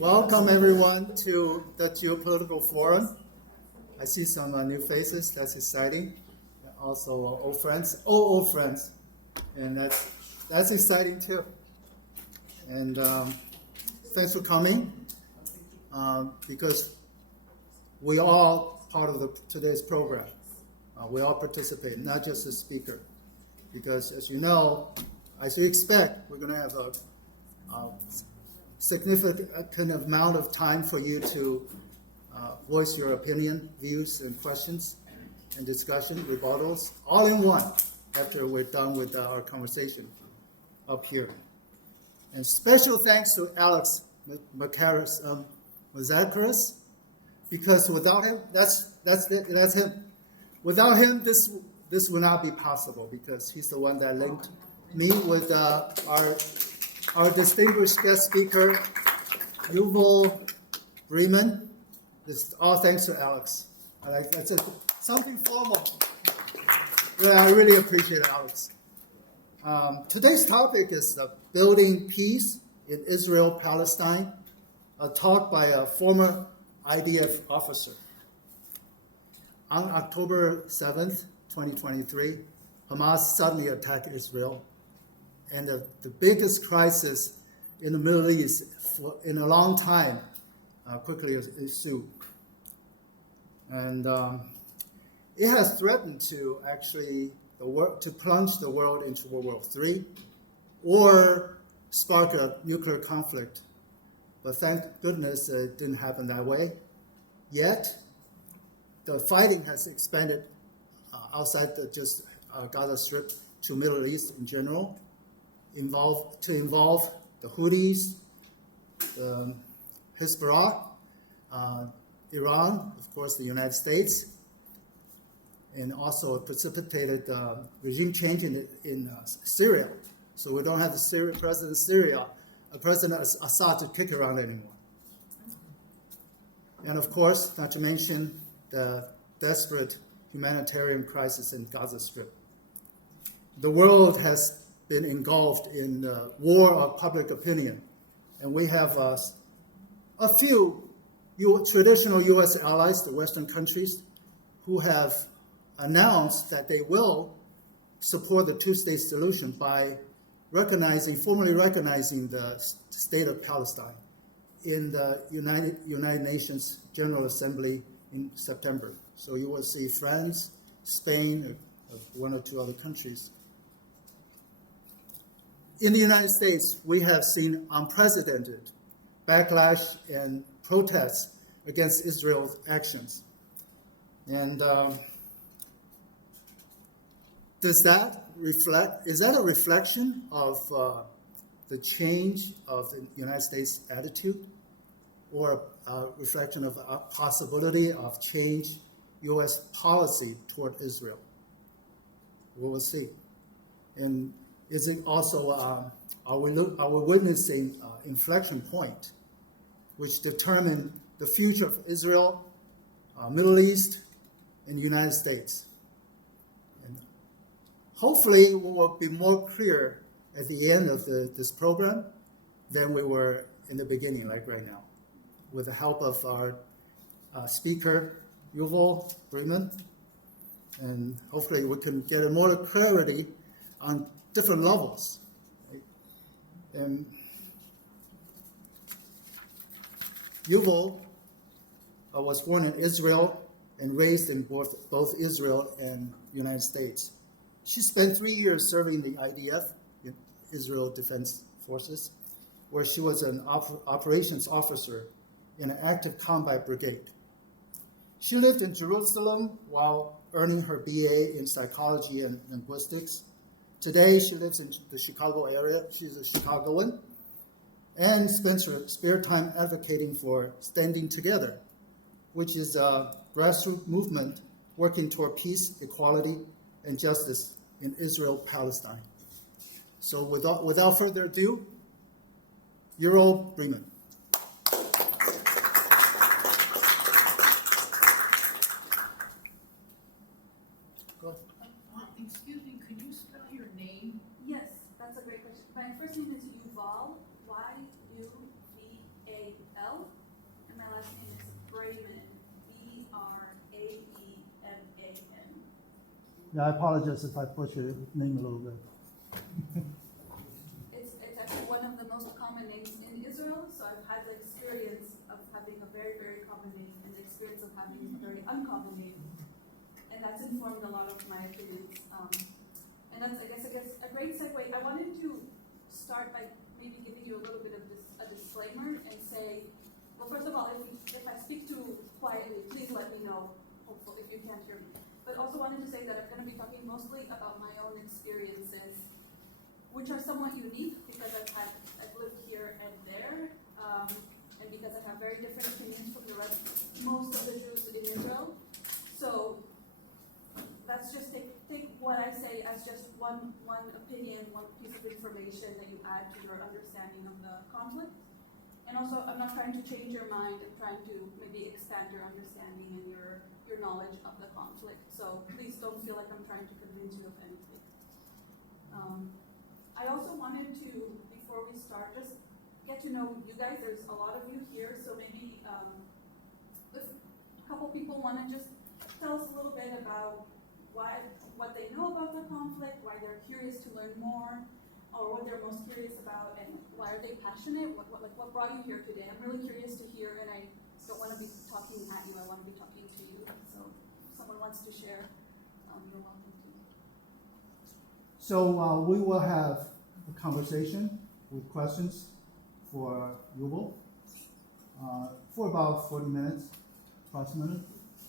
Welcome everyone to the Geopolitical Forum. I see some new faces. That's exciting. Also old friends, and that's exciting too. And thanks for coming, because we are all part of today's program. We all participate, not just the speaker, because as you know, as you expect, we're going to have a significant amount of time for you to voice your opinion, views, and questions, and discussion, rebuttals, all in one after we're done with our conversation up here. And special thanks to Alex Mazakaris, because without him, that's him. Without him, this would not be possible, because he's the one that linked me with our distinguished guest speaker, Yuval Braeman. This all thanks to Alex. That's something formal. Yeah, I really appreciate it, Alex. Today's topic is building peace in Israel-Palestine, a talk by a former IDF officer. On October 7th, 2023, Hamas suddenly attacked Israel, and the biggest crisis in the Middle East in a long time quickly ensued. And it has threatened to actually to plunge the world into World War III or spark a nuclear conflict. But thank goodness it didn't happen that way. Yet, the fighting has expanded outside just Gaza Strip to Middle East in general, involve the Houthis, the Hezbollah, Iran, of course, the United States, and also precipitated regime change in Syria. So we don't have the president of Syria, President Assad, to kick around anymore. And of course, not to mention the desperate humanitarian crisis in Gaza Strip. The world has been engulfed in the war of public opinion, and we have a few traditional U.S. allies, the Western countries, who have announced that they will support the two-state solution by formally recognizing the state of Palestine in the United Nations General Assembly in September. So you will see France, Spain, or one or two other countries. In the United States, we have seen unprecedented backlash and protests against Israel's actions. And is that a reflection of the change of the United States attitude, or a reflection of a possibility of change U.S. policy toward Israel? We will see. And is it also, are we witnessing inflection point which determine the future of Israel, Middle East, and the United States? And hopefully we will be more clear at the end of this program than we were in the beginning, like right now, with the help of our speaker, Yuval Braeman. And hopefully we can get more clarity on different levels. Right? And Yuval was born in Israel and raised in both Israel and United States. She spent 3 years serving the IDF, Israel Defense Forces, where she was an operations officer in an active combat brigade. She lived in Jerusalem while earning her BA in psychology and linguistics. Today, she lives in the Chicago area. She's a Chicagoan, and spends her spare time advocating for Standing Together, which is a grassroots movement working toward peace, equality, and justice in Israel-Palestine. So without further ado, Yuval Braeman. Excuse me, could you spell your name? Yes, that's a great question. My first name is Yuval, Y-U-V-A-L, Yeah, I apologize if I push your name a little bit. It's actually one of the most common names in Israel, so I've had the experience of having a very, very common name and the experience of having a very uncommon name. And that's informed a lot of my opinions. And that's, I guess, a great segue. I wanted to start by maybe giving you a little bit of a disclaimer and say, well, first of all, if I speak too quietly, please let me know, hopefully, if you can't hear me. But also wanted to say that I'm going to be talking mostly about my own experiences, which are somewhat unique because I've lived here and there, and because I have very different opinions from most of the Jews in Israel. So that's just take what I say as just one opinion, one piece of information that you add to your understanding of the conflict. And also, I'm not trying to change your mind. I'm trying to maybe expand your understanding and your knowledge of the conflict. So please don't feel like I'm trying to convince you of anything. I also wanted to, before we start, just get to know you guys. There's a lot of you here, so maybe if a couple people want to just tell us a little bit about what they know about the conflict, why they're curious to learn more, or what they're most curious about, and why are they passionate? What brought you here today? I'm really curious to hear, and I don't want to be talking at you. I want to be talking to you. So if someone wants to share, you're welcome to. So we will have a conversation with questions for Yuval for about 40 minutes, approximately.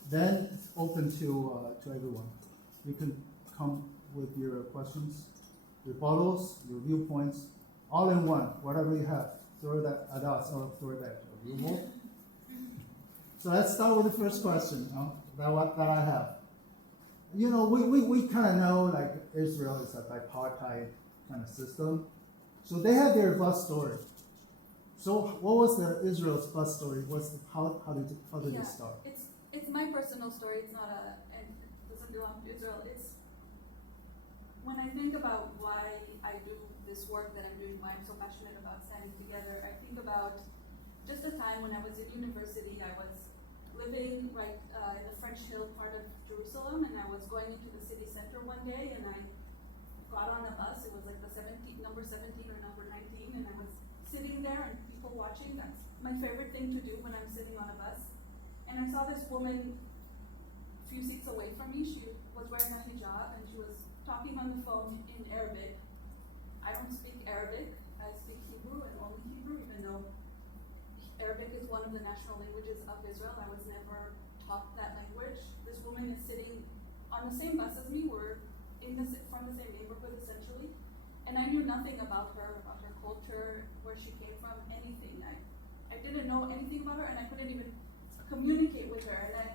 Then it's open to everyone. You can come with your questions, rebuttals, your viewpoints, all in one. Whatever you have, throw that at us or throw it at Yuval. So let's start with the first question that I have. You know, we kind of know like Israel is a bipartite kind of system. So they have their bus story. So what was the Israel's bus story? How did it start? It's my personal story. It's not and it doesn't belong to Israel. It's when I think about why I do this work that I'm doing, why I'm so passionate about standing together. I think about just a time when I was in university. I was living right in the French Hill part of Jerusalem, and I was going into the city center one day, and I got on a bus. It was like number 17 or number 19, and I was sitting there and people watching. That's my favorite thing to do when I'm sitting on a bus. And I saw this woman a few seats away from me. She was wearing a hijab, and she was talking on the phone in Arabic. I don't speak Arabic. I speak Hebrew and only Hebrew, even though Arabic is one of the national languages of Israel. I was never taught that language. This woman is sitting on the same bus as me. We're from the same neighborhood, essentially. And I knew nothing about her culture, where she came from, anything. I didn't know anything about her, and I couldn't even communicate with her. And I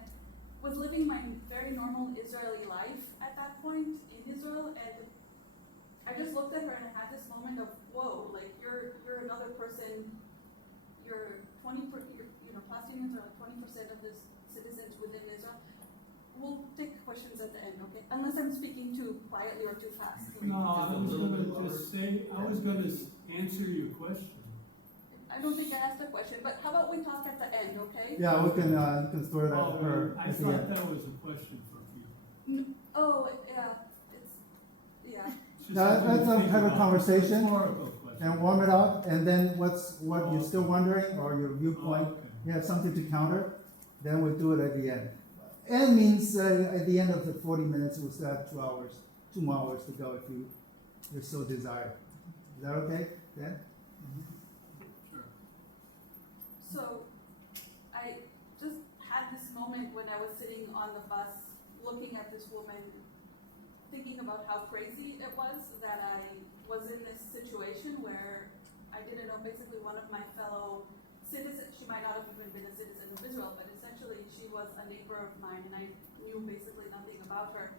was living my very normal Israeli life at that point in Israel, and I just looked at her and I had this moment of, whoa, like you're another person. You're Palestinians are like 20% of the citizens within Israel. We'll take questions at the end, okay? Unless I'm speaking too quietly or too fast. No, I was going to answer your question. I don't think I asked a question, but how about we talk at the end, okay? Yeah, we can you can throw it at her. I thought that was a question for you. Oh, yeah, yeah. Let's have a conversation Rhetorical question. and warm it up, and then what you're still wondering or your viewpoint, Okay. you have something to counter, then we'll do it at the end. End means at the end of the 40 minutes, we'll still have 2 more hours to go if you so desire. Is that okay? Dan? Sure. So, I just had this moment when I was sitting on the bus, looking at this woman, thinking about how crazy it was that I was in this situation where I didn't know basically one of my fellow citizens. She might not have even been a citizen of Israel, but essentially she was a neighbor of mine, and I knew basically nothing about her.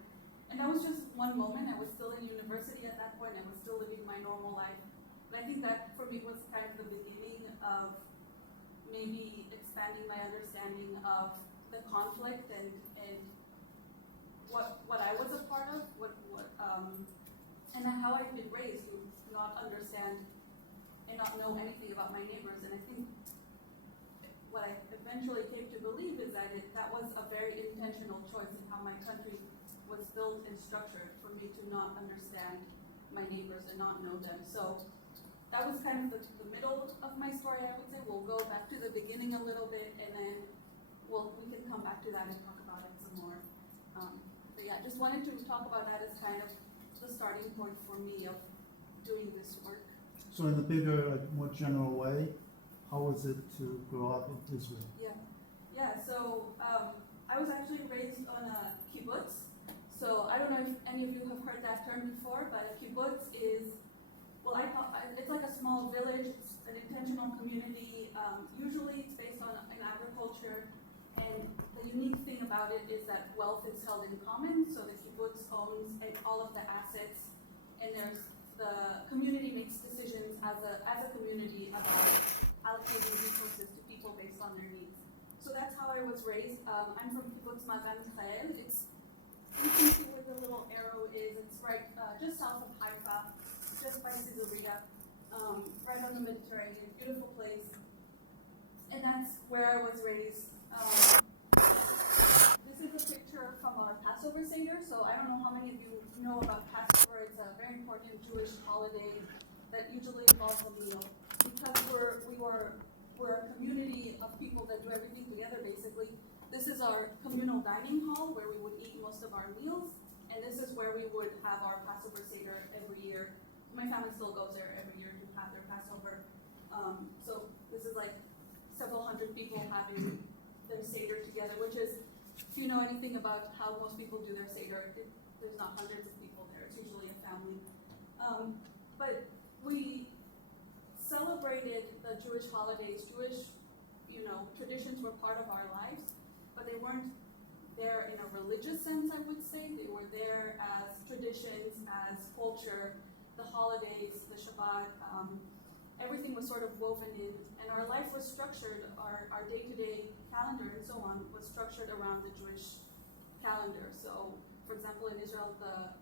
And that was just one moment. I was still in university at that point. I was still living my normal life. But I think that for me was kind of the beginning of maybe expanding my understanding of the conflict and what I was a part of, and how I've been raised to not understand and not know anything about my neighbors. And I think what I eventually came to believe is that that was a very intentional choice in how my country was built and structured for me to not understand my neighbors and not know them. So that was kind of the middle of my story, I would say. We'll go back to the beginning a little bit, and then we can come back to that and talk about it some more. But yeah, just wanted to talk about that as kind of the starting point for me of doing this work. So in a bigger, like, more general way, how was it to grow up in Israel? Yeah, so I was actually raised on a kibbutz. So I don't know if any of you have heard that term before, but a kibbutz is, well, it's like a small village. It's an intentional community. Usually it's based on in agriculture, and the unique thing about it is that wealth is held in common. So the kibbutz owns all of the assets, and the community makes decisions as a community about allocating resources to people based on their needs. So that's how I was raised. I'm from kibbutz Magan Michael. You can see where the little arrow is. It's right just south of Haifa, just by Caesarea, right on the Mediterranean. Beautiful place. And that's where I was raised. This is a picture from our Passover Seder. So I don't know how many of you know about Passover. It's a very important Jewish holiday that usually involves a meal. Because we're a community of people that do everything together, basically. This is our communal dining hall where we would eat most of our meals, and this is where we would have our Passover Seder every year. My family still goes there every year to have their Passover. So this is like several hundred people having their Seder together, which is, if you know anything about how most people do their Seder, there's not hundreds of people there. It's usually a family. But we celebrated the Jewish holidays. Jewish, traditions were part of our lives, but they weren't there in a religious sense, I would say. They were there as traditions, as culture, the holidays, the Shabbat. Everything was sort of woven in, and our life was structured, our day-to-day calendar and so on was structured around the Jewish calendar. So, for example, in Israel, the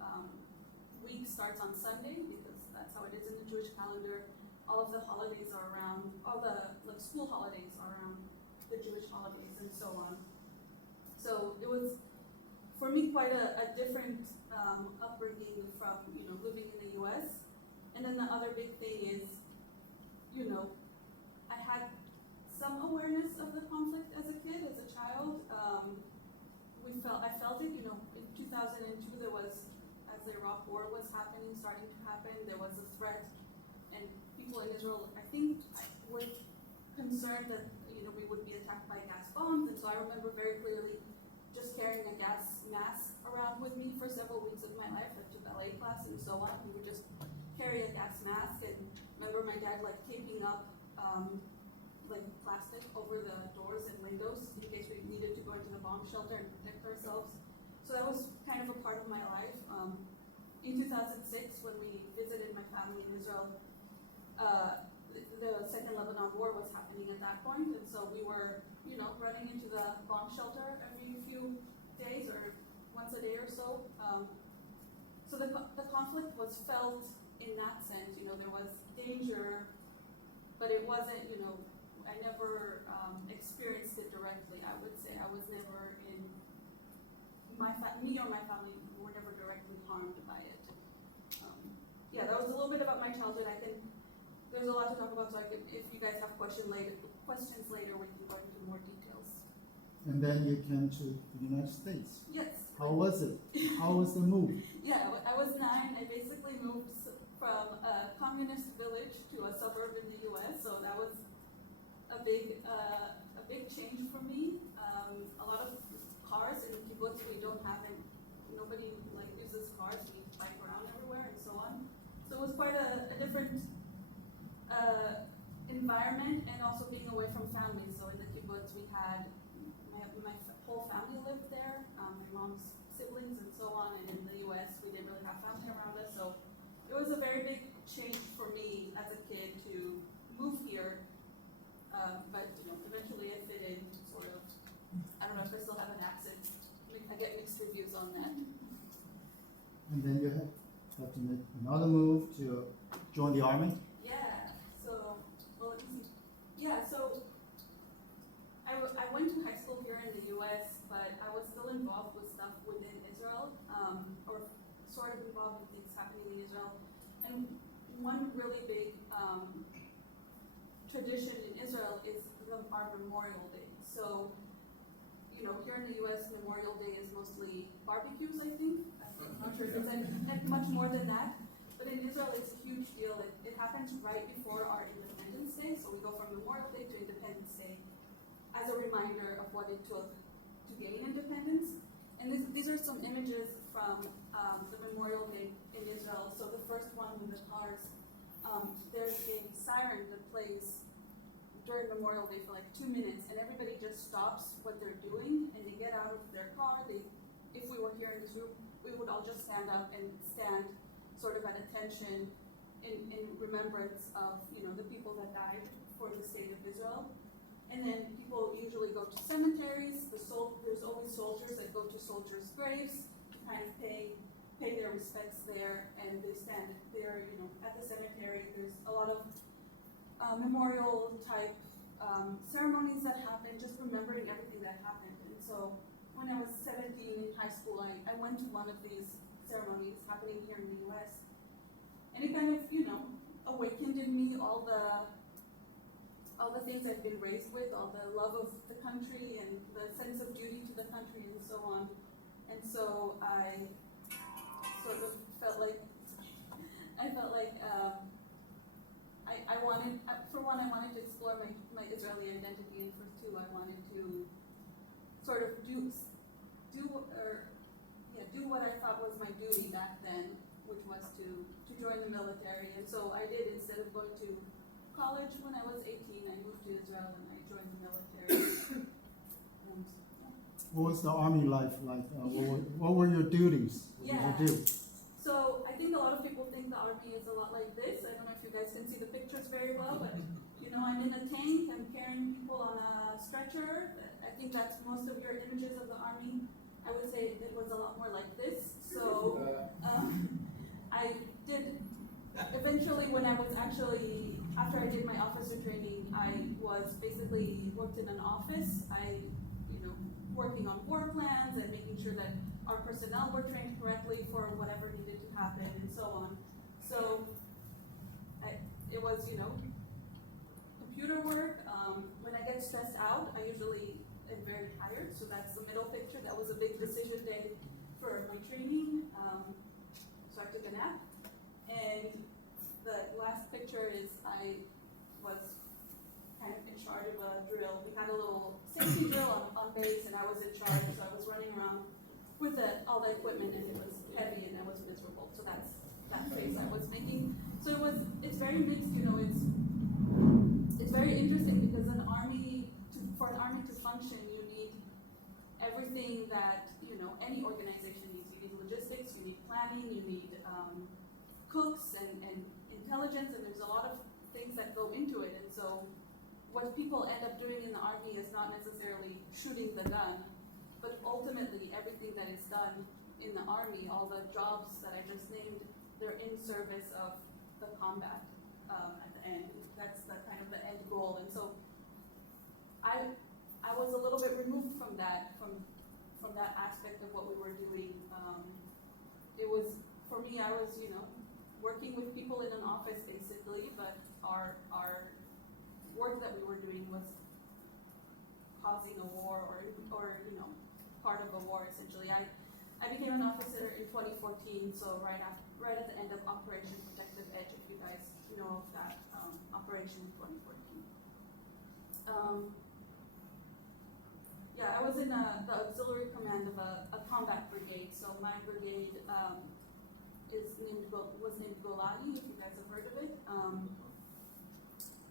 week starts on Sunday because that's how it is in the Jewish calendar. All of the holidays are around, all the school holidays are around the Jewish holidays and so on. So it was, for me, quite a different upbringing from, living in the U.S. And then the other big thing is, I had some awareness of the conflict as a kid, as a child. I felt it, in 2002 there was, as the Iraq War was starting to happen, there was a threat, and people in Israel, I think, were concerned that, we would be attacked by gas bombs, and so I remember very clearly just carrying a gas mask around with me for several weeks of my life, like to ballet class and so on. We would just carry a gas mask, and remember my dad taping up plastic over the doors and windows in case we needed to go into the bomb shelter and protect ourselves. So that was kind of a part of my life. In 2006, when we visited my family in Israel, the Second Lebanon War was happening at that point, and so we were, running into the bomb shelter every few days or once a day or so. So the conflict was felt in that sense. There was danger, but it wasn't, I never experienced it directly. I would say I was never me or my family were never directly harmed by it. That was a little bit about my childhood. There's a lot to talk about, so if you guys have questions later, we can go into more details. And then you came to the United States. Yes. How was it? How was the move? Yeah, I was 9. I basically moved from a communist village to a suburb in the U.S., so that was a big change for me. A lot of cars in kibbutz we don't have, and nobody uses cars. We bike around everywhere and so on. So it was quite a different environment, and also being away from family. So in the kibbutz we had my whole family lived there, my mom's siblings and so on, and in the U.S. we didn't really have family around us. So it was a very big change for me as a kid to move here, but eventually I fit in, sort of. I don't know if I still have an accent. I get mixed reviews on that. And then you have to make another move to join the army? So I went to high school here in the U.S., but I was still involved with stuff within Israel. one really big tradition in Israel is our Memorial Day. So, you know, here in the U.S., Memorial Day is mostly barbecues, I think. I'm not sure if it's much more than that. But in Israel, it's a huge deal. It happens right before our Independence Day. So we go from Memorial Day to Independence Day as a reminder of what it took to gain independence. And these are some images from the Memorial Day in Israel. So the first one with the cars, there's a siren that plays during Memorial Day for like 2 minutes, and everybody just stops what they're doing, and they get out of their car. If we were here in this room, we would all just stand up and stand sort of at attention in remembrance of, you know, the people that died for the state of Israel. And then people usually go to cemeteries. There's always soldiers that go to soldiers' graves to kind of pay their respects there, and they stand there, you know, at the cemetery. There's a lot of memorial type ceremonies that happen, just remembering everything that happened. And so when I was 17 in high school, I went to one of these ceremonies happening here in the US. And it kind of, you know, awakened in me all the things I've been raised with, all the love of the country and the sense of duty to the country and so on. And so I sort of felt like I wanted, for one, I wanted to explore my Israeli identity, and for two, I wanted to sort of do what I thought was my duty back then, which was to join the military. And so I did. Instead of going to college when I was 18, I moved to Israel and I joined the military. And, yeah. What was the army life like? What were your duties? What did you do? So I think a lot of people think the army is a lot like this. I don't know if you guys can see the pictures very well, but you know, I'm in a tank, I'm carrying people on a stretcher. I think that's most of your images of the army. I would say it was a lot more like this. So I did, eventually when I was actually, after I did my officer training, I was basically worked in an office. Working on war plans and making sure that our personnel were trained correctly for whatever needed to happen and so on. So it was, you know, computer work. When I get stressed out, I usually am very tired. So that's the middle picture. That was a big decision day for my training. So I took a nap. And the last picture is I was kind of in charge of a drill. We had a little safety drill on base, and I was in charge, so I was running around with all the equipment, and it was heavy, and I was miserable. So that's that face I was making. So it's very mixed, you know. It's very interesting because for an army to function, you need everything that, you know, any organization needs. You need logistics, you need planning, you need cooks and intelligence, and there's a lot of things that go into it. And so what people end up doing in the army is not necessarily shooting the gun, but ultimately everything that is done in the army, all the jobs that I just named, they're in service of the combat at the end. That's the kind of the end goal. And so I was a little bit removed from that, from that aspect of what we were doing. It was, for me, I was, you know, working with people in an office basically, but our work that we were doing was causing a war or you know, part of a war essentially. I became an officer in 2014, so right at the end of Operation Protective Edge, if you guys know of that operation in 2014. I was in the auxiliary command of a combat brigade. So my brigade was named Golani, if you guys have heard of it.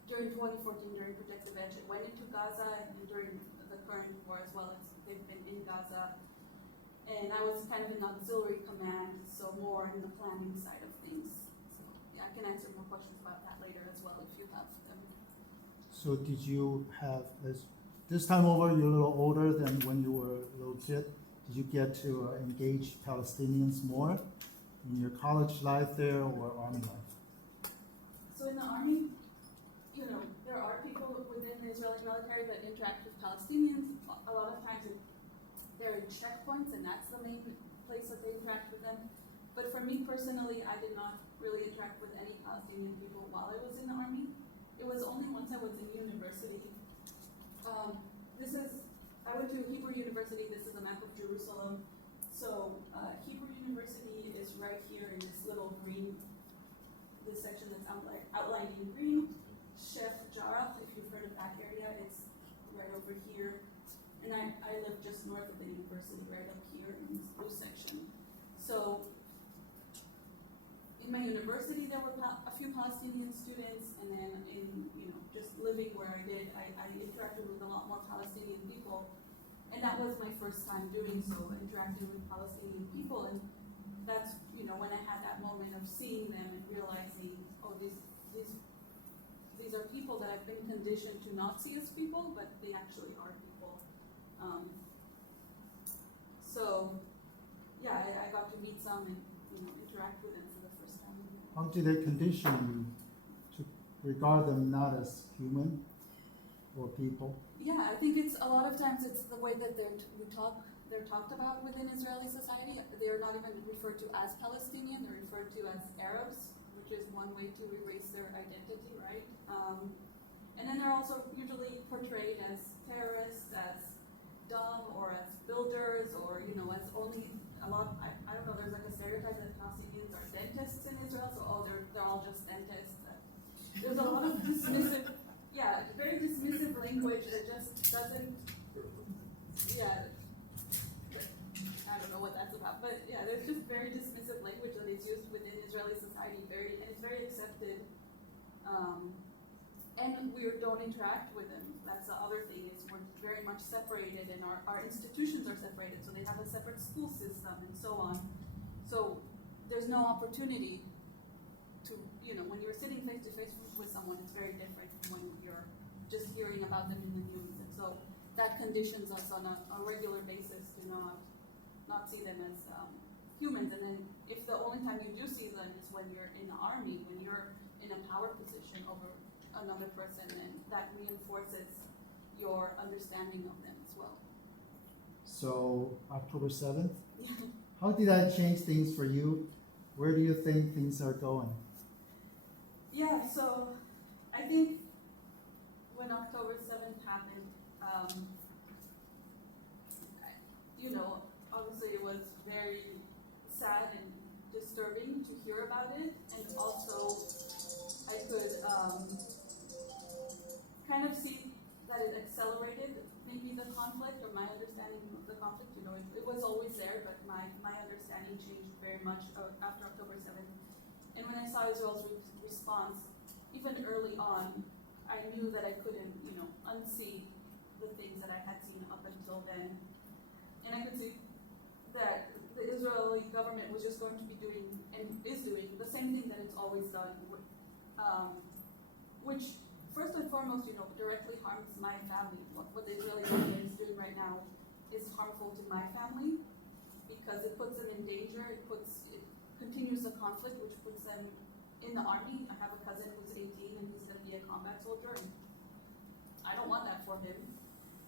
During 2014, during Protective Edge, it went into Gaza, and during the current war as well, they've been in Gaza. And I was kind of in auxiliary command, so more in the planning side of things. So yeah, I can answer more questions about that later as well if you have them. So did you have, this time over, you're a little older than when you were a little kid. Did you get to engage Palestinians more in your college life there or army life? So in the army, you know, there are people within the Israeli military that interact with Palestinians. A lot of times they're in checkpoints, and that's the main place that they interact with them. But for me personally, I did not really interact with any Palestinians Palestinian people while I was in the army. It was only once I was in university. I went to Hebrew University. This is a map of Jerusalem. So Hebrew University is right here in this little green, this section that's outlined in green. Sheikh Jarrah, if you've heard of that area, it's right over here. And I live just north of the university, right up here in this blue section. So in my university, there were a few Palestinian students, and then in, just living where I did, I interacted with a lot more Palestinian people. And that was my first time doing so, interacting with Palestinian people. And that's, when I had that moment of seeing them and realizing, oh, these are people that I've been conditioned to not see as people, but they actually are people. I got to meet some and interact with them for the first time. How do they condition you to regard them not as human or people? Yeah, I think it's a lot of times it's the way that they're talked about within Israeli society. They're not even referred to as Palestinian; they're referred to as Arabs, which is one way to erase their identity, right? And then they're also usually portrayed as terrorists, as dumb, or as builders, or as only a lot. I don't know. There's like a stereotype that Palestinians are dentists in Israel, so they're all just dentists. There's a lot of dismissive. Yeah, very dismissive language that just doesn't, I don't know what that's about, but yeah, there's just very dismissive language that is used within Israeli society, and it's very accepted, and we don't interact with them. That's the other thing, is we're very much separated, and our institutions are separated, so they have a separate school system and so on. So there's no opportunity to, when you're sitting face to face with someone, it's very different from when you're just hearing about them in the news. And so that conditions us on a regular basis to not see them as humans. And then if the only time you do see them is when you're in the army, when you're in a power position over another person, then that reinforces your understanding of them as well. So October 7th, how did that change things for you? Where do you think things are going? Yeah, so I think when October 7th happened, obviously it was very sad and disturbing to hear about it, and also I could kind of see that it accelerated maybe the conflict, or my understanding of the conflict. It was always there, but my understanding changed very much after October 7th. And when I saw Israel's response, even early on, I knew that I couldn't, unsee the things that I had seen up until then. And I could see that the Israeli government was just going to be doing, and is doing, the same thing that it's always done, which, first and foremost, directly harms my family. What the Israeli government is doing right now is harmful to my family, because it puts them in danger. It continues the conflict, which puts them in the army. I have a cousin who's 18 and he's going to be a combat soldier, and I don't want that for him.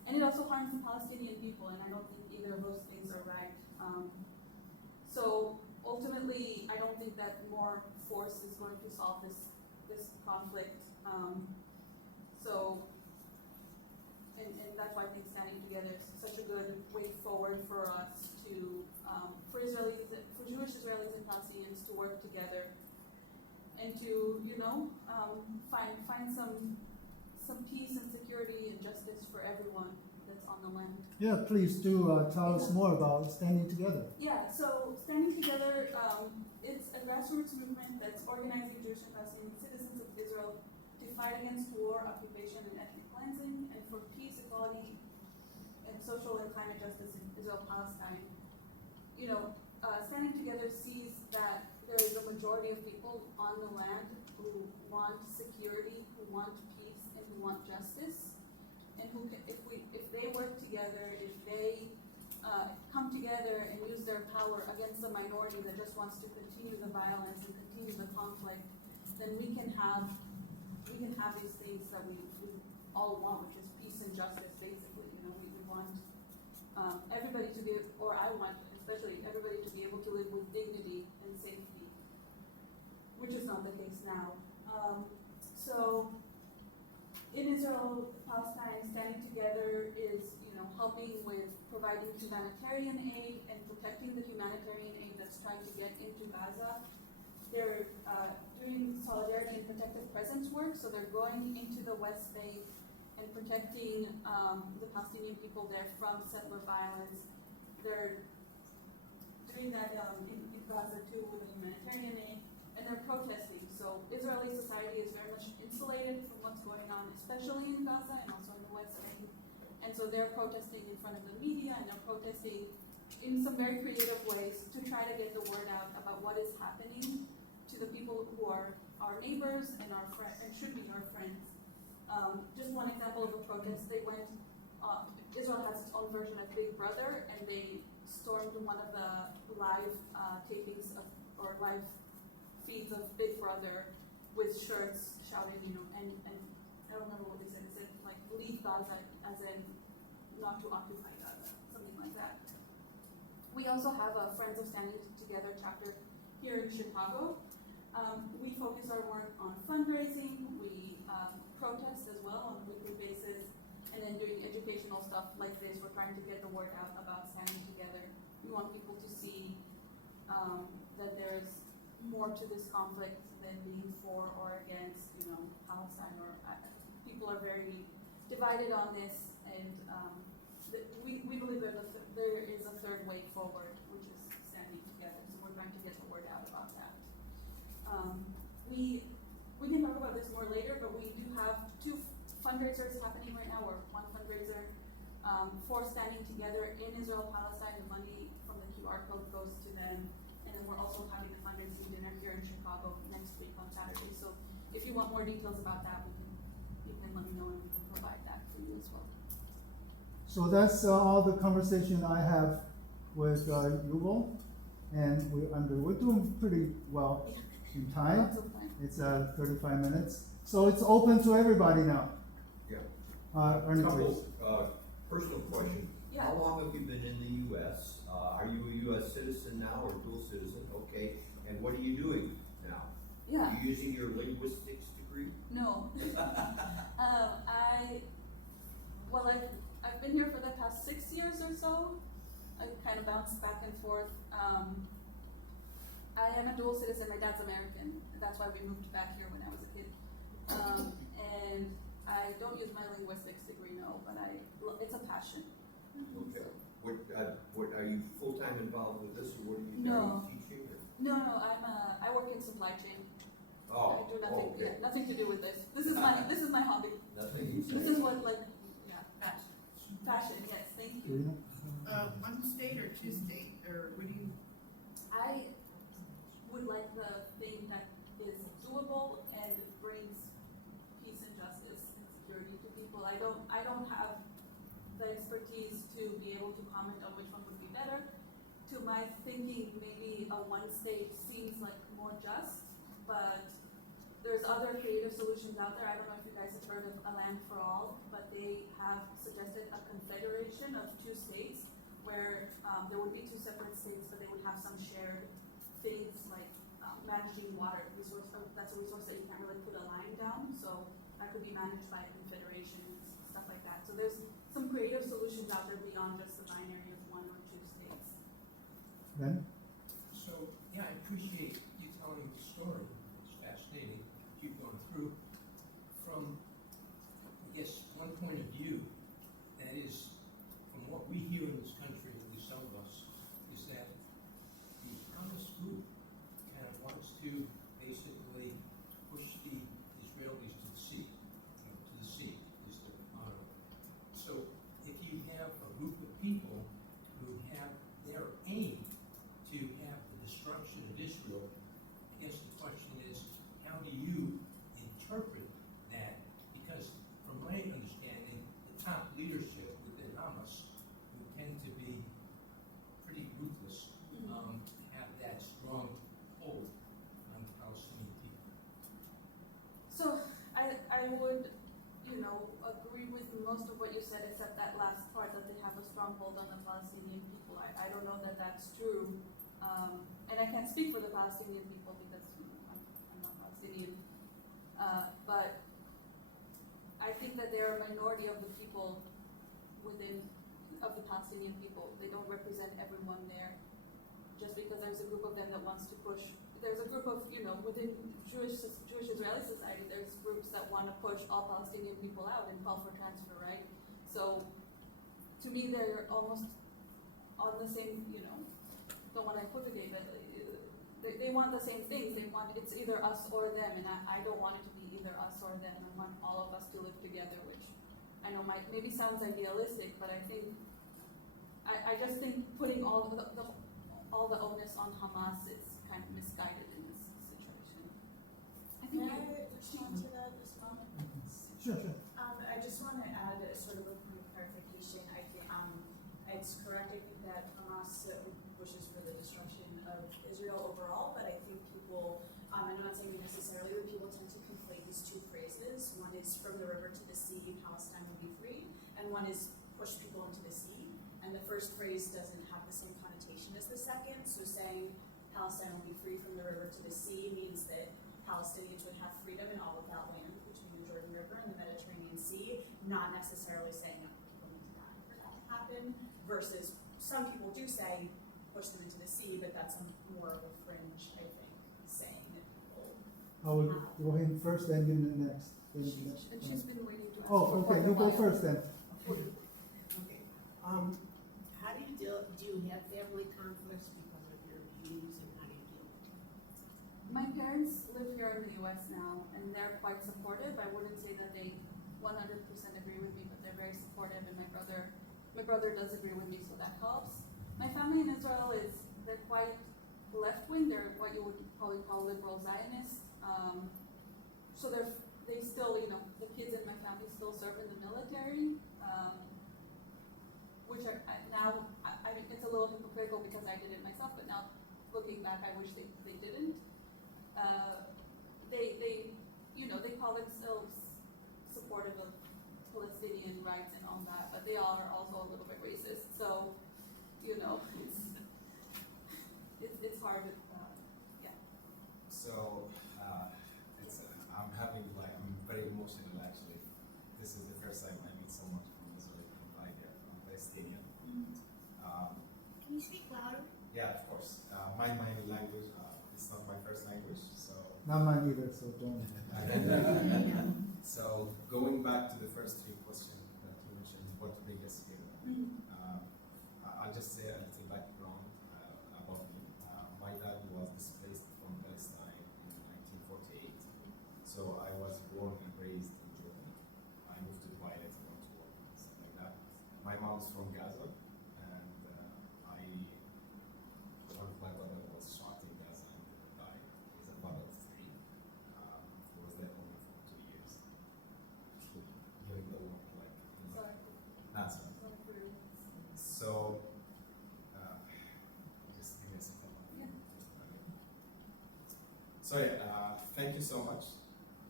And it also harms the Palestinian people, and I don't think either of those things are right. So ultimately, I don't think that more force is going to solve this conflict. And that's why I think standing together is such a good way forward for us to, for Jewish Israelis and Palestinians to work together and to, find some peace and security and justice for everyone that's on the land. Yeah, please do tell us more about standing together. Yeah, so Standing Together, it's a grassroots movement that's organizing Jewish and Palestinian citizens of Israel to fight against war, occupation, and ethnic cleansing, and for peace, equality, and social and climate justice in Israel-Palestine. Standing Together sees that there is a majority of people on the land who want security, who want peace, and who want justice, and who can, if they work together, if they come together and use their power against the minority that just wants to continue the violence and continue the conflict, then we can have these things that we all want, which is peace and justice. Basically, we want everybody to be, or I want especially everybody to be able to live with dignity and safety, which is not the case now. So in Israel-Palestine, standing together is, helping with providing humanitarian aid and protecting the humanitarian aid that's trying to get into Gaza. They're doing solidarity and protective presence work, so they're going into the West Bank and protecting the Palestinian people there from settler violence. They're doing that in Gaza too with the humanitarian aid, and they're protesting. So Israeli society is very much insulated from what's going on, especially in Gaza and also in the West Bank. And so they're protesting in front of the media, and they're protesting in some very creative ways to try to get the word out about what is happening to the people who are our neighbors and our friends and should be our friends. Just one example of a protest, they went. Israel has its own version of Big Brother, and they stormed one of the live tapings of or live feeds of Big Brother with shirts shouting, and I don't remember what they said. They said like "Leave Gaza," as in not to occupy Gaza, something like that. We also have a Friends of Standing Together chapter here in Chicago. We focus our work on fundraising. We protest as well on a weekly basis, and then doing educational stuff like this. We're trying to get the word out about standing together. We want people to see that there's more to this conflict than being for or against, Palestine. Or people are very divided on this, and we believe there is a third way forward, which is standing together. So we're trying to get the word out about that. We can talk about this more later, but we do have two fundraisers happening right now, or one fundraiser for standing together in Israel-Palestine. The money from the QR code goes to them, and then we're also having a fundraising dinner here in Chicago next week on Saturday. So if you want more details about that, you can let me know, and we can provide that for you as well. So that's all the conversation I have with Yuval, and we're doing pretty well in time. Lots of time. It's 35 minutes, so it's open to everybody now. Yeah. Ernie, please. Couple, personal question. Yeah. How long have you been in the U.S.? Are you a U.S. citizen now or dual citizen? Okay. And what are you doing now? Yeah. Are you using your linguistics degree? No. I've been here for the past 6 years or so. I kind of bounced back and forth. I am a dual citizen. My dad's American. That's why we moved back here when I was a kid. And I don't use my linguistics degree, no, but it's a passion. Okay. What are you full-time involved with this, or what are you No. teaching? Or? No, I work in supply chain. Oh, I do nothing. okay. Yeah, nothing to do with this. This is my hobby. Nothing. This is what Fashion. fashion. Yes, thank you. One state or two state, or what do you? I would like the thing that is doable and brings peace and justice and security to people. I don't have the expertise to be able to comment on which one would be better. To my thinking, maybe a one state seems like more just, but there's other creative solutions out there. I don't know if you guys have heard of A Land for All, but they have suggested a confederation of two states where there would be two separate states, but they would have some shared things like managing water resource. That's a resource that you can't really put a line down, so that could be managed by a confederation, stuff like that. So there's some creative solutions out there beyond just the binary of one or two states. Ben? So, yeah, I appreciate you telling the story. It's fascinating. Keep going through. From, I guess, one point of view, that is, from what we hear in this country, at least some of us, is that the Hamas group kind of wants to basically push the Israelis to the sea. To the sea is the motto. So, if you have a group of people who have their aim to have the destruction of Israel, I guess the question is, how do you interpret that? Because from my understanding, the top leadership within Hamas, who tend to be pretty ruthless, have that strong hold on Palestinian people. So I would, agree with most of what you said, except that last part that they have a stronghold on the Palestinian people. I don't know that that's true, and I can't speak for the Palestinian people because I'm not Palestinian. But I think that they're a minority of the people of the Palestinian people. They don't represent everyone there. Just because there's a group of them that wants to push, there's a group of, within Jewish Israeli society, there's groups that want to push all Palestinian people out and call for transfer, right? So, to me, they're almost on the same, don't want to equivocate, but they want the same things. They want, it's either us or them, and I don't want it to be either us or them. I want all of us to live together, which I know maybe sounds idealistic, but I think, I just think putting all the onus on Hamas is kind of misguided in this situation. I think Can I respond to that as well? Sure. I just want to add a sort of a point of clarification. I think it's correct. I think that Hamas wishes for the destruction of Israel overall, but I think people, I'm not saying necessarily, but people tend to conflate these two phrases. One is from the river to the sea, Palestine will be free, and one is push people into the sea. And the first phrase doesn't have the same connotation as the second. So saying Palestine will be free from the river to the sea means that Palestinians would have freedom in all of that land between the Jordan River and the Mediterranean Sea, not necessarily saying that people need to die for that to happen, versus some people do say push them into the sea, but that's more of a fringe, I think, saying that people I will go him first, then you next. And she's been waiting to ask. Oh, okay, you go first then. Okay. How do you have family conflicts because of your views, and how do you deal with them? My parents live here in the U.S. now, and they're quite supportive. I wouldn't say that they 100% agree with me, but they're very supportive, and my brother does agree with me, so that helps. My family in Israel they're quite left-wing. They're what you would probably call liberal Zionists. So they still, the kids in my family still serve in the military, which I mean, it's a little hypocritical because I did it myself, but now looking back, I wish they didn't. They call themselves supportive of Palestinian rights and all that, but they are also a little bit racist. So, it's hard to, yeah. So, I'm very emotional actually. This is the first time I meet someone from Israel and Palestinian. Can you speak louder? Yeah, of course. My language, it's not my first language, so. Not mine either, so don't. So, going back to the first three questions that you mentioned, what brings us here? I'll just say a little background about me. My dad was displaced from Palestine in 1948. So I was born and raised in Jordan. I moved to Dubai later on to work and stuff like that. My mom's from Gaza, and one of my brother was shot in Gaza and died. He's a father of three. He was there only for 2 years. During the war, Sorry. That's right. Sorry for your So, just give me a second. Yeah. So yeah, thank you so much.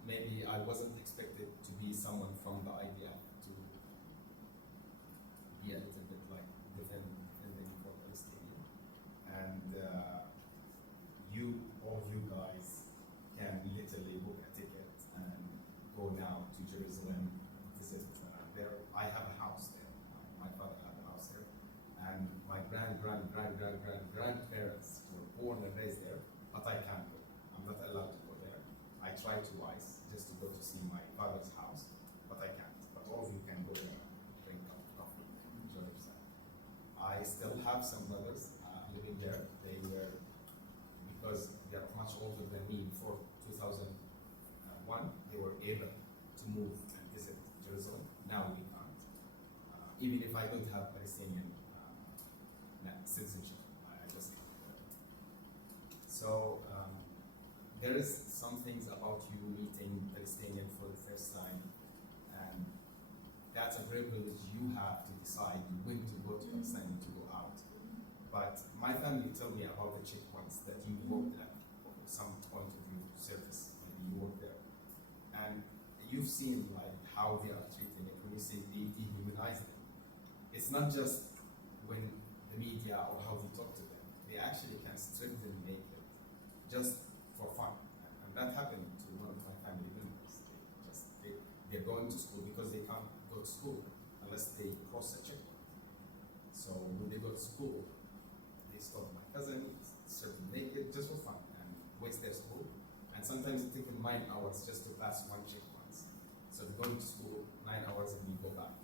Maybe I wasn't expected to be someone from the IDF to be a little bit like defending for Palestinian. And all you guys can literally book a ticket and go now to Jerusalem, visit there. I have a house there. My father had a house there. And my grandparents were born and raised there, but I can't go. I'm not allowed to go there. I tried twice just to go to see my father's house, but I can't. But all of you can go there and drink coffee, enjoy yourself. I still have some brothers living there. They were, because they're much older than me, before 2001, they were able to move and visit Jerusalem. Now we can't. Even if I don't have Palestinian citizenship, I just can't. So there is some things about you meeting Palestinian for the first time, and that's a privilege you have to decide when to go to Palestine and to go out. But my family told me about the checkpoints that you worked at, some point of view service, maybe you worked there, and you've seen like how they are treating it. When you say they dehumanize them, it's not just when the media or how they talk to them. They actually can strip them naked just for fun. And that happened to one of my family members. school. They stop my cousin, serve them naked, just for fun, and waste their school. And sometimes it takes them 9 hours just to pass one checkpoint. So they go to school 9 hours and we go back.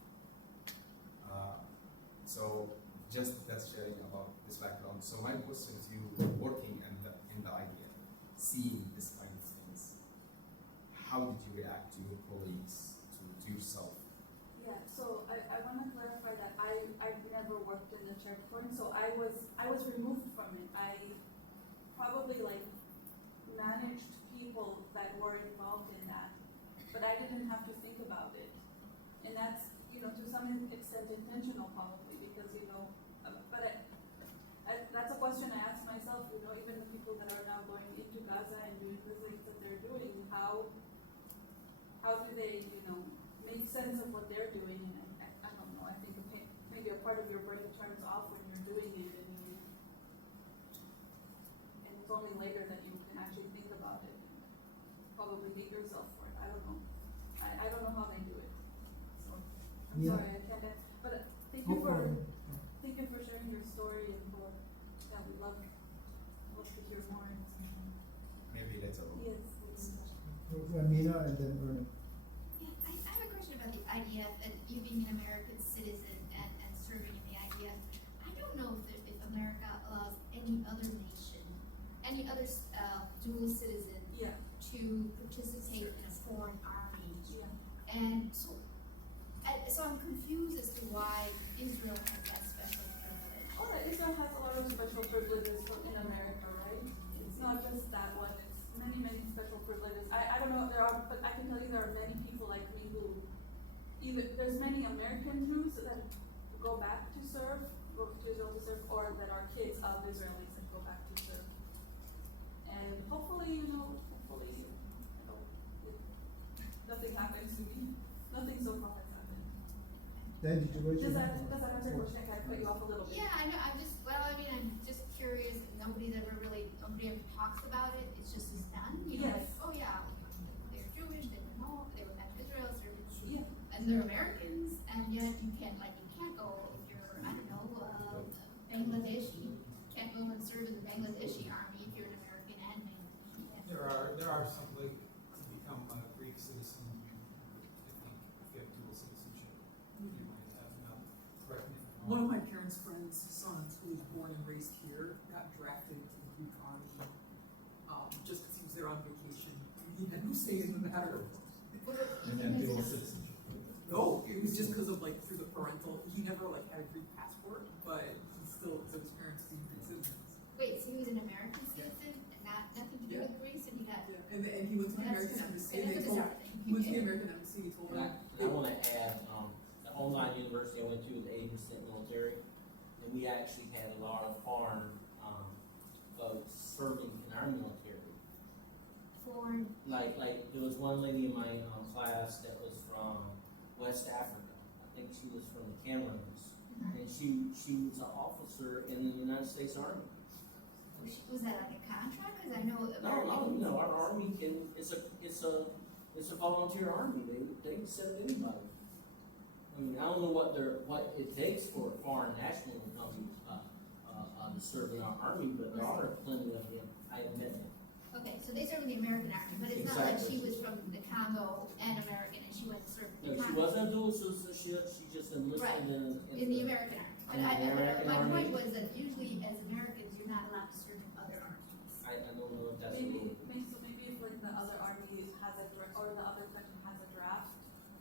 So just that's sharing about this background. So my question to you, working in the IDF, seeing this kind of things, how did you react to your colleagues, to yourself? Yeah, so I want to clarify that I've never worked in the checkpoint, so I was removed from it. I probably like managed people that were involved in that, but I didn't have to think about it. And that's, to some extent intentional probably, because, but that's a question I ask myself, even the people that are now going into Gaza and doing the things that they're doing, how do they, make sense of what they're doing? And I don't know, I think maybe a part of your brain turns off when you're doing it, and it's only later that you can actually think about it and probably hate yourself for it. I don't know. I don't know how they do it. So I'm Yeah. sorry, I can't answer. But thank you for sharing your story, and for we love to hear more. Maybe later on. Yes, please. Amina and then Ernie. Yeah, I have a question about the IDF and you being an American citizen and serving in the IDF. I don't know if America allows any other nation, any other dual citizen Yeah. to participate in a foreign army. Yeah. And so I'm confused as to why Israel has that special privilege. Oh, Israel has a lot of special privileges in America, right? It's not just that one. It's many special privileges. I don't know if there are, but I can tell you there are many people like me who there's many American Jews that go back to serve, go to Israel to serve, or that are kids of Israelis that go back to serve. And hopefully, nothing happens to me. Nothing so far has happened. Then did you raise your Does that hand? answer your question? I cut you off a little bit. Yeah, I know. I'm just curious. Nobody ever talks about it. It's just is done. Yes. Oh yeah, they're Jewish. They went back to Israel, serving, Yeah. and they're Americans, and yet you can't go if you're Bangladeshi. Can't go and serve in the Bangladeshi army if you're an American and Bangladeshi. There are some like to become a Greek citizen. I think if you have dual citizenship, you might have enough. Correct me if I'm One wrong. of my parents' friends' sons, who was born and raised here, got drafted to the Greek army just because he was there on vacation. He had no say in the matter. And then dual citizenship. No, it was just because of through the parental. He never had a Greek passport, but he still his parents being Greek citizens. Wait, so he was an American citizen and nothing to do with Greece, and he got. Yeah, and he went to the Well, American that's embassy. bizarre. And they That's a told bizarre thing. he went to the American embassy. And he told And I, them. and I wanna add, the online university I went to was 80% military, and we actually had a lot of foreign, folks serving in our military. Foreign. Like there was one lady in my class that was from West Africa. I think she was from the Cameroons, and she was an officer in the United States Army. Was that like a contract? Because I know American. No, our army it's a volunteer army. They can send anybody. I mean, I don't know what it takes for a foreign national to come to serve in our army, but there are plenty of them. I admit it. Okay, so they served in the American army, but it's not like she was from the Congo and American and she went to serve in the No, she Congo. wasn't a dual citizenship. She just enlisted Right. in In the American army. But in the American my Army. point was that usually as Americans, you're not allowed to serve in other armies. I don't know if that's Maybe if the other army has or the other country has a draft,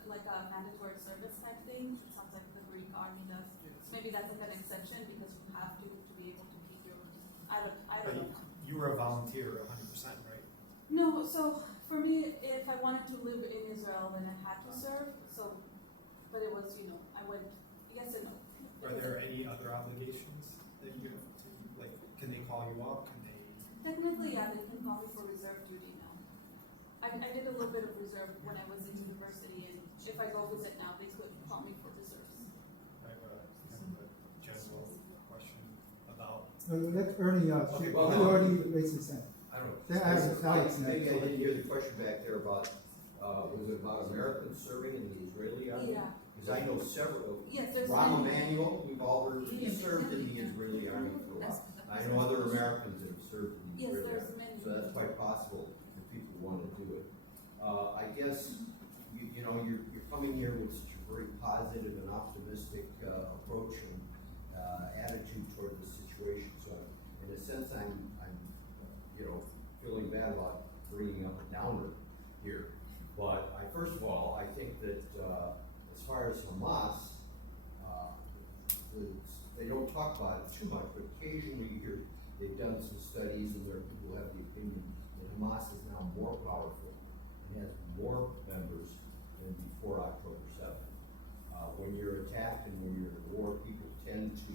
like a mandatory service type thing, it sounds like the Greek army does. So maybe that's an exception because you have to be able to keep your, I don't know. You were a volunteer 100%, right? No, so for me, if I wanted to live in Israel, then I had to serve, but it was, I went, yes and no. Are there any other obligations that you have to, can they call you up? Can they? Technically, yeah, they can call me for reserve duty now. I did a little bit of reserve when I was in university, and if I go visit now, they could call me for reserves. I have a general question about. Let Ernie, Okay, he well, already raised his hand. I don't know. Then I have Alex Maybe I next. didn't hear the question back there about, was it about Americans serving in the Israeli army? Yeah. Because I know several, Yes, there's Rahm many. Emanuel, we've all Yeah, served in the yeah. Israeli army for a That's- while. I know other Americans that have served in the Yes, Israeli there's army, many. so that's quite possible if people want to do it. I guess, you know, you're coming here with such a very positive and optimistic, approach and, attitude toward the situation, so in a sense, I'm, you know, feeling bad about bringing up a downer here. But first of all, I think that, as far as Hamas, they don't talk about it too much, but occasionally you hear, they've done some studies and there are people who have the opinion that Hamas is now more powerful and has more members than before October 7th. When you're attacked and when you're in war, people tend to,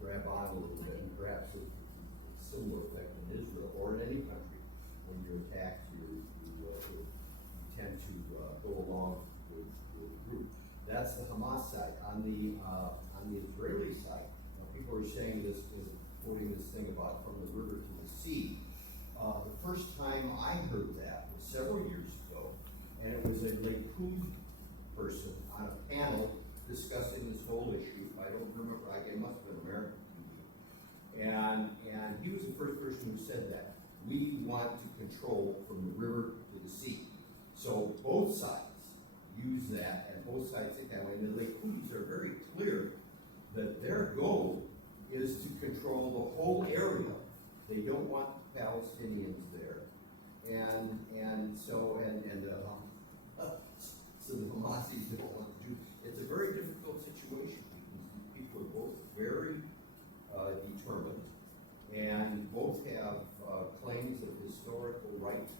grab on a little bit, and perhaps with a similar effect in Israel or in any country. When you're attacked, you tend to go along with the group. That's the Hamas side. On the Israeli side, people are saying this, quoting this thing about from the river to the sea. The first time I heard that was several years ago, and it was a Likud person on a panel discussing this whole issue. I don't remember, it must have been American TV. And he was the first person who said that. We want to control from the river to the sea. So both sides use that, and both sides think that way. And the Likudis are very clear that their goal is to control the whole area. They don't want Palestinians there. So the Hamasis don't want to do. It's a very difficult situation because these people are both very determined, and both have claims of historical right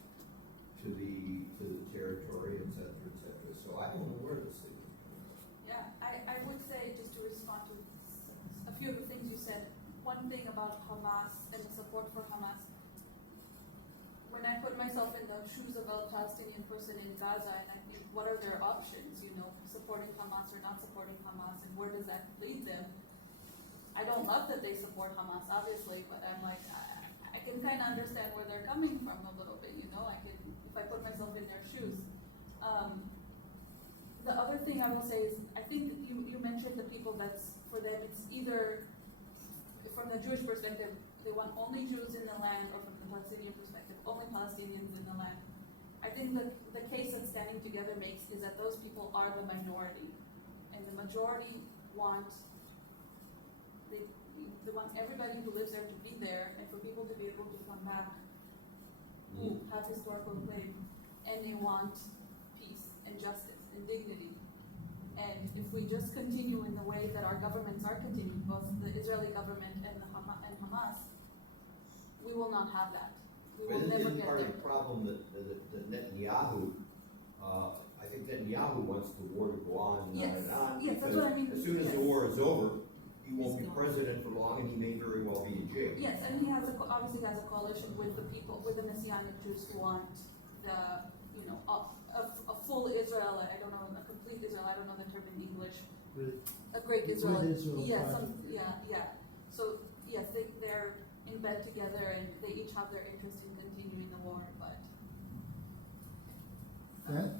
to the territory, et cetera, So I don't know where this thing is going. Yeah, I would say, just to respond to a few of the things you said, one thing about Hamas and the support for Hamas, when I put myself in the shoes of a Palestinian person in Gaza, and I think, what are their options, supporting Hamas or not supporting Hamas, and where does that lead them? I don't love that they support Hamas, obviously, but I'm like, I can kind of understand where they're coming from a little bit, I can, if I put myself in their shoes. The other thing I will say is, I think you mentioned the people that's, for them, it's either, from the Jewish perspective, they want only Jews in the land, or from the Palestinian perspective, only Palestinians in the land. I think that the case that Standing Together makes is that those people are the minority, and the majority want they want everybody who lives there to be there, and for people to be able to come back who have historical claim, and they want peace and justice and dignity. And if we just continue in the way that our governments are continuing, both the Israeli government and Hamas, we will not have that. We will But never isn't get part there. of the problem that Netanyahu, I think Netanyahu wants the war to go on and on and on. Yes, that's because what I mean. As soon as Yes. the war is over, he won't be president for long, and he may very well be in jail. Yes, and he obviously has a coalition with the people, with the Messianic Jews who want the, a full Israel. I don't know, a complete Israel. I don't know the term in English. A great Israel. Great Israel Yeah, project. So yes, they're in bed together, and they each have their interest in continuing the war. But Okay?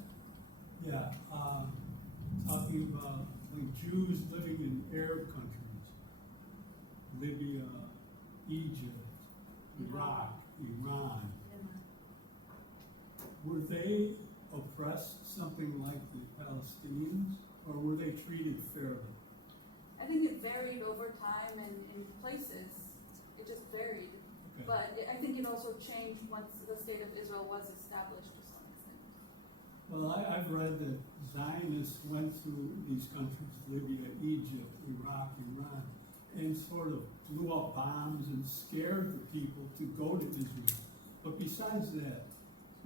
Yeah, talking about like Jews living in Arab countries, Libya, Egypt, Iraq, Iran, were they oppressed something like the Palestinians, or were they treated fairly? I think it varied over time and in places. It just varied. Okay. But I think it also changed once the state of Israel was established to some extent. Well, I've read that Zionists went through these countries, Libya, Egypt, Iraq, Iran, and sort of blew up bombs and scared the people to go to Israel. But besides that,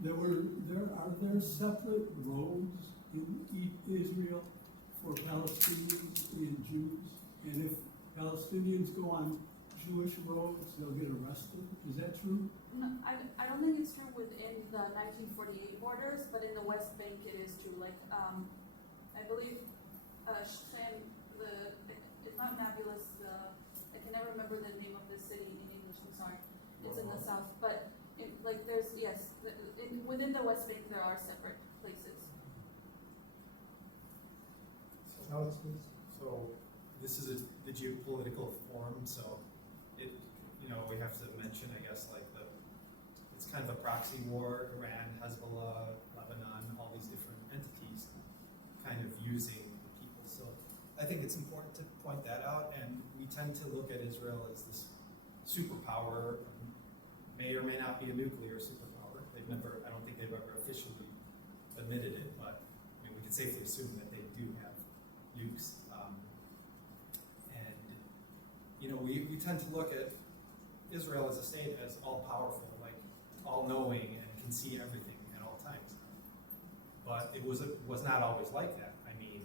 are there separate roads in Israel for Palestinians and Jews? And if Palestinians go on Jewish roads, they'll get arrested? Is that true? No, I don't think it's true within the 1948 borders, but in the West Bank it is true. Like, I believe Shem, it's not Nablus, I can never remember the name of the city in English, I'm sorry. It's in the south, but within the West Bank there are separate places. Alex, please. So this is the geopolitical forum, so it, we have to mention, I guess, like it's kind of a proxy war, Iran, Hezbollah, Lebanon, all these different entities kind of using the people. So I think it's important to point that out, and we tend to look at Israel as this superpower, may or may not be a nuclear superpower. I don't think they've ever officially admitted it, but I mean, we can safely assume that they do have nukes. We tend to look at Israel as a state as all-powerful, like all-knowing and can see everything at all times. But it was not always like that. I mean,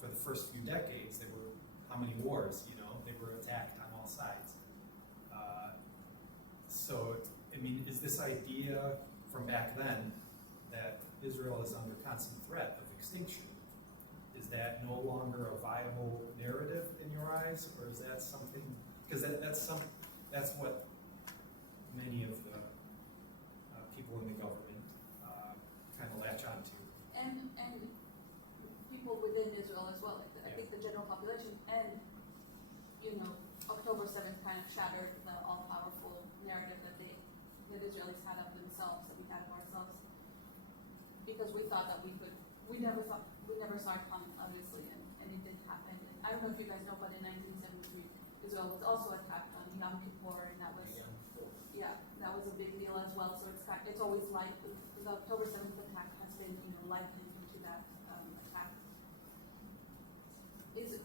for the first few decades, there were how many wars? They were attacked on all sides. So, I mean, is this idea from back then that Israel is under constant threat of extinction, is that no longer a viable narrative in your eyes, or is that something? Because that's what many of the people in the government kind of latch onto. And people within Israel as well. Like I think the general population and October 7th kind of shattered the all-powerful narrative that Israelis had of themselves, that we had of ourselves, because we thought that we never saw it coming, obviously, and it didn't happen. And I don't know if you guys know, but in 1973, Israel was also attacked on Yom Kippur, and that was that was a big deal as well. So it's always like the October 7th attack has been likened to that attack.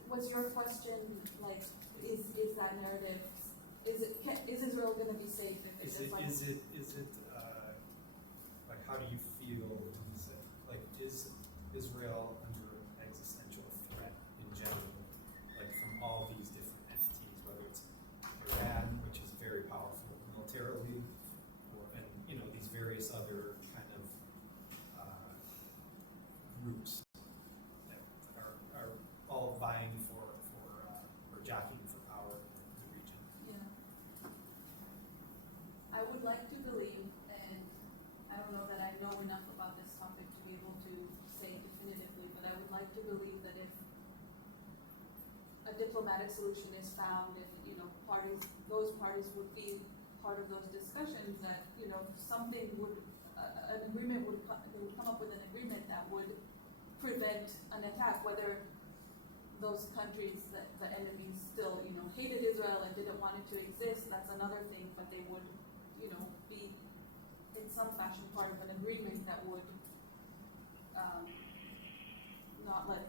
Was your question like is that narrative? Is Israel going to be safe if it's like? Like, how do you feel when you say, like, is Israel under existential threat in general, like from all these different entities, whether it's Iran, which is very powerful militarily, and these various other kind of groups that are all vying for or jockeying for power in the region. Yeah. I would like to believe, and I don't know that I know enough about this topic to be able to say definitively, but I would like to believe that if a diplomatic solution is found and, those parties would be part of those discussions, that, something would, an agreement they would come up with an agreement that would prevent an attack, whether those countries, that the enemies still, hated Israel and didn't want it to exist, that's another thing, but they would, be in some fashion part of an agreement that would not let,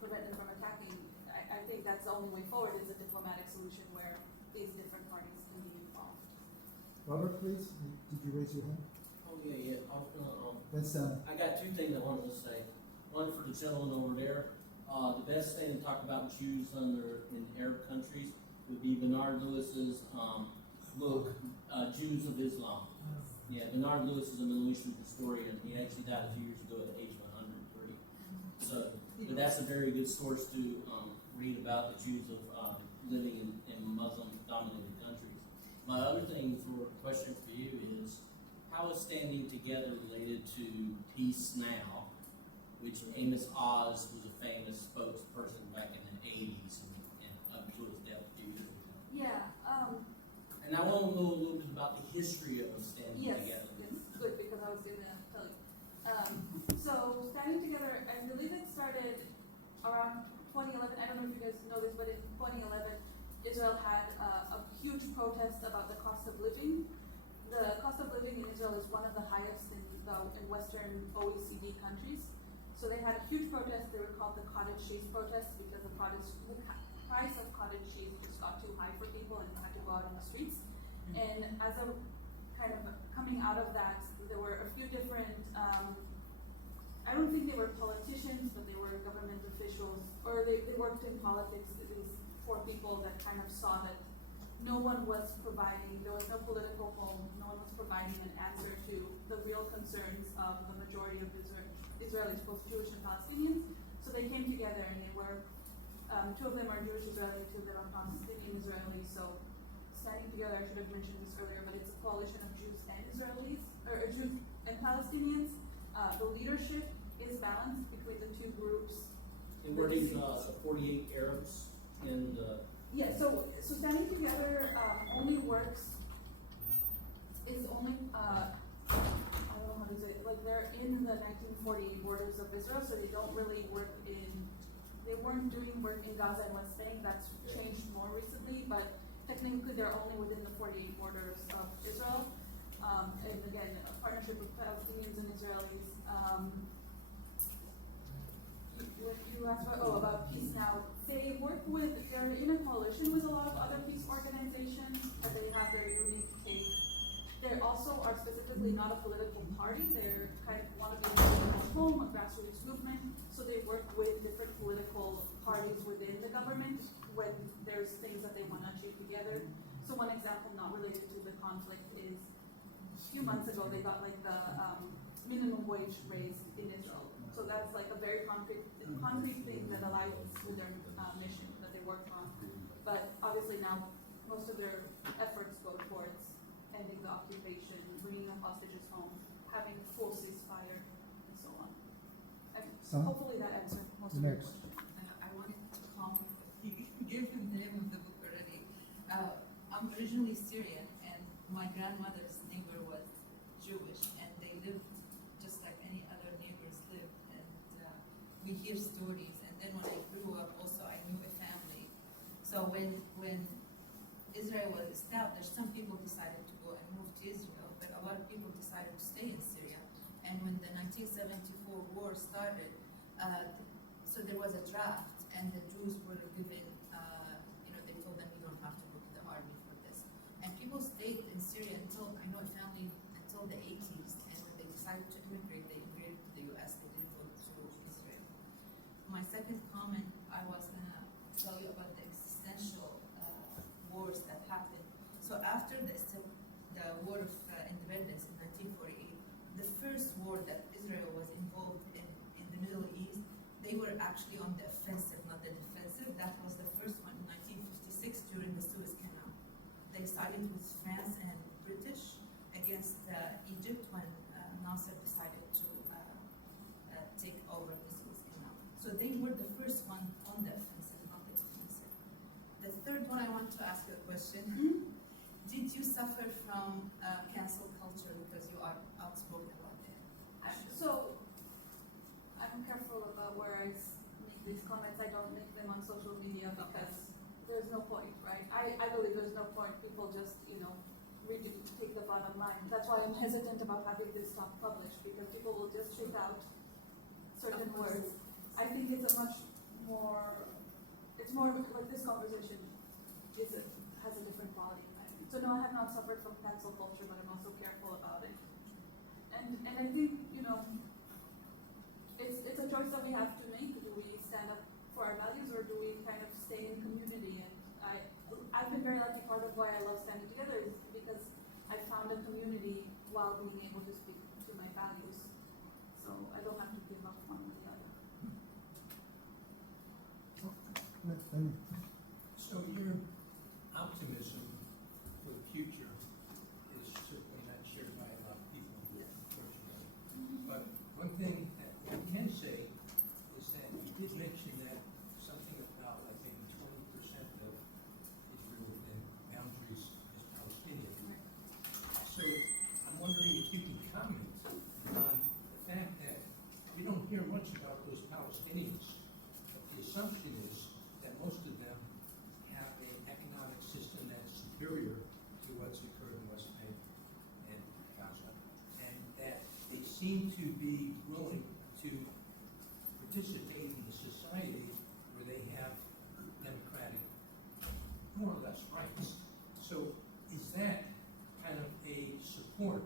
prevent them from attacking. I think that's the only way forward, is a diplomatic solution where these different parties can be involved. Robert, please. Did you raise your hand? Oh, yeah. I was gonna, That's I got two things I wanted to say. One for the gentleman over there. The best thing to talk about Jews in Arab countries would be Bernard Lewis's book, Jews of Islam. Yeah, Bernard Lewis is a Middle Eastern historian. He actually died a few years ago at the age of 103. So, but that's a very good source to read about the Jews of living in Muslim-dominated countries. My other question for you is, how is Standing Together related to Peace Now, which Amos Oz was a famous spokesperson back in the 80s and up to his death a few years ago? Yeah. And I want to know a little bit about the history of Standing Yes, Together. it's good because I was going to tell you. So Standing Together, I believe it started around 2011. I don't know if you guys know this, but in 2011, Israel had a huge protest about the cost of living. The cost of living in Israel is one of the highest in Western OECD countries. So they had a huge protest. They were called the cottage cheese protest because the price of cottage cheese just got too high for people and had to go out on the streets. And as a kind of coming out of that, there were a few different, I don't think they were politicians, but they were government officials, or they worked in politics. These four people that kind of saw that no one was providing, there was no political home, no one was providing an answer to the real concerns of the majority of Israelis, both Jewish and Palestinians. So they came together, and they were, two of them are Jewish Israeli, two of them are Palestinian Israeli. So Standing Together, I should have mentioned this earlier, but it's a coalition of Jews and Israelis, or Jews and Palestinians. The leadership is balanced between the two groups. They weren't even, 48 Arabs and, Yeah, so Standing Together, only works, is only, I don't know how to say it, like, they're in the 1948 borders of Israel, so they don't really work they weren't doing work in Gaza and West Bank. That's changed more recently, but technically they're only within the 48 borders of Israel. And again, a partnership with Palestinians and Israelis. What you asked about Peace Now, they're in a coalition with a lot of other peace organizations, but they have their unique take. They also are specifically not a political party. They're kind of want to be a home, a grassroots movement. So they work with different political parties within the government when there's things that they want to achieve together. So one example not related to the conflict is a few months ago they got like the minimum wage raised in Israel. So that's like a very concrete thing that aligns with their mission that they work on. But obviously now most of their efforts go towards ending the occupation, bringing the hostages home, having full ceasefire, and so on. And hopefully that answered most of your questions. I wanted to comment. You gave the name of the book already. I'm originally Syrian, and my grandmother's neighbor was Jewish, and they lived just like any other neighbors lived. And we hear stories. And then when I grew up, also I knew a family. So when Israel was established, some people decided to go and move to Israel, but a lot of people decided to stay in Syria. And when the 1974 war started, so there was a draft, and the Jews were given, they told them you don't have to go to the army for this. And people stayed in Syria until, I know a family, until the 80s, and when they decided to immigrate, they immigrated to the US, they didn't go to Israel. My second comment, I was gonna tell you about the existential wars that happened. So after the War of Independence in 1948, the first war that Israel was involved in the Middle East, they were actually on the offensive, not the defensive. That was the first one in 1956 during the Suez Canal. They sided with France and British against Egypt when Nasser decided to take over the Suez Canal. So they were the first one on the offensive, not the defensive. The third one, I want to ask you a question. Did you suffer from cancel culture because you are outspoken about it? So I'm careful about where I make these comments. I don't make them on social media because there's no point, right? I believe there's no point. People just, take the bottom line. That's why I'm hesitant about having this talk published, because people will just take out certain words. I think it's it's more like this conversation has a different quality. So no, I have not suffered from cancel culture, but I'm also careful about it. And I think, it's a choice that we have to make. Do we stand up for our values, or do we kind of stay in community? And I've been very lucky. Part of why I love Standing Together is because I found a community while being able to speak to my values. So I don't have to give up one or the other. So your optimism for the future is certainly not shared by a lot of people, unfortunately. But one thing that I can say is that you did mention that something about, I think, 20% of Israel within boundaries is Palestinian. So I'm wondering if you can comment on the fact that we don't hear much about those Palestinians, but the assumption is that most of them have an economic system that's superior to what's occurred in West Bank and Gaza, and that they seem to be willing to participate in the society where they have democratic, more or less, rights. So is that kind of a support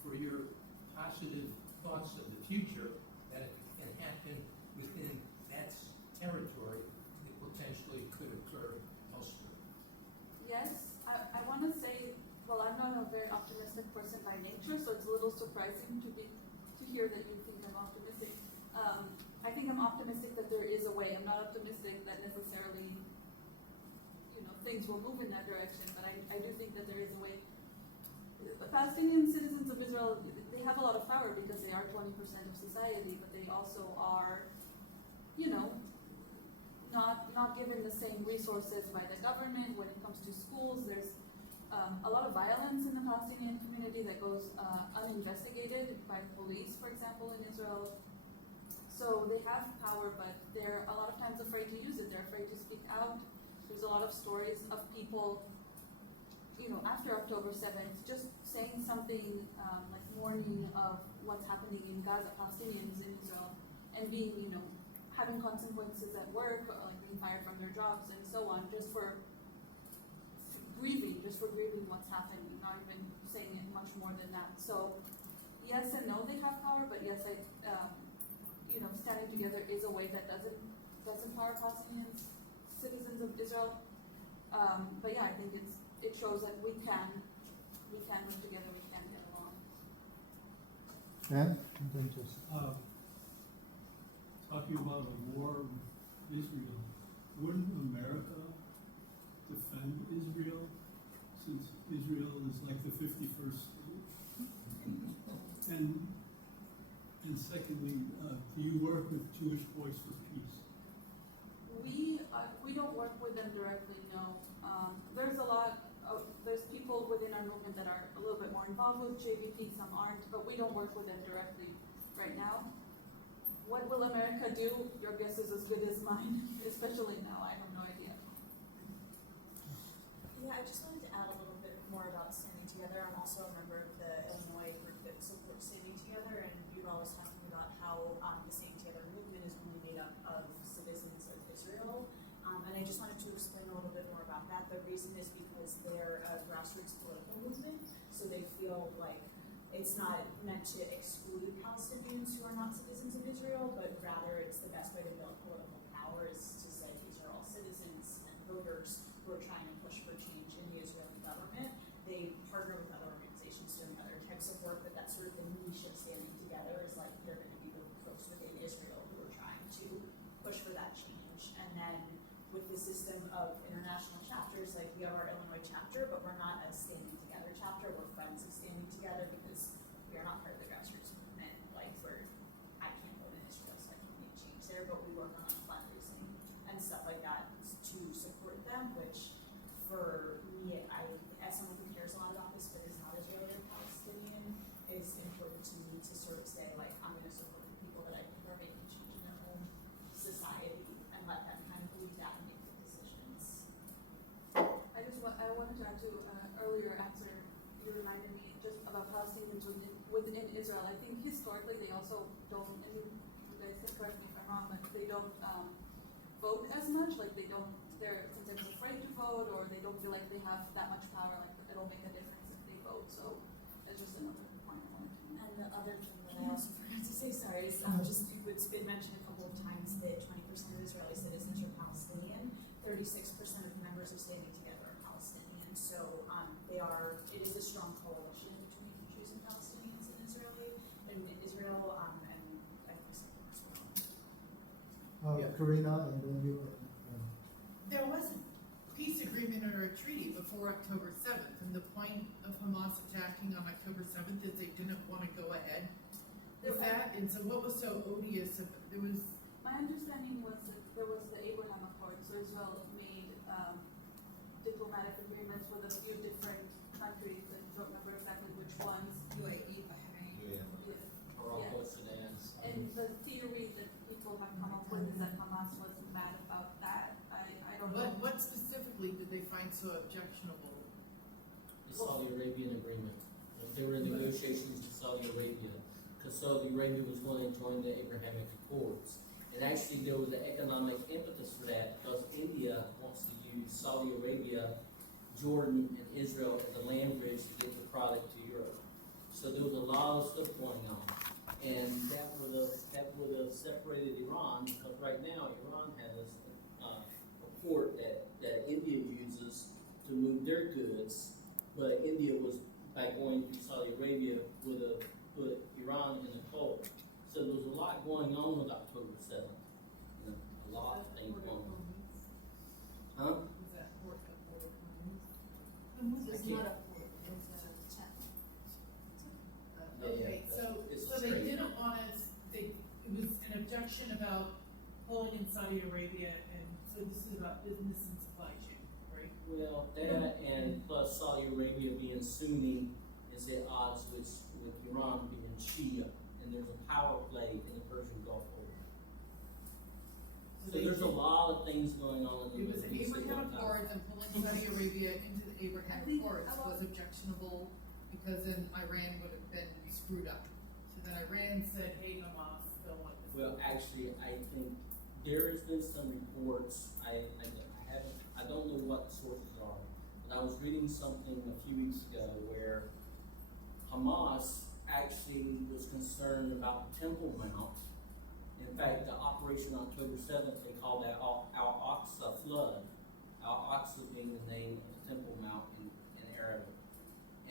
for your positive thoughts of the future, that it can happen within that territory that potentially could occur elsewhere? Yes, I want to say, well, I'm not a very optimistic person by nature, so it's a little surprising to hear that you think I'm optimistic. I think I'm optimistic that there is a way. I'm not optimistic that necessarily, things will move in that direction, but I do think that there is a way. The Palestinian citizens of Israel, they have a lot of power because they are 20% of society, but they also are, not given the same resources by the government when it comes to schools. There's a lot of violence in the Palestinian community that goes uninvestigated by police, for example, in Israel. So they have power, but they're a lot of times afraid to use it. They're afraid to speak out. There's a lot of stories of people, after October 7th, just saying something like warning of what's happening in Gaza, Palestinians in Israel, and being, having consequences at work, like being fired from their jobs and so on, just for grieving what's happening, not even saying it much more than that. So yes and no, they have power, but yes, standing together is a way that does empower Palestinians, citizens of Israel. But yeah, I think it shows that we can work together, we can get along. And then just Talking about a war with Israel, wouldn't America defend Israel, since Israel is like the 51st state? And secondly, do you work with Jewish Voice for Peace? We don't work with them directly, no. There's people within our movement that are a little bit more involved with JVP, some aren't, but we don't work with them directly right now. What will America do? Your guess is as good as mine, especially now. I have no idea. Yeah, I just wanted to add a little bit more about standing together. I'm also a member of the Illinois group that supports standing together, and Yuval was talking about how the Standing Together movement is only made up of citizens of Israel. And I just wanted to explain a little bit more about that. The reason is because they're a grassroots political movement, so they feel like it's not meant to exclude Palestinians who are not citizens of Israel, but rather it's the best way to build political power is to say these are all citizens and voters who are trying to push for change in the Israeli government. They partner with other organizations doing other types of work, but that's sort of the niche of standing together is like they're going to be the folks within Israel who are trying to push for that change. And then with the system of international chapters, like we have our Illinois chapter, but we're not a standing together chapter. We're friends of standing together because we are not part of the grassroots movement. Like I can't vote in Israel, so I can't make change there, but we work on fundraising and stuff like that to support them, which for me, as someone who cares a lot about this but is not Israeli or Palestinian, is important to me to sort of say, like, I'm going to support the people that I think are making change in their own society and let them kind of believe that and make the decisions. I wanted to add to earlier answer. You reminded me just about Palestinians within Israel. I think historically they also don't, and you guys can correct me if I'm wrong, but they don't vote as much. Like they're sometimes afraid to vote, or they don't feel like they have that much power. Like it'll make a difference if they vote. So that's just another point I wanted to make. And the other thing that I also forgot to say, sorry, is just it's been mentioned a couple of times that 20% of Israeli citizens are Palestinian, 36% of members of Standing Together are Palestinian. So it is a strong coalition between Jews and Palestinians in Israel, and I think something as well. Karina, and then you. There was a peace agreement or a treaty before October 7th, and the point of Hamas attacking on October 7th is they didn't want to go ahead with that. And so what was so odious of it? My understanding was that there was the Abraham Accord, so Israel made diplomatic agreements with a few different countries. I don't remember exactly which ones. UAE, Bahrain. Morocco, Yes. Sudan. And the theory that people have come up with is that Hamas was mad about that. I don't know. What specifically did they find so objectionable? The Saudi Arabian agreement. There were negotiations with Saudi Arabia because Saudi Arabia was going to join the Abrahamic Accords. And actually there was an economic impetus for that because India wants to use Saudi Arabia, Jordan, and Israel as a land bridge to get the product to Europe. So there was a lot of stuff going on. And that would have separated Iran because right now Iran has a port that India uses to move their goods, but India was, by going through Saudi Arabia, would have put Iran in the cold. So there was a lot going on with October 7th. A lot of things going on. Huh? Was that port a port of Commons? It's not a port, it's a channel. Okay, Yeah, so it's they trade. didn't want us, it was an objection about pulling in Saudi Arabia and That and plus Saudi Arabia being Sunni is at odds with Iran being Shia, and there's a power play in the Persian Gulf over. So there's a lot of things going on in the It was Middle East at Abraham one time. Accords, and pulling Saudi Arabia into the Abraham I think- Accords was objectionable, because then Iran would have been screwed up. So then Iran said, hey, Hamas, don't want this. Well, actually, I think there has been some reports, I don't know what the sources are, but I was reading something a few weeks ago where Hamas actually was concerned about the Temple Mount. In fact, the Operation October 7th, they called that Al-Aqsa Flood. Al-Aqsa being the name of the Temple Mount in Arabic.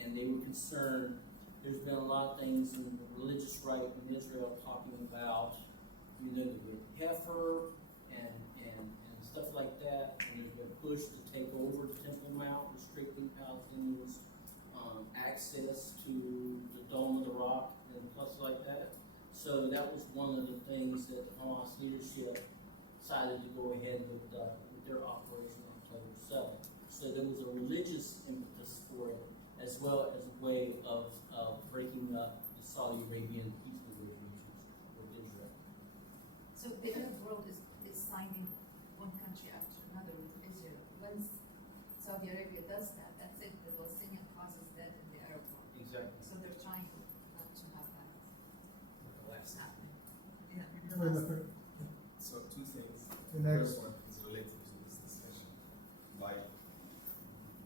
And they were concerned, there's been a lot of things in the religious right in Israel talking about, the heifer and stuff like that, and there's been a push to take over the Temple Mount, restricting Palestinians' access to the Dome of the Rock and plus like that. So that was one of the things that the Hamas leadership decided to go ahead with their Operation October 7th. So there was a religious impetus for it, as well as a way of breaking up the Saudi Arabian peace negotiations with Israel. So the Arab world is signing one country after another with Israel. Once Saudi Arabia does that, that's it. The Palestinian cause is dead in the Arab world. Exactly. So they're trying not to have that happen. Yeah. So two things. The The next- first one is related to this discussion. Like,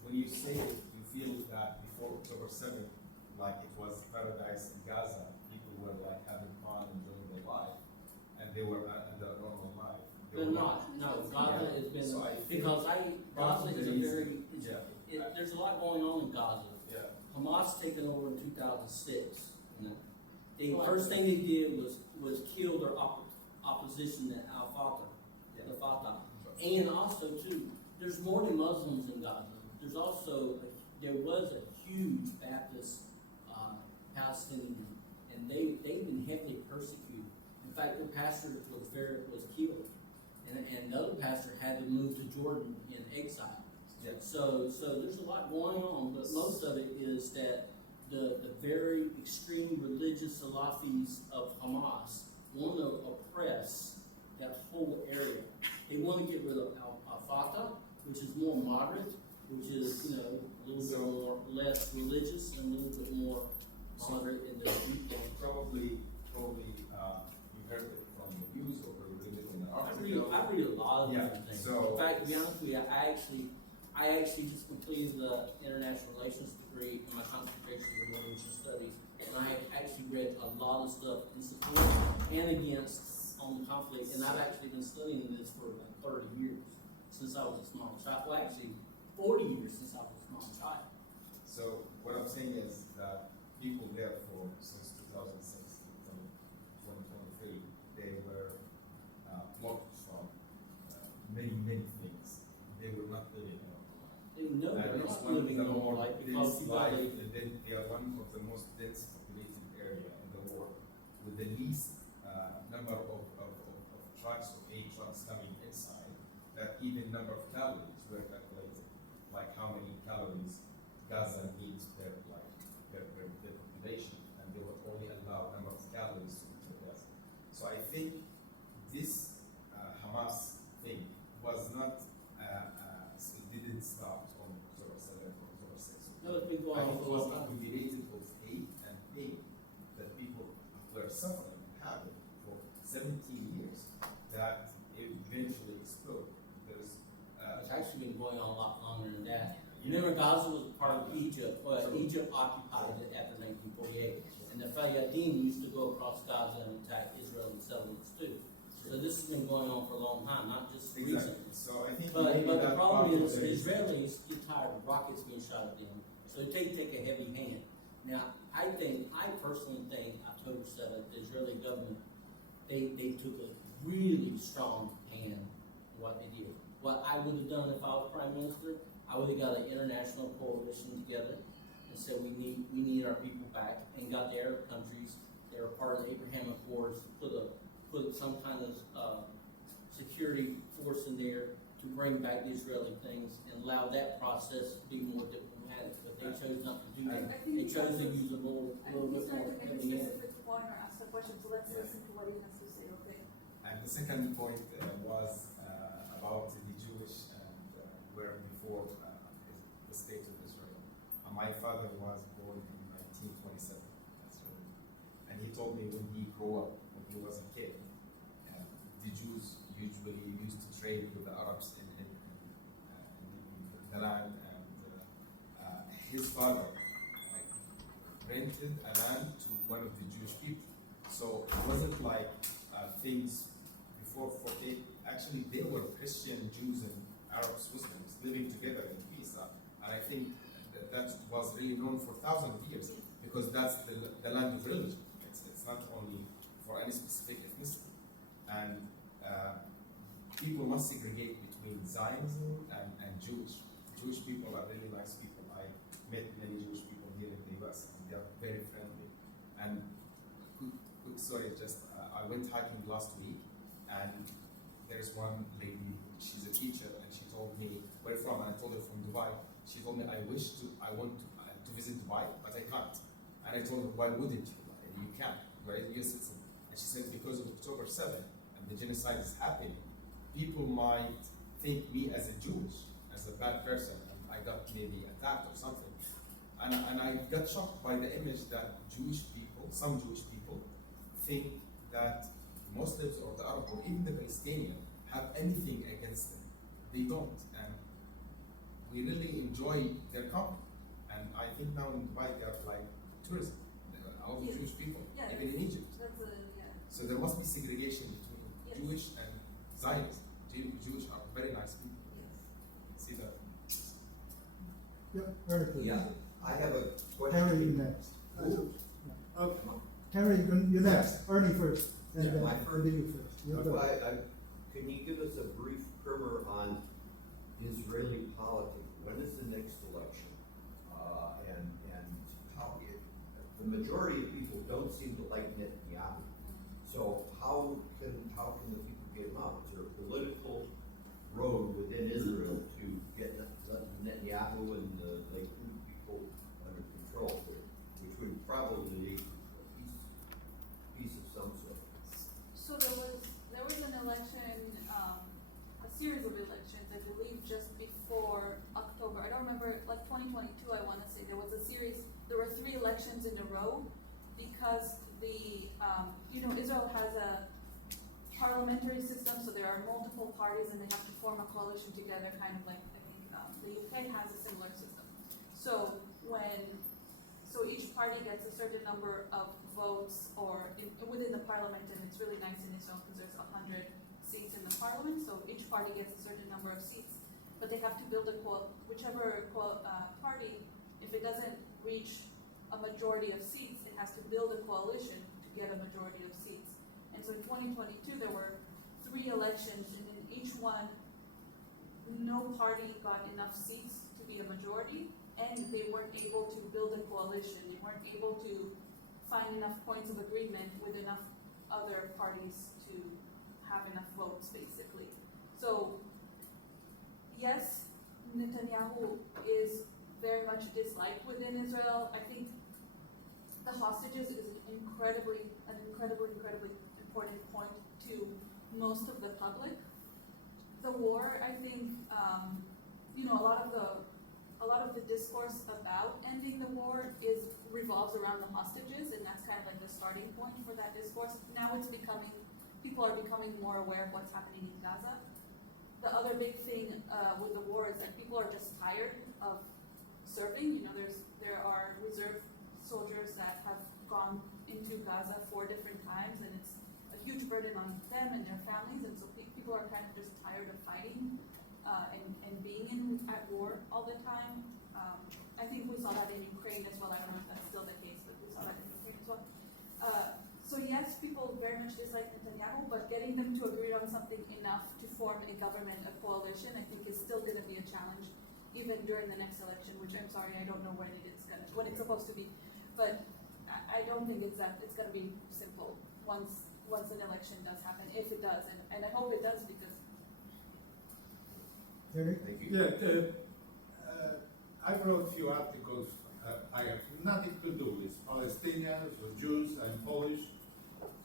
when you say it, you feel that before October 7th, like it was paradise in Gaza, people were like having fun, enjoying their life, and they were under a normal life. They They're were not. No, Gaza has been, So I think because Gaza is a very, Yeah. there's a lot going on in Gaza. Yeah. Hamas taken over in 2006. The first thing they did was kill their opposition at Al-Fatah, Yeah. the Fatah. And also too, there's more than Muslims in Gaza. There's also, there was a huge Baptist Palestinian, and they've been heavily persecuted. In fact, their pastor was killed, and the other pastor had to move to Jordan in exile. Yeah. So there's a lot going on, but most of it is that the very extreme religious Salafis of Hamas want to oppress that whole area. They want to get rid of Al-Fatah, which is more moderate, which is, a little bit more less religious and a little bit more moderate in their viewpoint. Probably, you heard it from the news or read it in an article. I read a lot of Yeah, different things. so- In fact, to be honest with you, I actually just completed the international relations degree in my concentration in religious studies, and I have actually read a lot of stuff in support and against on the conflict, and I've actually been studying this for about 30 years since I was a small child. Well, actually, 40 years since I was a small child. So what I'm saying is that people there since 2006 until 2023, they were blocked from many things. They were not living a normal life. They're It's not one of living the a normal more life because dense people life, they- they are one of the most dense populated area in the world, with the least number of trucks or aid trucks coming inside. That even number of calories were calculated, like how many calories Gaza needs per population, and they would only allow number of calories to enter Gaza. So I think this Hamas thing was not it didn't start on October 7th or October 6th. No, it's been going I on think for it a was long time. accumulated of hate and pain that people were suffering and having for 17 years that eventually exploded. It's actually been going on a lot longer than that. Remember, Gaza was part of Egypt. Well, Egypt occupied it after 1948, and the Fayyadin used to go across Gaza and attack Israel and settlements too. So this has been going on for a long time, not just recently. So I think But maybe the that problem part is of the it- Israelis get tired of rockets being shot at them, so they take a heavy hand. Now, I personally think October 7th, the Israeli government, they took a really strong hand in what they did. What I would have done if I was prime minister, I would have got an international coalition together and said we need our people back, and got the Arab countries that are part of the Abraham Accords to put some kind of security force in there to to bring back the Israeli things and allow that process to be more diplomatic, but they chose not to do that. I think They chose to use a little I think bit he's trying more to make a heavy handed. specific point or ask a question, so let's listen to what he has to say, okay? And the second point was about the Jewish and where before the state of Israel. My father was born in 1927, that's right. And he told me when he grew up, when he was a kid, the Jews usually used to trade with the Arabs in the land, and his father rented a land to one of the Jewish people. So it wasn't like things before 48. Actually, they were Christian Jews and Arab Muslims living together in peace. And I think that was really known for thousands of years because that's the land of religion. It's not only for any specific ethnicity. And people must segregate between Zionism and Jewish. Jewish people are really nice people. I met many Jewish people here in the US, and they are very friendly. And quick story, just I went hiking last week, and there's one lady, she's a teacher, and she told me, where from? And I told her from Dubai. She told me, I want to visit Dubai, but I can't. And I told her, why wouldn't you? You can't, you are a US citizen. And she said, because of October 7th, and the genocide is happening, people might think me as a Jewish, as a bad person, and I got maybe attacked or something. And I got shocked by the image that Jewish people, some Jewish people, think that Muslims or the Arab or even the Palestinian have anything against them. They don't. And we really enjoy their company. And I think now in Dubai they are like tourism. All the Jewish people, even in Egypt. So there must be segregation between Jewish and Zionists. Jewish are very nice people. See that? Yeah, Ernie, please. Yeah, I have a question. Harry, you next. Ooh. Okay. Harry, you're next. Ernie first. And Yeah, then my first. you first. You'll go. Can you give us a brief primer on Israeli politics? When is the next election? And how the majority of people don't seem to like Netanyahu. So how can the people get him out? Is there a political road within Israel to get Netanyahu and the Likud people under control, which would probably lead to a peace of some sort? So there was an election, a series of elections, I believe, just before October. I don't remember, like 2022, I want to say there was a series. There were 3 elections in a row because Israel has a parliamentary system, so there are multiple parties and they have to form a coalition together, kind of like I think the UK has a similar system. So each party gets a certain number of votes within the parliament, and it's really nice in Israel because there's 100 seats in the parliament, so each party gets a certain number of seats, but they have to build whichever party, if it doesn't reach a majority of seats, it has to build a coalition to get a majority of seats. And so in 2022, there were 3 elections, and in each one, no party got enough seats to be a majority, and they weren't able to build a coalition. They weren't able to find enough points of agreement with enough other parties to have enough votes, basically. So, yes, Netanyahu is very much disliked within Israel. I think the hostages is an incredibly important point to most of the public. The war, I think, a lot of the discourse about ending the war revolves around the hostages, and that's kind of like the starting point for that discourse. Now people are becoming more aware of what's happening in Gaza. The other big thing with the war is that people are just tired of serving. There are reserve soldiers that have gone into Gaza 4 different times, and it's a huge burden on them and their families, and so people are kind of just tired of fighting and being at war all the time. I think we saw that in Ukraine as well. I don't know if that's still the case, but we saw that in Ukraine as well. So yes, people very much dislike Netanyahu, but getting them to agree on something enough to form a government, a coalition, I think is still going to be a challenge, even during the next election, which I'm sorry, I don't know when it's supposed to be. But I don't think it's going to be simple once an election does happen, if it does, and I hope it does, because Harry? Thank you. Yeah, I wrote a few articles. I have nothing to do with Palestinians or Jews. I'm Polish,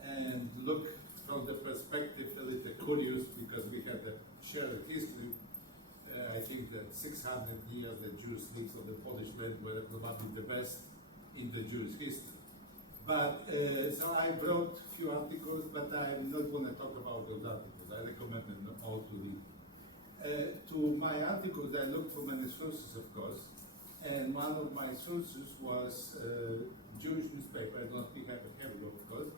and look from the perspective a little curious because we have the shared history. I think that 600 years the Jews lived on the Polish land were probably the best in the Jewish history. But so I wrote a few articles, but I'm not going to talk about those articles. I recommend them all to read. To my articles, I looked for many sources, of course, and one of my sources was Jewish newspaper. I don't speak Hebrew, of course,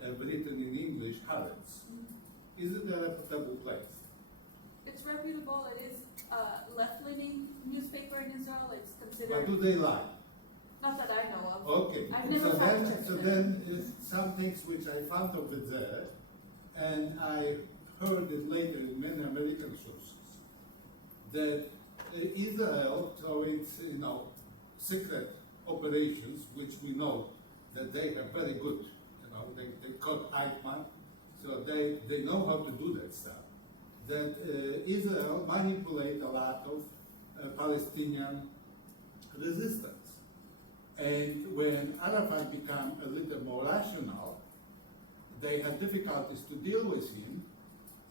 written in English, Haaretz. Is it a reputable place? It's reputable. It is a left-leaning newspaper in Israel. It's But considered. do they lie? Not that I know of. Okay. I've never fact-checked So it. then some things which I found over there, and I heard it later in many American sources, that Israel, through its secret operations, which we know that they are very good, they caught Eichmann, so they know how to do that stuff. That Israel manipulate a lot of Palestinian resistance. And when Arafat became a little more rational, they had difficulties to deal with him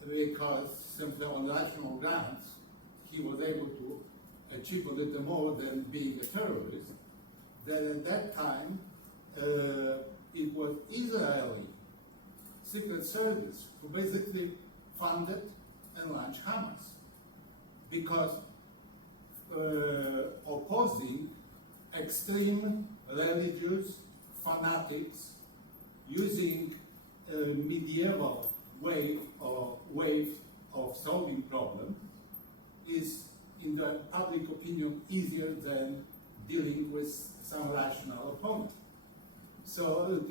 because simply on rational grounds, he was able to achieve a little more than being a terrorist. Then at that time, it was Israeli Secret Service who basically funded and launched Hamas because opposing extreme religious fanatics using a medieval way of solving problem is, in the public opinion, easier than dealing with some rational opponent. So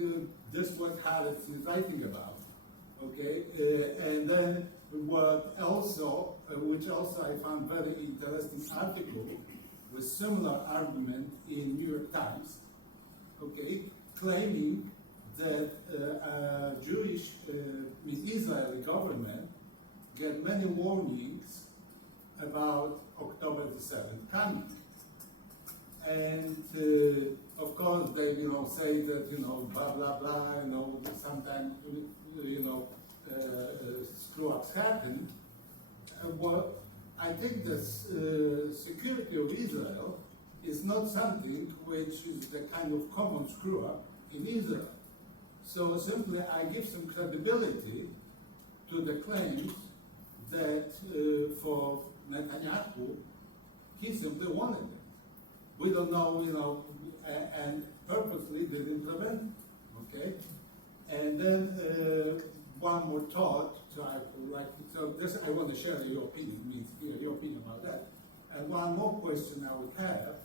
this is what Haaretz is writing about, okay? And then what also, which also I found very interesting article with similar argument in New York Times, okay, claiming that Jewish, Israeli government get many warnings about October the 7th coming. And of course they say that blah blah blah, sometimes screw ups happen. Well, I think the security of Israel is not something which is the kind of common screw up in Israel. So simply I give some credibility to the claims that for Netanyahu, he simply wanted it. We don't know, and purposely didn't prevent it, okay? And then one more thought, so this I want to share your opinion, hear your opinion about that. And one more question I would have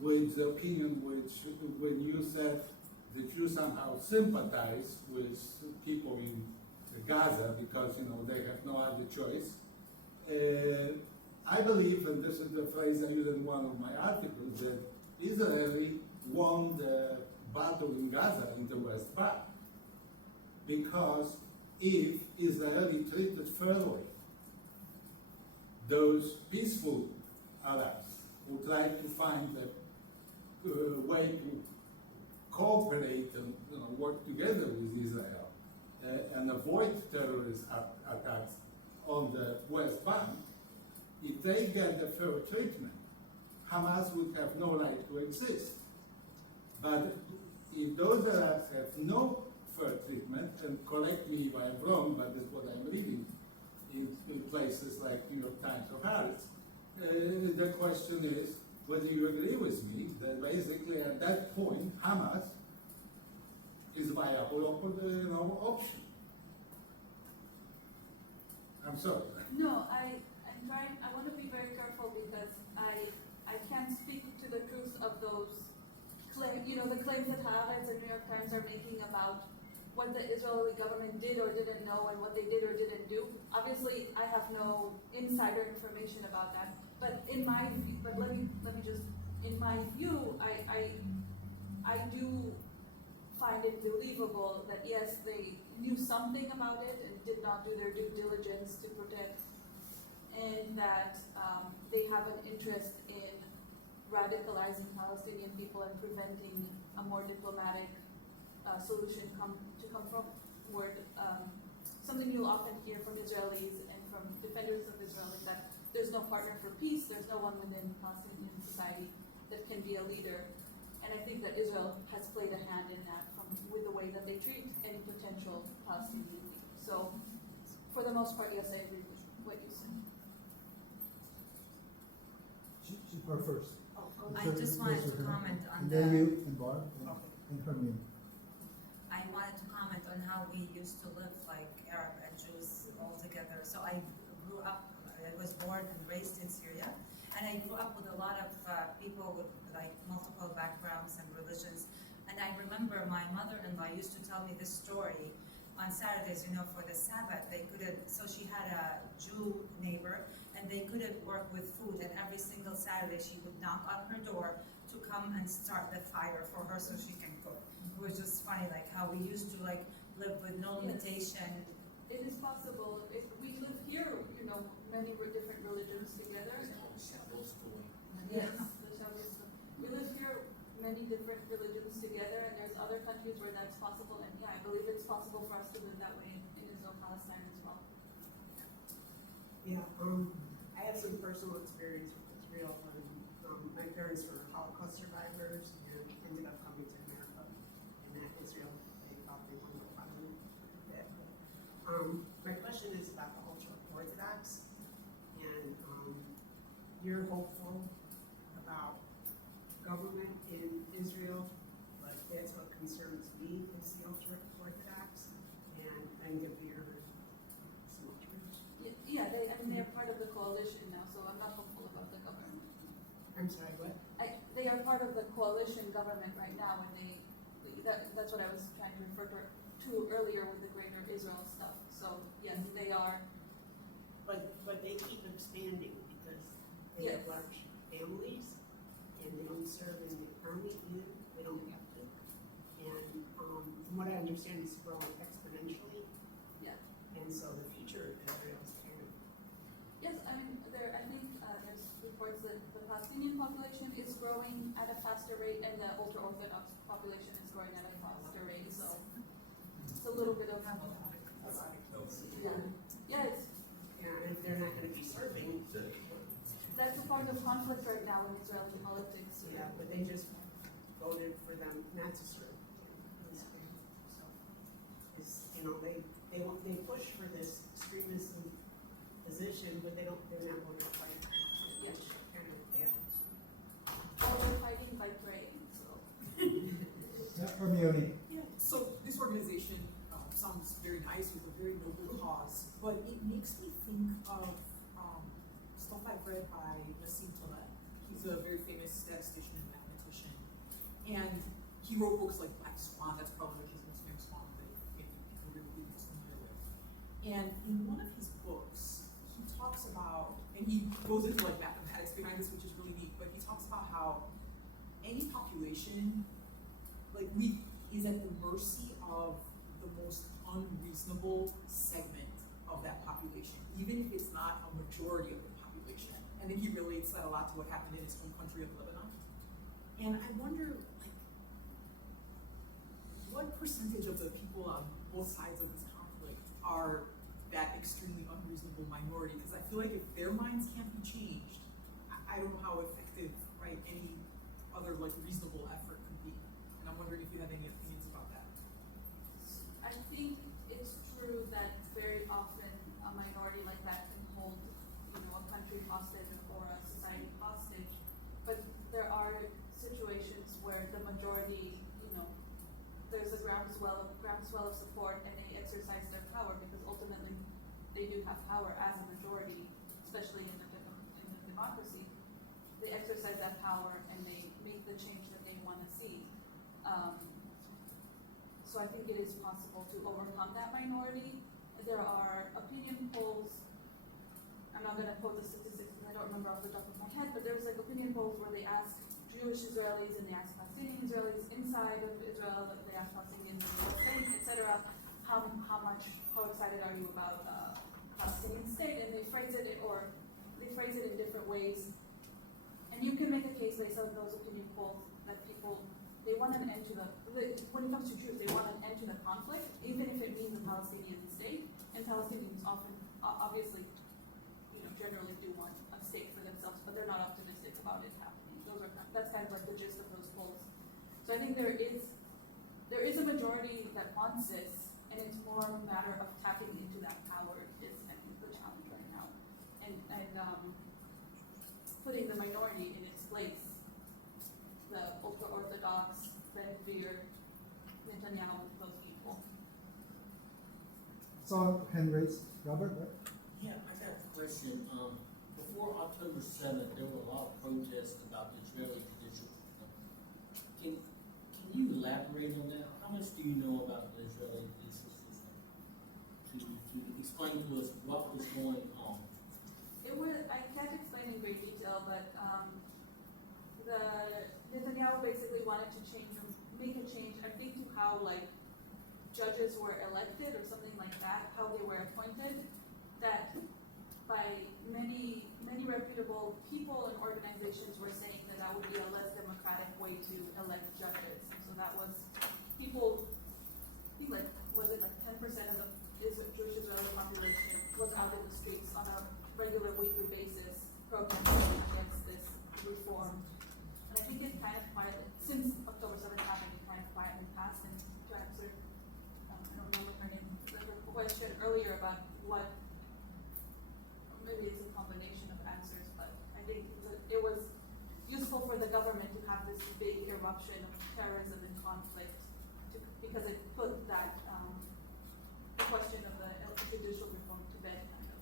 with the opinion which, when you said that you somehow sympathize with people in Gaza because they have no other choice. I believe, and this is the phrase I use in one of my articles, that Israeli won the battle in Gaza in the West Bank. Because if Israeli treated fairly those peaceful Arabs who tried to find a way to cooperate and work together with Israel and avoid terrorist attacks on the West Bank, if they get the fair treatment, Hamas would have no right to exist. But if those Arabs have no fair treatment, and correct me if I'm wrong, but that's what I'm reading in places like New York Times or Haaretz, the question is whether you agree with me that basically at that point Hamas is a viable option. I'm sorry. No, I'm trying. I want to be very careful because I can't speak to the truth of those claims. The claims that Haaretz and New York Times are making about what the Israeli government did or didn't know and what they did or didn't do. Obviously, I have no insider information about that. But in my view, let me just, in my view, I do find it believable that yes, they knew something about it and did not do their due diligence to protect and that they have an interest in radicalizing Palestinian people and preventing a more diplomatic solution to come forward. Something you'll often hear from Israelis and from defenders of Israel is that there's no partner for peace, there's no one within Palestinian society that can be a leader. And I think that Israel has played a hand in that with the way that they treat any potential Palestinian leader. So, for the most part, yes, I agree with what you said. Her first. I just wanted to comment on and then you and Barb and Hermione. I wanted to comment on how we used to live like Arab and Jews all together. So I grew up, I was born and raised in Syria, and I grew up with a lot of people with like multiple backgrounds and religions. And I remember my mother-in-law used to tell me this story on Saturdays, you know, for the Sabbath. They couldn't, so she had a Jew neighbor, and they couldn't work with food. And every single Saturday, she would knock on her door to come and start the fire for her so she can cook. It was just funny, like how we used to like live with no limitation. It is possible. If we live here, you know, many different religions together. Yes, the Shabbos. We live here, many different religions together, and there's other countries where that's possible. And yeah, I believe it's possible for us to live that way in Israel-Palestine as well. Yeah, I have some personal experience with Israel when my parents were Holocaust survivors and ended up coming to America. And that Israel, they thought they were no problem with that. My question is about the ultra-Orthodox, and you're hopeful about government in Israel, but that's what concerns me is the ultra-Orthodox and Gavir Smotrich. Yeah, they're part of the coalition now, so I'm not hopeful about the government. I'm sorry, what? They are part of the coalition government right now, and that's what I was trying to refer to earlier with the Greater Israel stuff. So yes, they are. But they keep expanding because they have large families and they don't serve in the army either. They don't have to. And from what I understand, it's growing exponentially. Yeah. And so the future of Israel is kind of. Yes, I mean, I think there's reports that the Palestinian population is growing at a faster rate, and the ultra-Orthodox population is growing at a faster rate. So it's a little bit of yeah, and if they're not going to be serving, that's a part of conflict right now in Israeli politics. yeah, but they just voted for them not to serve. So it's, you know, they push for this extremist position, but they're not voting to fight. Yes. Kind of bad. Well, they're fighting by praying. So Hermione. Yeah, so this organization sounds very nice with a very noble cause, but it makes me think of stuff I've read by Nassim Taleb. He's a very famous statistician and mathematician, and he wrote books like Black Swan. That's probably like his most famous one that if you're really familiar with. And in one of his books, he talks about, and he goes into like mathematics behind this, which is really neat, but he talks about how any population is at the mercy of the most unreasonable segment of that population, even if it's not a majority of the population. And then he relates that a lot to what happened in his home country of Lebanon. And I wonder, like, what percentage of the people on both sides of this conflict are that extremely unreasonable minority? Because I feel like if their minds can't be changed, I don't know how effective, right, any other like reasonable effort could be. And I'm wondering if you have any opinions about that. I think it's true that very often a minority like that can hold, you know, a country hostage or a society hostage. But there are situations where the majority, you know, there's a groundswell of support, and they exercise their power because ultimately they do have power as a majority, especially in a democracy. They exercise that power and they make the change that they want to see. So I think it is possible to overcome that minority. There are opinion polls. I'm not going to quote the statistics because I don't remember off the top of my head, but there's like opinion polls where they ask Jewish Israelis and they ask Palestinian Israelis inside of Israel, they ask Palestinians in the state, etc. How excited are you about Palestinian state? And they phrase it, or phrase it in different ways. And you can make a case based on those opinion polls that people, they want an end to when it comes to Jews, they want an end to the conflict, even if it means a Palestinian state. And Palestinians often, obviously, generally do want a state for themselves, but they're not optimistic about it happening. That's kind of like the gist of those polls. So I think there is a majority that wants this, and it's more a matter of tapping into that power is, I think, the challenge right now. And putting the minority in its place, the ultra-Orthodox, Ben-Gvir, Netanyahu, those people. So, hand raised, Robert, right? Yeah, I got a question. Before October 7th, there were a lot of protests about the Israeli judicial system. Can you elaborate on that? How much do you know about the Israeli judicial system? To explain to us what was going on. I can't explain in great detail, but Netanyahu basically wanted to make a change, I think, to how judges were elected or something like that, how they were appointed, that by many reputable people and organizations were saying that would be a less democratic way to elect judges. And so that was people, I think was it 10% of the Jewish Israeli population was out in the streets on a regular weekly basis protesting against this reform. And I think it kind of quietly, since October 7th happened, it kind of quietly passed. And to answer, I don't remember her name, her question earlier about what, maybe it's a combination of answers, but I think it was useful for the government to have this big eruption of terrorism and conflict because it put that the question of the judicial reform to bed, kind of.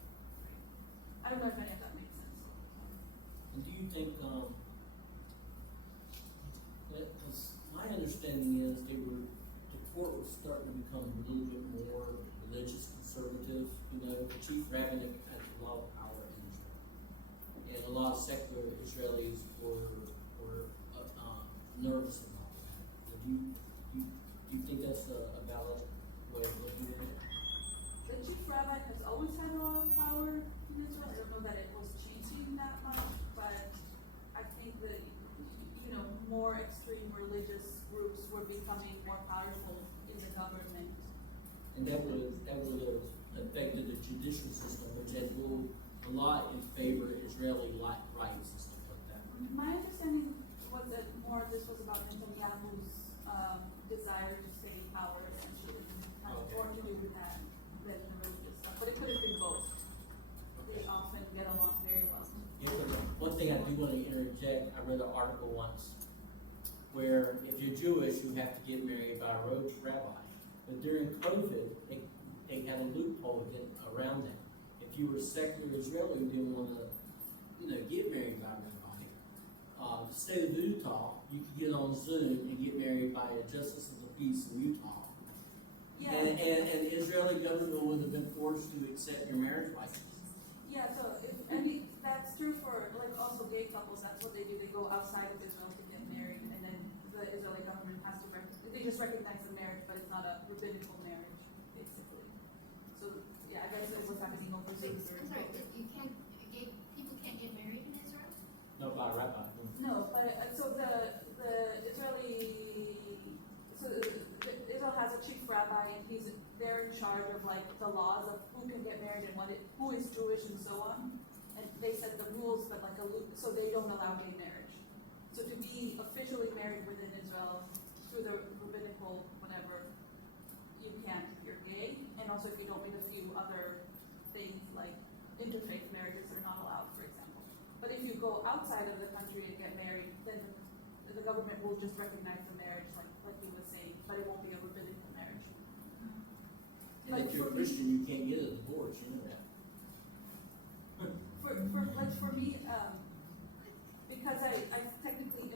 I don't know if any of that makes sense. And do you think, because my understanding is the court was starting to become a little bit more religious conservative. The chief rabbinic had a lot of power in Israel, and a lot of secular Israelis were nervous about that. Do you think that's a valid way of looking at it? The chief rabbi has always had a lot of power in Israel. I don't know that it was changing that much, but I think that more extreme religious groups were becoming more powerful in the government. And that would have affected the judicial system, which had ruled a lot in favor of Israeli rights and stuff like that. My understanding was that more of this was about Netanyahu's desire to stay in power, essentially, and had more to do with that than the religious stuff. But it could have been both. They often get along very well. Yeah, one thing I do want to interject, I read an article once where if you're Jewish, you have to get married by a rabbi. But during COVID, they had a loophole around that. If you were a secular Israeli, you didn't want to, get married by a rabbi. The state of Utah, you could get on Zoom and get married by a justice of the peace in Utah. Yeah. And the Israeli government would have been forced to accept your marriage license. Yeah, so that's true for also gay couples. That's what they do. They go outside of Israel to get married, and then the Israeli government has to they just recognize the marriage, but it's not a rabbinical marriage, basically. So yeah, I guess it was happening over Zoom. I'm sorry, people can't get married in Israel? No, by a rabbi. No, but Israel has a chief rabbi, and they're in charge of the laws of who can get married and who is Jewish and so on. And they set the rules, but so they don't allow gay marriage. So to be officially married within Israel through the rabbinical whatever, you can't if you're gay, and also if you don't meet a few other things like interfaith marriages are not allowed, for example. But if you go outside of the country and get married, then the government will just recognize the marriage, like you were saying, but it won't be a rabbinical marriage. And if you're a Christian, you can't get a divorce, you know that. For me, because I technically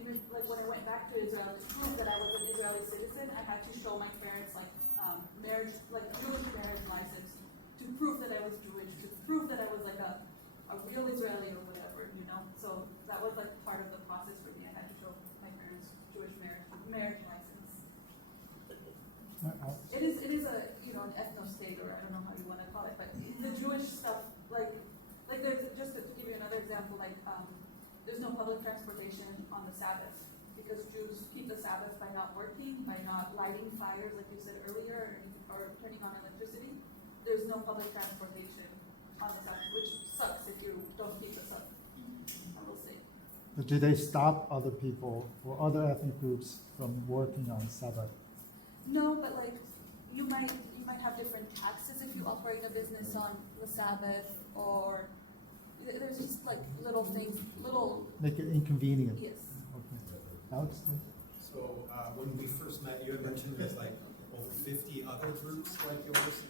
when I went back to Israel to prove that I was an Israeli citizen, I had to show my parents marriage, Jewish marriage license, to prove that I was Jewish, to prove that I was a real Israeli or whatever, So that was part of the process for me. I had to show my parents Jewish marriage license. It is a an ethno state, or I don't know how you want to call it, but the Jewish stuff there's, just to give you another example. because Jews keep the Sabbath by not working, by not lighting fires, like you said earlier, or turning on electricity. There's no public transportation on the Sabbath, which sucks if you don't keep the Sabbath. I will say. But do they stop other people or other ethnic groups from working on Sabbath? No, but like you might have different taxes if you operate a business on the Sabbath, or there's just like little things, little. Make it inconvenient? Yes. Okay. Alex? So, when we first met, you had mentioned there's like over 50 other groups like yours.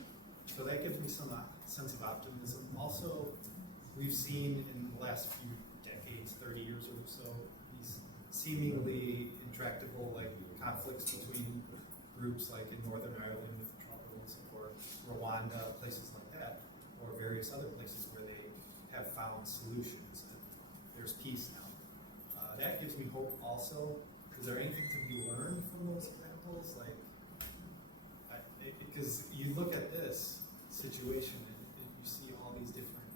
So that gives me some sense of optimism. Also, we've seen in the last few decades, 30 years or so, these seemingly intractable like conflicts between groups like in Northern Ireland with the Troubles, or Rwanda, places like that, or various other places where they have found solutions and there's peace now. That gives me hope also. Is there anything to be learned from those examples? Like, because you look at this situation and you see all these different,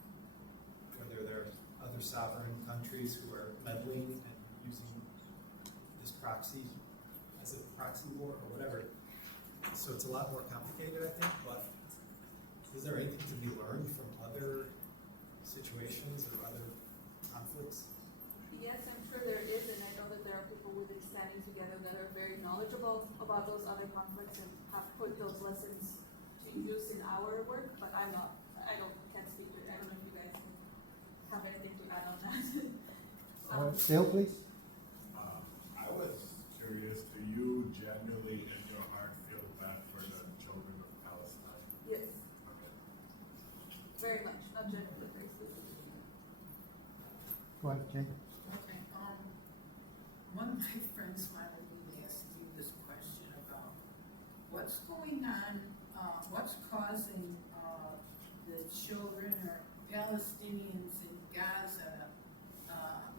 whether they're other sovereign countries who are meddling and using this proxy as a proxy war or whatever. So it's a lot more complicated, I think, but is there anything to be learned from other situations or other conflicts? Yes, I'm sure there is, and I know that there are people within Standing Together that are very knowledgeable about those other conflicts and have put those lessons to use in our work, but can't speak to it. I don't know if you guys have anything to add on that. Dale, please. I was curious, do you genuinely in your heart feel bad for the children of Palestine? Yes, Okay. very much, not generally, very specifically. Go ahead, Jane. Okay, one of my friends wanted me to ask you this question about what's going on, what's causing, the children or Palestinians in Gaza,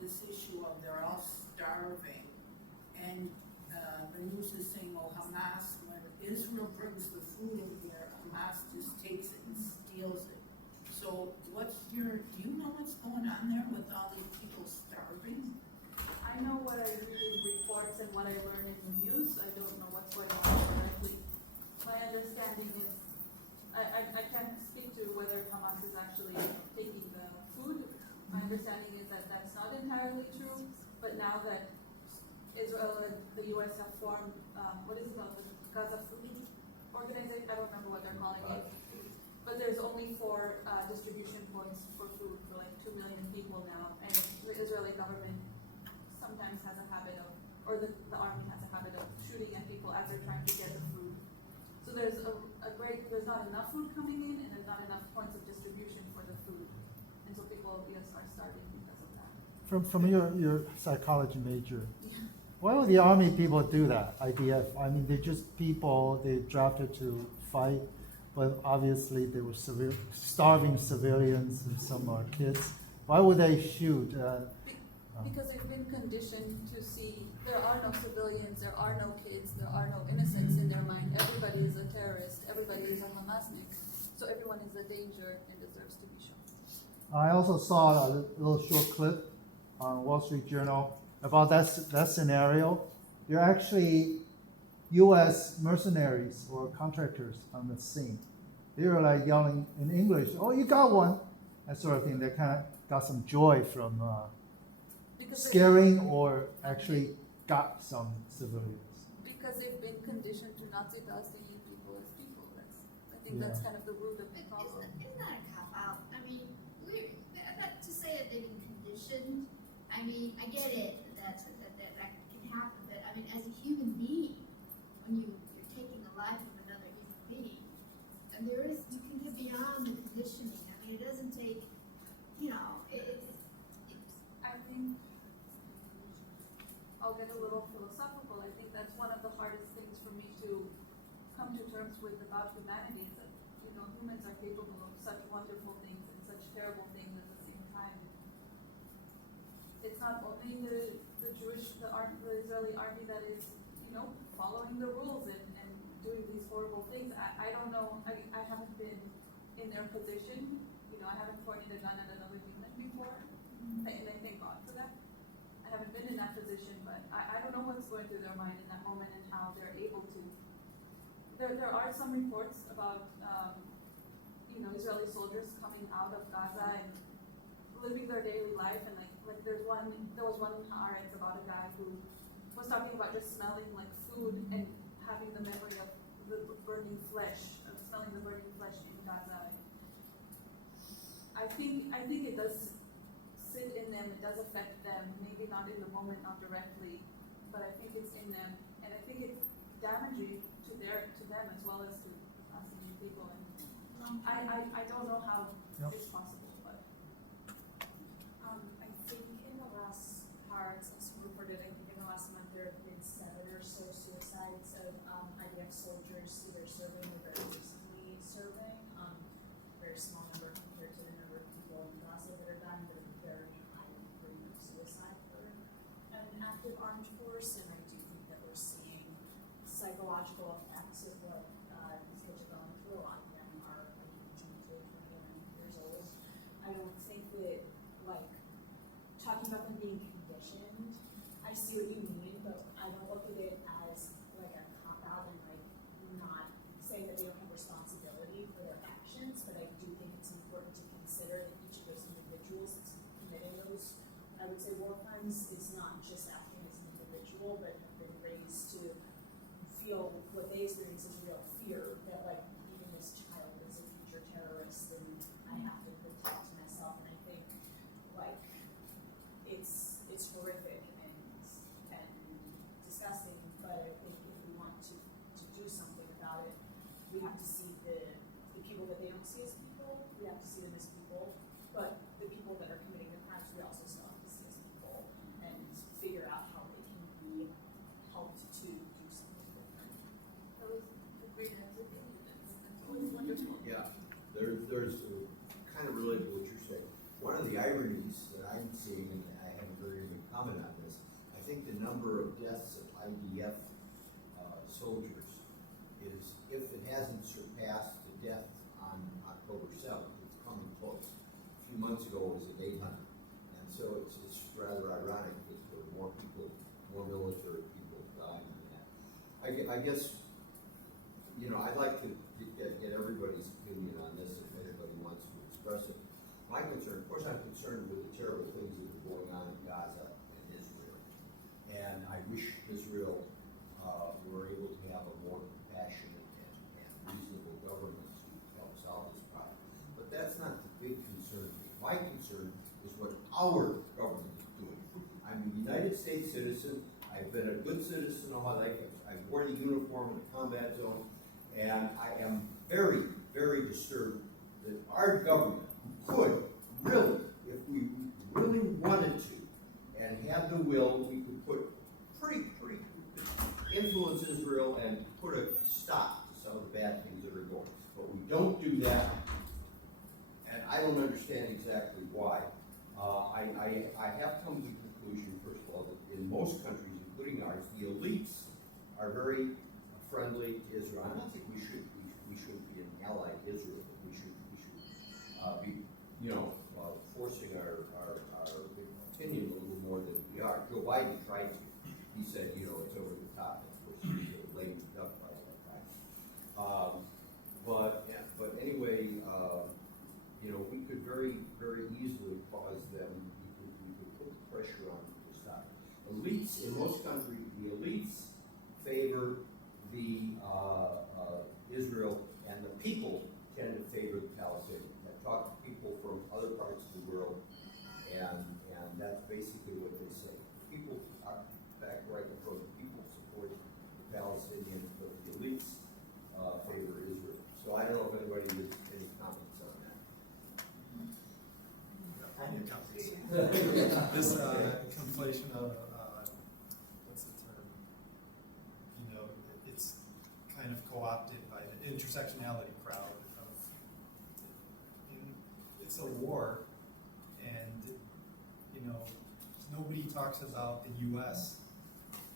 this issue of they're all starving, and, the news is saying, oh, Hamas, when Israel brings the food in here, Hamas just takes it and steals it. So do you know what's going on there with all these people starving? I know what I read in reports and what I learn in the news. I don't know what's going on directly. My understanding is, I can't speak to whether Hamas is actually taking the food. My understanding is that that's not entirely true, but now that Israel and the U.S. have formed, what is it called, the Gaza Food Organization? I don't remember what they're calling it. But there's only 4 distribution points for food for like 2 million people now, and the Israeli government sometimes has a habit of, or the army has a habit of shooting at people as they're trying to get the food. So there's there's not enough food coming in, and there's not enough points of distribution for the food, and so people, yes, are starving because of that. From your psychology major, why would the army people do that? IDF. I mean, they're just people they drafted to fight, but obviously they were starving civilians, and some are kids. Why would they shoot? Because they've been conditioned to see there are no civilians, there are no kids, there are no innocents in their mind. Everybody is a terrorist, everybody is a Hamasnik, so everyone is a danger and deserves to be shot. I also saw a little short clip on Wall Street Journal about that scenario. They're actually U.S. mercenaries or contractors on the scene. They were like yelling in English, "Oh, you got one!" That sort of thing. They kind of got some joy from scaring or actually got some civilians. Because they've been conditioned to Nazi Palestinian people as people. I think that's kind of the root of the problem. Isn't that a cop-out? I mean, to say that they've been conditioned, I mean, I get it, that can happen, but I mean, as a human being, when you're taking the life of another human being, and you can get beyond the conditioning. I mean, it doesn't take, I think, I'll get a little philosophical. I think that's one of the hardest things for me to come to terms with about humanity is that, humans are capable of such wonderful things and such terrible things at the same time. It's not only the Israeli army that is, following the rules and doing these horrible things. I don't know, I haven't been in their position, I haven't pointed a gun at another human before, and I thank God for that. I haven't been in that position, but I don't know what going through their mind in that moment and how they're able to. There are some reports about, Israeli soldiers coming out of Gaza and living their daily life, and like there was one haaretz about a guy who was talking about just smelling like food and having the memory of the burning flesh, of smelling the burning flesh in Gaza. I think it does sit in them, it does affect them, maybe not in the moment, not directly, but I think it's in them, and I think it's damaging to them as well as to us and people. And I don't know how it's possible, but I think in the last part, it's reported, I think in the last month there have been 7 or so suicides of IDF soldiers either serving or very recently serving. Very small number compared to the number of people in Gaza that are done, but a very high rate of suicide for an active armed force. And I do think that we're seeing psychological effects of what these kids are going through. A lot of them are 18 to 21 years old. I don't think that, like, talking about them being conditioned, I see what you mean, but I don't look at it as like a cop-out and like not saying that they don't have responsibility for their actions, but I do think it's important to consider that each of those individuals that's committing those, I would say, war crimes is not just acting as an individual, but have been raised to feel what they experience as real fear that, like, even this child is a future terrorist and I have to protect myself. And I think, like, it's horrific and disgusting, but I think if we want to do something about it, we have to see the people that they don't see as people, we have to see them as people, but the people that are committing the crimes, we also still have to see as people and figure out how they can be helped to do something different. that was a great answer. That's always wonderful. Yeah, there's kind of related to what you're saying. One of the ironies that I'm seeing, and I haven't heard anyone comment on this, I think the number of deaths of IDF soldiers is, if it hasn't surpassed the death on October 7th, it's coming close. A few months ago it was at 800. And so it's rather ironic that there are more people, more military people dying than that. I guess, I'd like to get everybody's opinion on this if anybody wants to express it. My concern, of course, I'm concerned with the terrible things that are going on in Gaza and Israel. And I wish Israel were able to have a more compassionate and reasonable government to help solve this problem. But that's not the big concern. My concern is what our government is doing. I'm a United States citizen. I've been a good citizen all my life. I've worn the uniform in the combat zone. And I am very, very disturbed that our government could really, if we really wanted to, and had the will, we could put pretty influence Israel and put a stop to some of the bad things that are going. But we don't do that, and I don't understand exactly why. I have come to the conclusion, first of all, that in most countries, including ours, the elites are very friendly to Israel. I don't think we should be an ally to Israel. We should be, forcing our opinion a little more than we are. Joe Biden tried to. He said, it's over the top. Of course, he's a lame duck by that time. But anyway, we could very, very easily cause them. We could put the pressure on them to stop. Elites in most countries, the elites favor the Israel, and the people tend to favor the Palestinians. I've talked to people from other parts of the world, and that's basically what they say. People are back where I come from. People support the Palestinians, but the elites favor Israel. So I don't know if anybody has any comments on that. This conflation of what's the term? It's kind of co-opted by the intersectionality crowd. It's a war, and nobody talks about the U.S.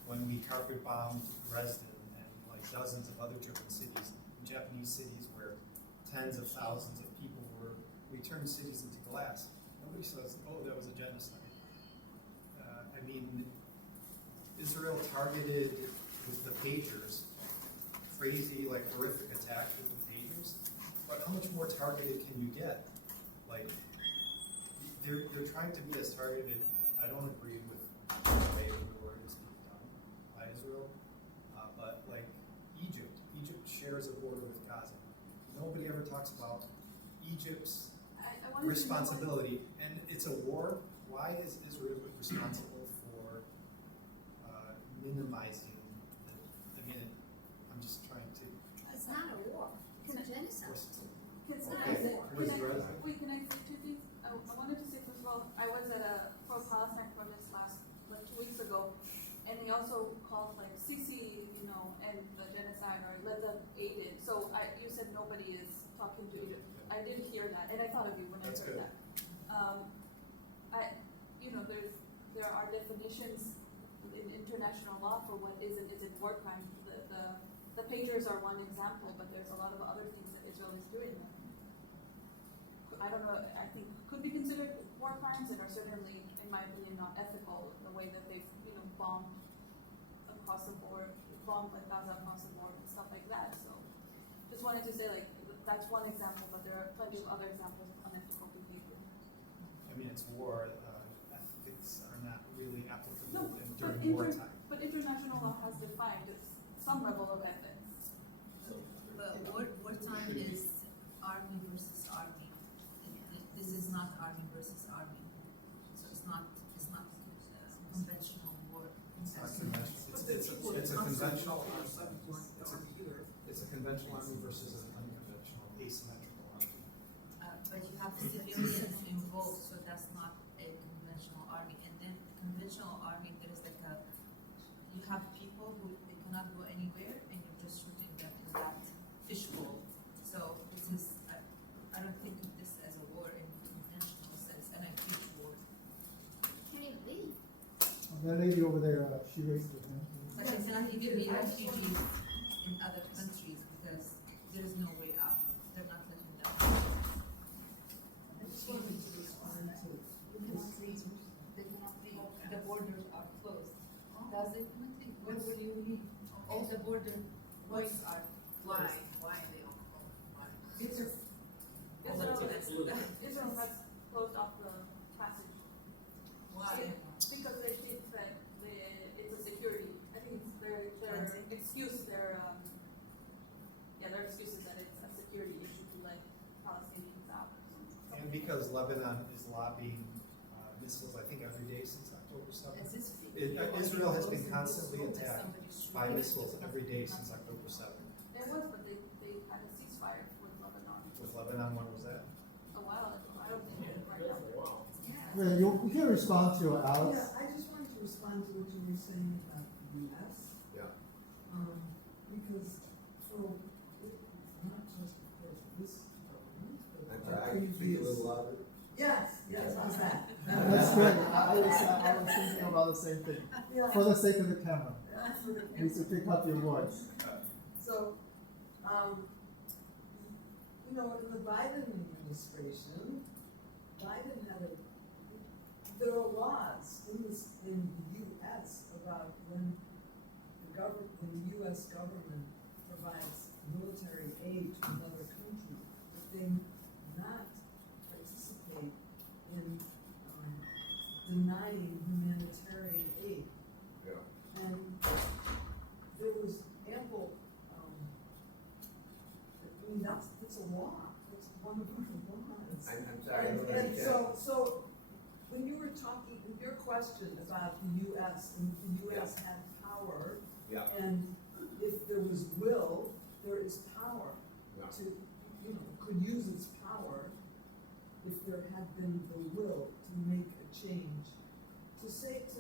when we carpet bombed Dresden and like dozens of other German cities, Japanese cities where tens of thousands of people we turned cities into glass. Nobody says, "Oh, that was a genocide." Israel targeted with the pagers, crazy, like horrific attacks with the pagers, but how much more targeted can you get? Like, they're trying to be as targeted. I don't agree with the way the war is being done by Israel, but like Egypt shares a border with Gaza. Nobody ever talks about Egypt's responsibility, and it's a war. Why is Israel responsible for minimizing I mean, I'm just trying to. It's not a war, it's a genocide. Can I say two things? I wanted to say, first of all, I was at a pro-Palestine protest like 2 weeks ago, and they also called like Sisi, and the genocide, or let them aid it. So you said nobody is talking to Egypt. I did hear that, and I thought of you when I heard that. There are definitions in international law for what is and isn't war crime. The pagers are one example, but there's a lot of other things that Israel is doing. I don't know, I think could be considered war crimes and are certainly, in my opinion, not ethical, the way that they've, bombed across the board, bombed like Gaza across the board and stuff like that. So just wanted to say, like, that's one example, but there are plenty of other examples of unethical behavior. I mean, it's war. Ethics are not really applicable during wartime. But international law has defined some level of ethics. But wartime is army versus army. This is not army versus army. So it's not conventional war. It's not conventional. It's a conventional army. It's a conventional army versus an unconventional, asymmetrical army. But you have civilians involved, so that's not a conventional army. And then the conventional army, there is like you have people who they cannot go anywhere, and you're just shooting them in that fishbowl. So this is, I don't think of this as a war in conventional sense, and I preach war. Can you leave? That lady over there, she raised her hand. But it's not to give me refugees in other countries because there is no way out. They're not letting them out. I just wanted to respond to They cannot leave. The borders are closed. Gaza cannot leave. What do you mean? All the border points are closed. why they don't call it why. Israel has closed off the passage. Why? Because they think that it's a security. I think it's their excuse, their excuse is that it's a security issue to let Palestinians out. And because Lebanon is lobbying missiles, I think every day since October 7th. Israel has been constantly attacked by missiles every day since October 7th. It was, but they had a ceasefire with Lebanon With Lebanon, when was that? a while ago. I don't think it's right now. Yeah, you can respond to Alex. Yeah, I just wanted to respond to what you were saying about the US. Yeah. Because for, it's not just because of this government, but I can speak a little louder. Yes, how's that? That's great. I was thinking about the same thing. Yeah. For the sake of the camera, we need to pick up your voice. So, in the Biden administration, Biden had there are laws in the U.S. about when the U.S. government provides military aid to another country, that they not participate in denying humanitarian aid. Yeah. And there was ample, that's a law, it's one of our laws. I'm sorry, I don't And understand. so, when you were talking, your question about the US, and the US had power, Yeah. and if there was will, there is power Yeah. to, could use its power if there had been the will to make a change. To say to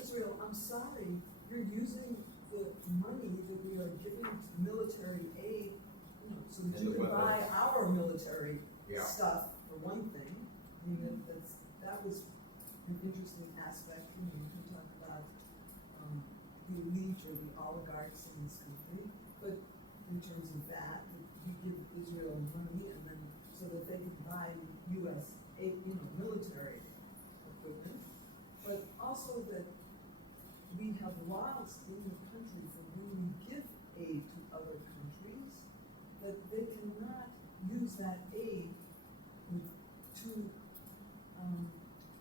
Israel, I'm sorry, you're using the money that we are giving to military aid, so that you can buy our military stuff, for one thing. I mean, that was an interesting aspect. You can talk about the elite or the oligarchs in this country, but in terms of that we give Israel money and then so that they can buy U.S. military equipment, but also that we have laws in the country for when we give aid to other countries, that they cannot use that aid to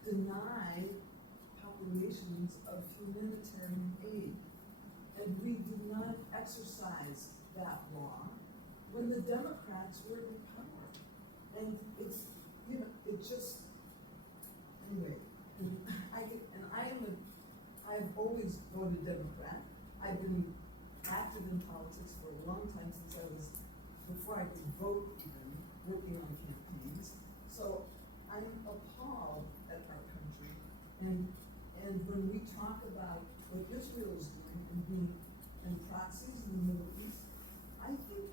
deny populations of humanitarian aid. And we did not exercise that law when the Democrats were in power. And it's, you know, it just, anyway, and I've always voted Democrat. I've been active in politics for a long time, since I was, before I could vote even, working on campaigns. So I'm appalled at our country, and when we talk about what Israel is doing and being in proxies in the Middle East, I think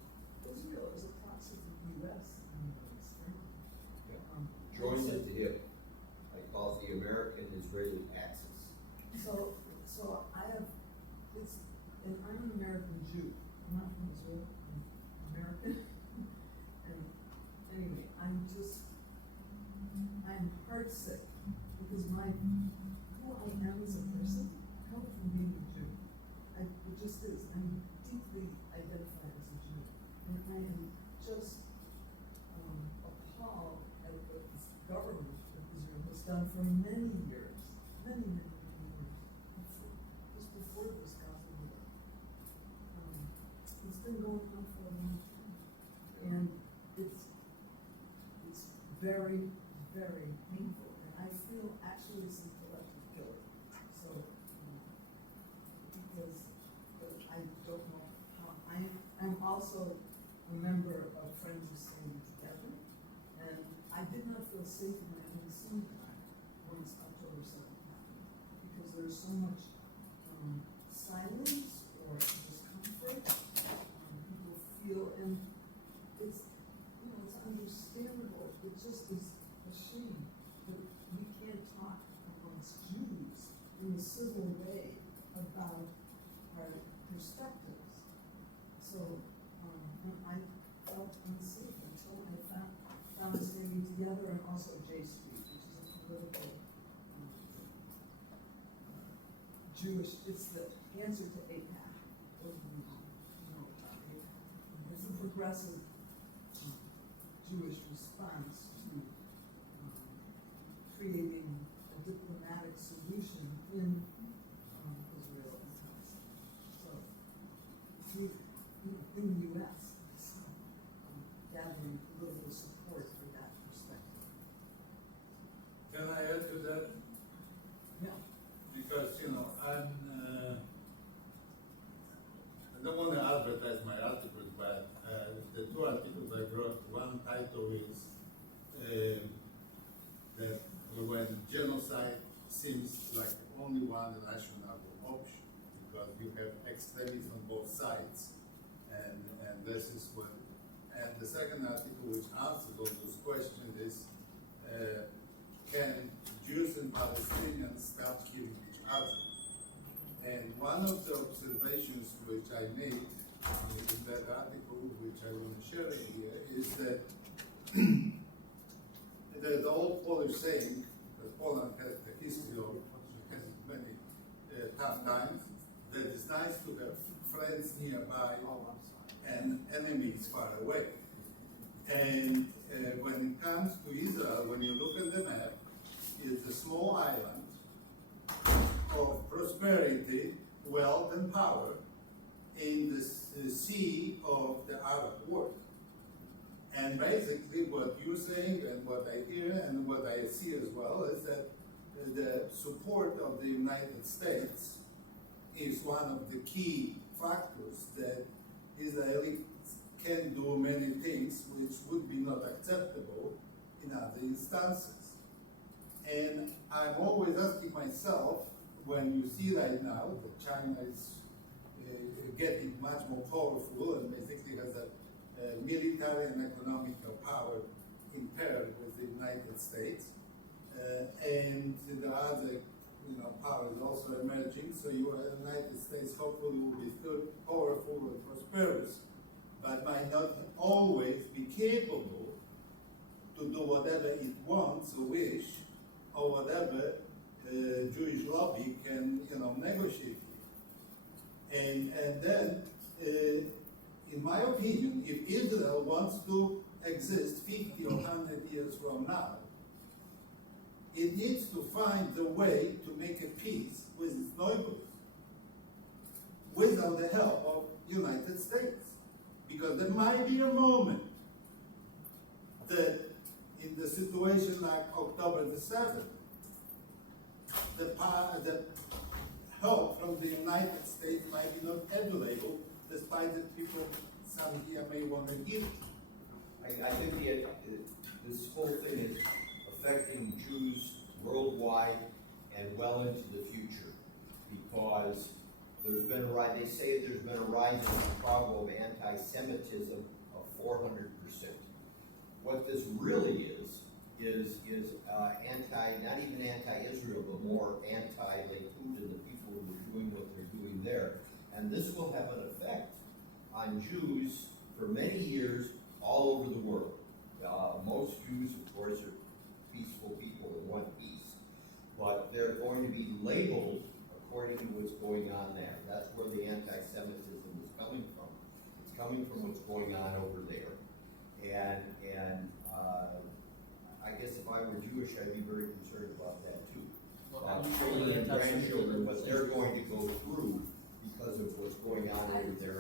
Israel is a proxy for the U.S. in the Middle East. Joins at the hip. I call it the American-Israeli axis. So I have, and I'm an American Jew. I'm not from Israel. I'm American. And anyway, I'm heartsick because who I am as a person comes from being a Jew. It just is. I'm deeply identified as a Jew. And I am just appalled at what this government of Israel has done for many years. Many years. Just before this Gaza war. It's been going on for a long time. And it's very, very painful. And I feel actually some collective guilt. So, because I don't know how, I'm also a member of Friends Who Stand Together. And I did not feel safe in my own synagogue once October 7th happened. Because there's so much silence or discomfort. People feel, and it's, you know, it's understandable. It just is a shame that we can't talk amongst Jews in a civil way about our perspectives. So, and I felt unsafe until I found Standing Together, and also J Street, which is a political Jewish, it's the answer to AIPAC. Those of you who know about AIPAC. It's a progressive Jewish response to creating a diplomatic solution in Israel and Palestine. So, in the U.S., so, gathering political support for that perspective. Can I add to that? Yeah. Because, you know, I don't want to advertise my articles, but the two articles I wrote, one title is that when genocide seems like only one rational option, because you have extremists on both sides, and this is what. And the second article, which answers all those questions, is can Jews and Palestinians stop killing each other? And one of the observations which I made in that article, which I want to share here, is that there's the old Polish saying, because Poland has the history of has many tough times, that it's nice to have friends nearby and enemies far away. And when it comes to Israel, when you look at the map, it's a small island of prosperity, wealth, and power in the sea of the Arab world. And basically what you're saying and what I hear and what I see as well is that the support of the United States is one of the key factors that Israelis can do many things which would be not acceptable in other instances. And I'm always asking myself, when you see right now that China is getting much more powerful and basically has a military and economic power in pair with the United States, and the other powers also emerging, so the United States hopefully will be still powerful and prosperous, but might not always be capable to do whatever it wants or wish, or whatever Jewish lobby can negotiate with. And then, in my opinion, if Israel wants to exist 50 or 100 years from now, it needs to find the way to make a peace with its neighbors without the help of United States. Because there might be a moment that in the situation like October the 7th, the help from the United States might be not available, despite that people, some here may want to give. I think this whole thing is affecting Jews worldwide and well into the future, because there's been they say there's been a rise in the problem of anti-Semitism of 400%. What this really is not even anti-Israel, but more anti-Likud and the people who are doing what they're doing there. And this will have an effect on Jews for many years all over the world. Most Jews, of course, are peaceful people and want peace, but they're going to be labeled according to what's going on there. That's where the anti-Semitism is coming from. It's coming from what's going on over there. And I guess if I were Jewish, I'd be very concerned about that too. Children and grandchildren, what they're going to go through because of what's going on over there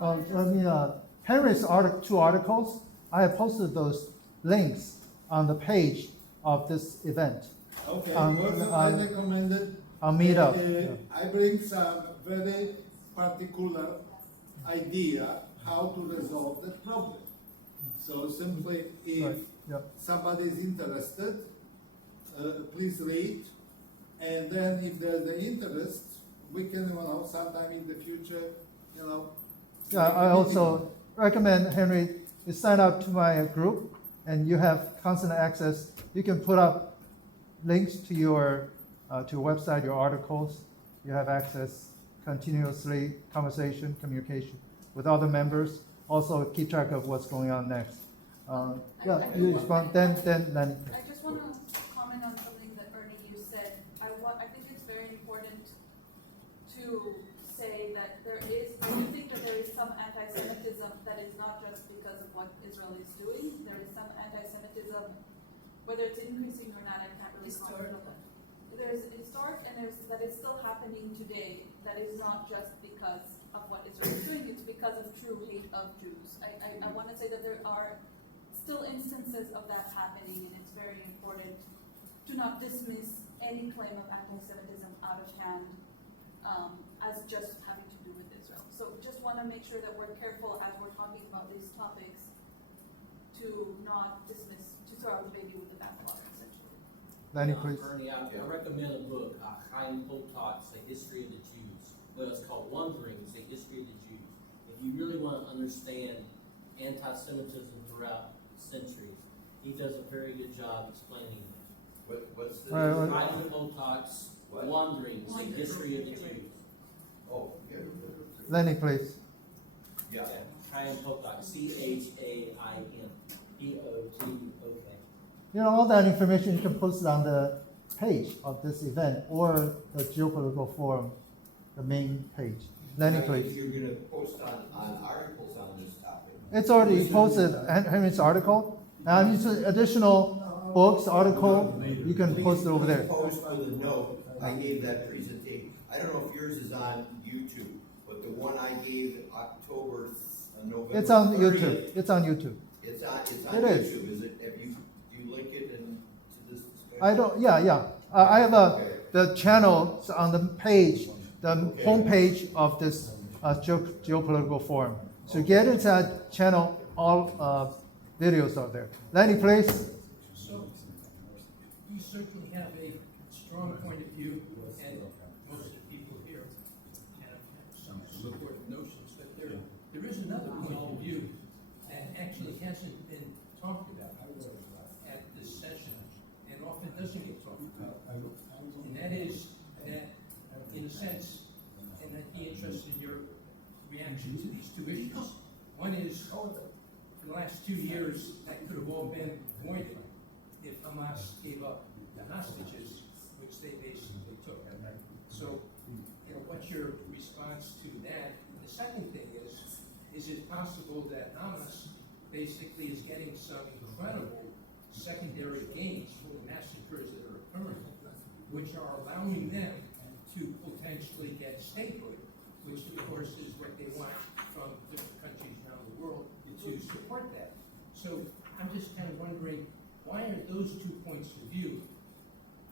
now. Henry's two articles, I have posted those links on the page of this event. Okay, I recommended. On Meetup. I bring some very particular idea how to resolve the problem. So simply, if somebody is interested, please read, and then if there's an interest, we can, sometime in the future, Yeah, I also recommend, Henry, you sign up to my group, and you have constant access. You can put up links to your website, your articles. You have access continuously, conversation, communication with other members. Also keep track of what's going on next. You respond, then Lenny. I just want to comment on something that Ernie, you said. I think it's very important to say that I do think that there is some anti-Semitism that is not just because of what Israel is doing. There is some anti-Semitism, whether it's increasing or not, I can't really comment on that. There's historic and that is still happening today. That is not just because of what Israel is doing, it's because of true hate of Jews. I want to say that there are still instances of that happening, and it's very important to not dismiss any claim of anti-Semitism out of hand as just having to do with Israel. So just want to make sure that we're careful as we're talking about these topics to not dismiss, to throw out the baby with the bathwater, essentially. Lenny, please. Ernie, I recommend a book, Chaim Poltot's The History of the Jews. Well, it's called Wanderings, The History of the Jews. If you really want to understand anti-Semitism throughout centuries, he does a very good job explaining it. What's the Chaim Poltot's Wanderings, The History of the Jews. Oh, yeah. Lenny, please. Yeah. Chaim Poltot, CHAIM POTOK. All that information you can post it on the page of this event or the Geopolitical Forum, the main page. Lenny, please. You're going to post on articles on this topic. It's already posted, Henry's article. Now, I'm using additional books, article, you can post it over there. Post with a note, I gave that presentation. I don't know if yours is on YouTube, but the one I gave October, November. It's on 30th, YouTube. It's on YouTube. It's on It is. YouTube. Is it? Do you link it to this discussion? I don't. Yeah. I have the channel on the page, the homepage of this Geopolitical Forum. So get into that channel. All videos are there. Lenny, please. So you certainly have a strong point of view, and most of the people here have some support notions, but there is another point of view that actually hasn't been talked about at this session, and often doesn't get talked about. And that is that, in a sense, and I'd be interested in your reaction to these two issues. One is, for the last 2 years, that could have all been avoided if Hamas gave up the hostages, which they basically took. So, what's your response to that? And the second thing is it possible that Hamas basically is getting some incredible secondary gains from the massacres that are occurring, which are allowing them to potentially get statehood, which of course is what they want from different countries around the world to support that. So I'm just kind of wondering, why are those 2 points of view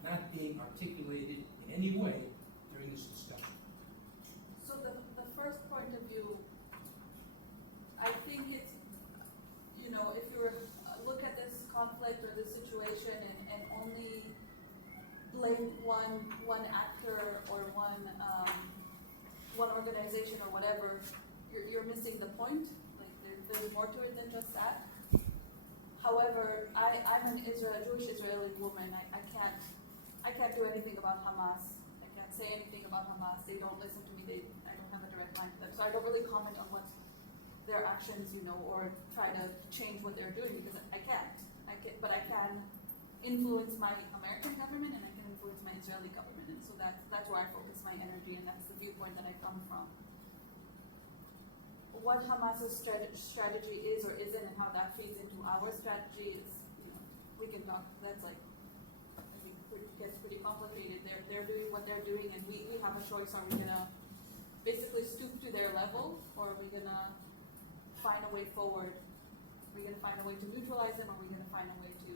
not being articulated in any way during this discussion? So the first point of view, I think it's, if you look at this conflict or this situation and only blame one actor or one organization or whatever, you're missing the point. Like there's more to it than just that. However, I'm a Jewish Israeli woman. I can't do anything about Hamas. I can't say anything about Hamas. They don't listen to me. I don't have a direct line to them. So I don't really comment on what their actions, or try to change what they're doing because I can't. But I can influence my American government and I can influence my Israeli government. And so that's where I focus my energy and that's the viewpoint that I come from. What Hamas's strategy is or isn't and how that feeds into our strategy is, we can talk. That's I think gets pretty complicated. They're doing what they're doing, and we have a choice. Are we gonna basically stoop to their level, or are we gonna find a way forward? Are we gonna find a way to neutralize them, or are we gonna find a way to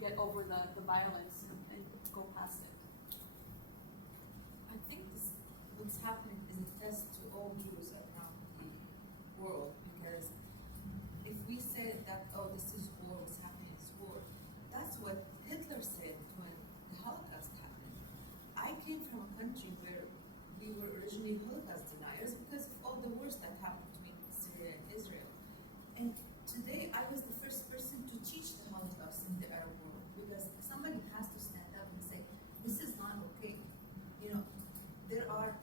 get over the violence and go past it? I think what's happening is a test to all Jews around the world, because if we said that, this is war, what's happening is war, that's what Hitler said when the Holocaust happened. I came from a country where we were originally Holocaust deniers because of all the wars that happened between Syria and Israel. And today I was the first person to teach the Holocaust in the Arab world, because somebody has to stand up and say, this is not okay. There are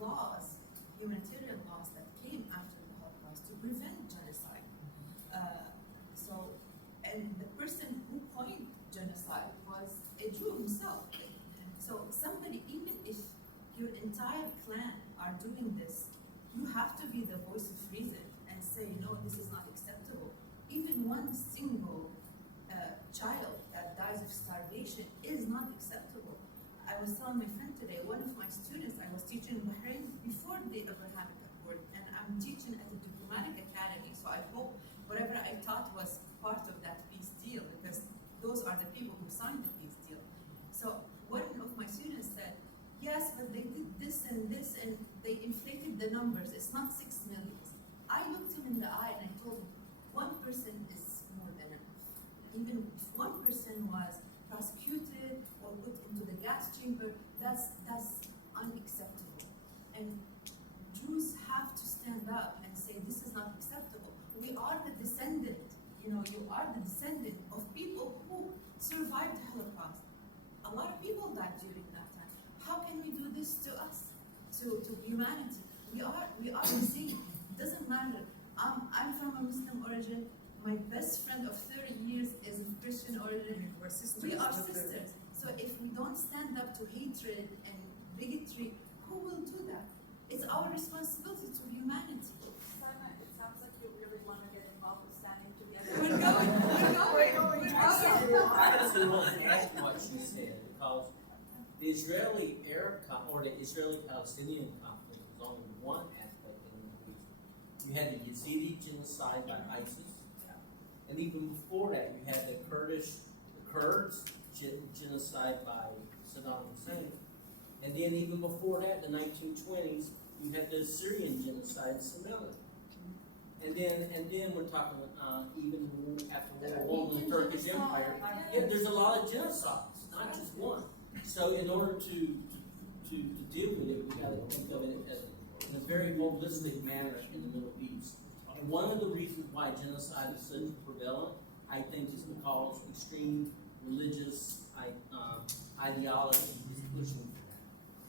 laws, humanitarian laws that came after the Holocaust to prevent genocide. And the person who coined genocide was a Jew himself. So somebody, even if your entire clan are doing this, you have to be the voice of reason and say, no, this is not acceptable. Even one single child that dies of starvation is not acceptable. I was telling my friend today, one of my students, I was teaching in Bahrain before the Abrahamic Accord, and I'm teaching at the Diplomatic Academy, so I hope whatever I taught was part of that peace deal, because those are the people who signed the peace deal. So one of my students said, yes, but they did this, and they inflated the numbers. It's not 6 million. I looked him in the eye and I told him, 1% is more than enough. Even if 1% was prosecuted or put into the gas chamber, that's unacceptable. And Jews have to stand up and say, this is not acceptable. We are the descendant, you are the descendant of people who survived the Holocaust. A lot of people died during that time. How can we do this to us, to humanity? We are the same. It doesn't matter. I'm from a Muslim origin. My best friend of 30 years is of Christian origin. We're sisters. We are sisters. So if we don't stand up to hatred and bigotry, who will do that? It's our responsibility to humanity. Sarna, it sounds like you really want to get involved with standing together. I actually want to add what she said, because the Israeli-Arab or the Israeli-Palestinian conflict was only one aspect of the Middle East. You had the Yazidi genocide by ISIS, and even before that, you had the Kurds genocide by Saddam Hussein, and then even before that, the 1920s, you had the Syrian genocide in Somalia. And then we're talking even after World War, the Turkish Empire. Yeah, there's a lot of genocides, not just one. So in order to deal with it, we got to think of it as in a very holistic manner in the Middle East. And one of the reasons why genocide is so prevalent, I think, is because extreme religious ideology is pushing for that.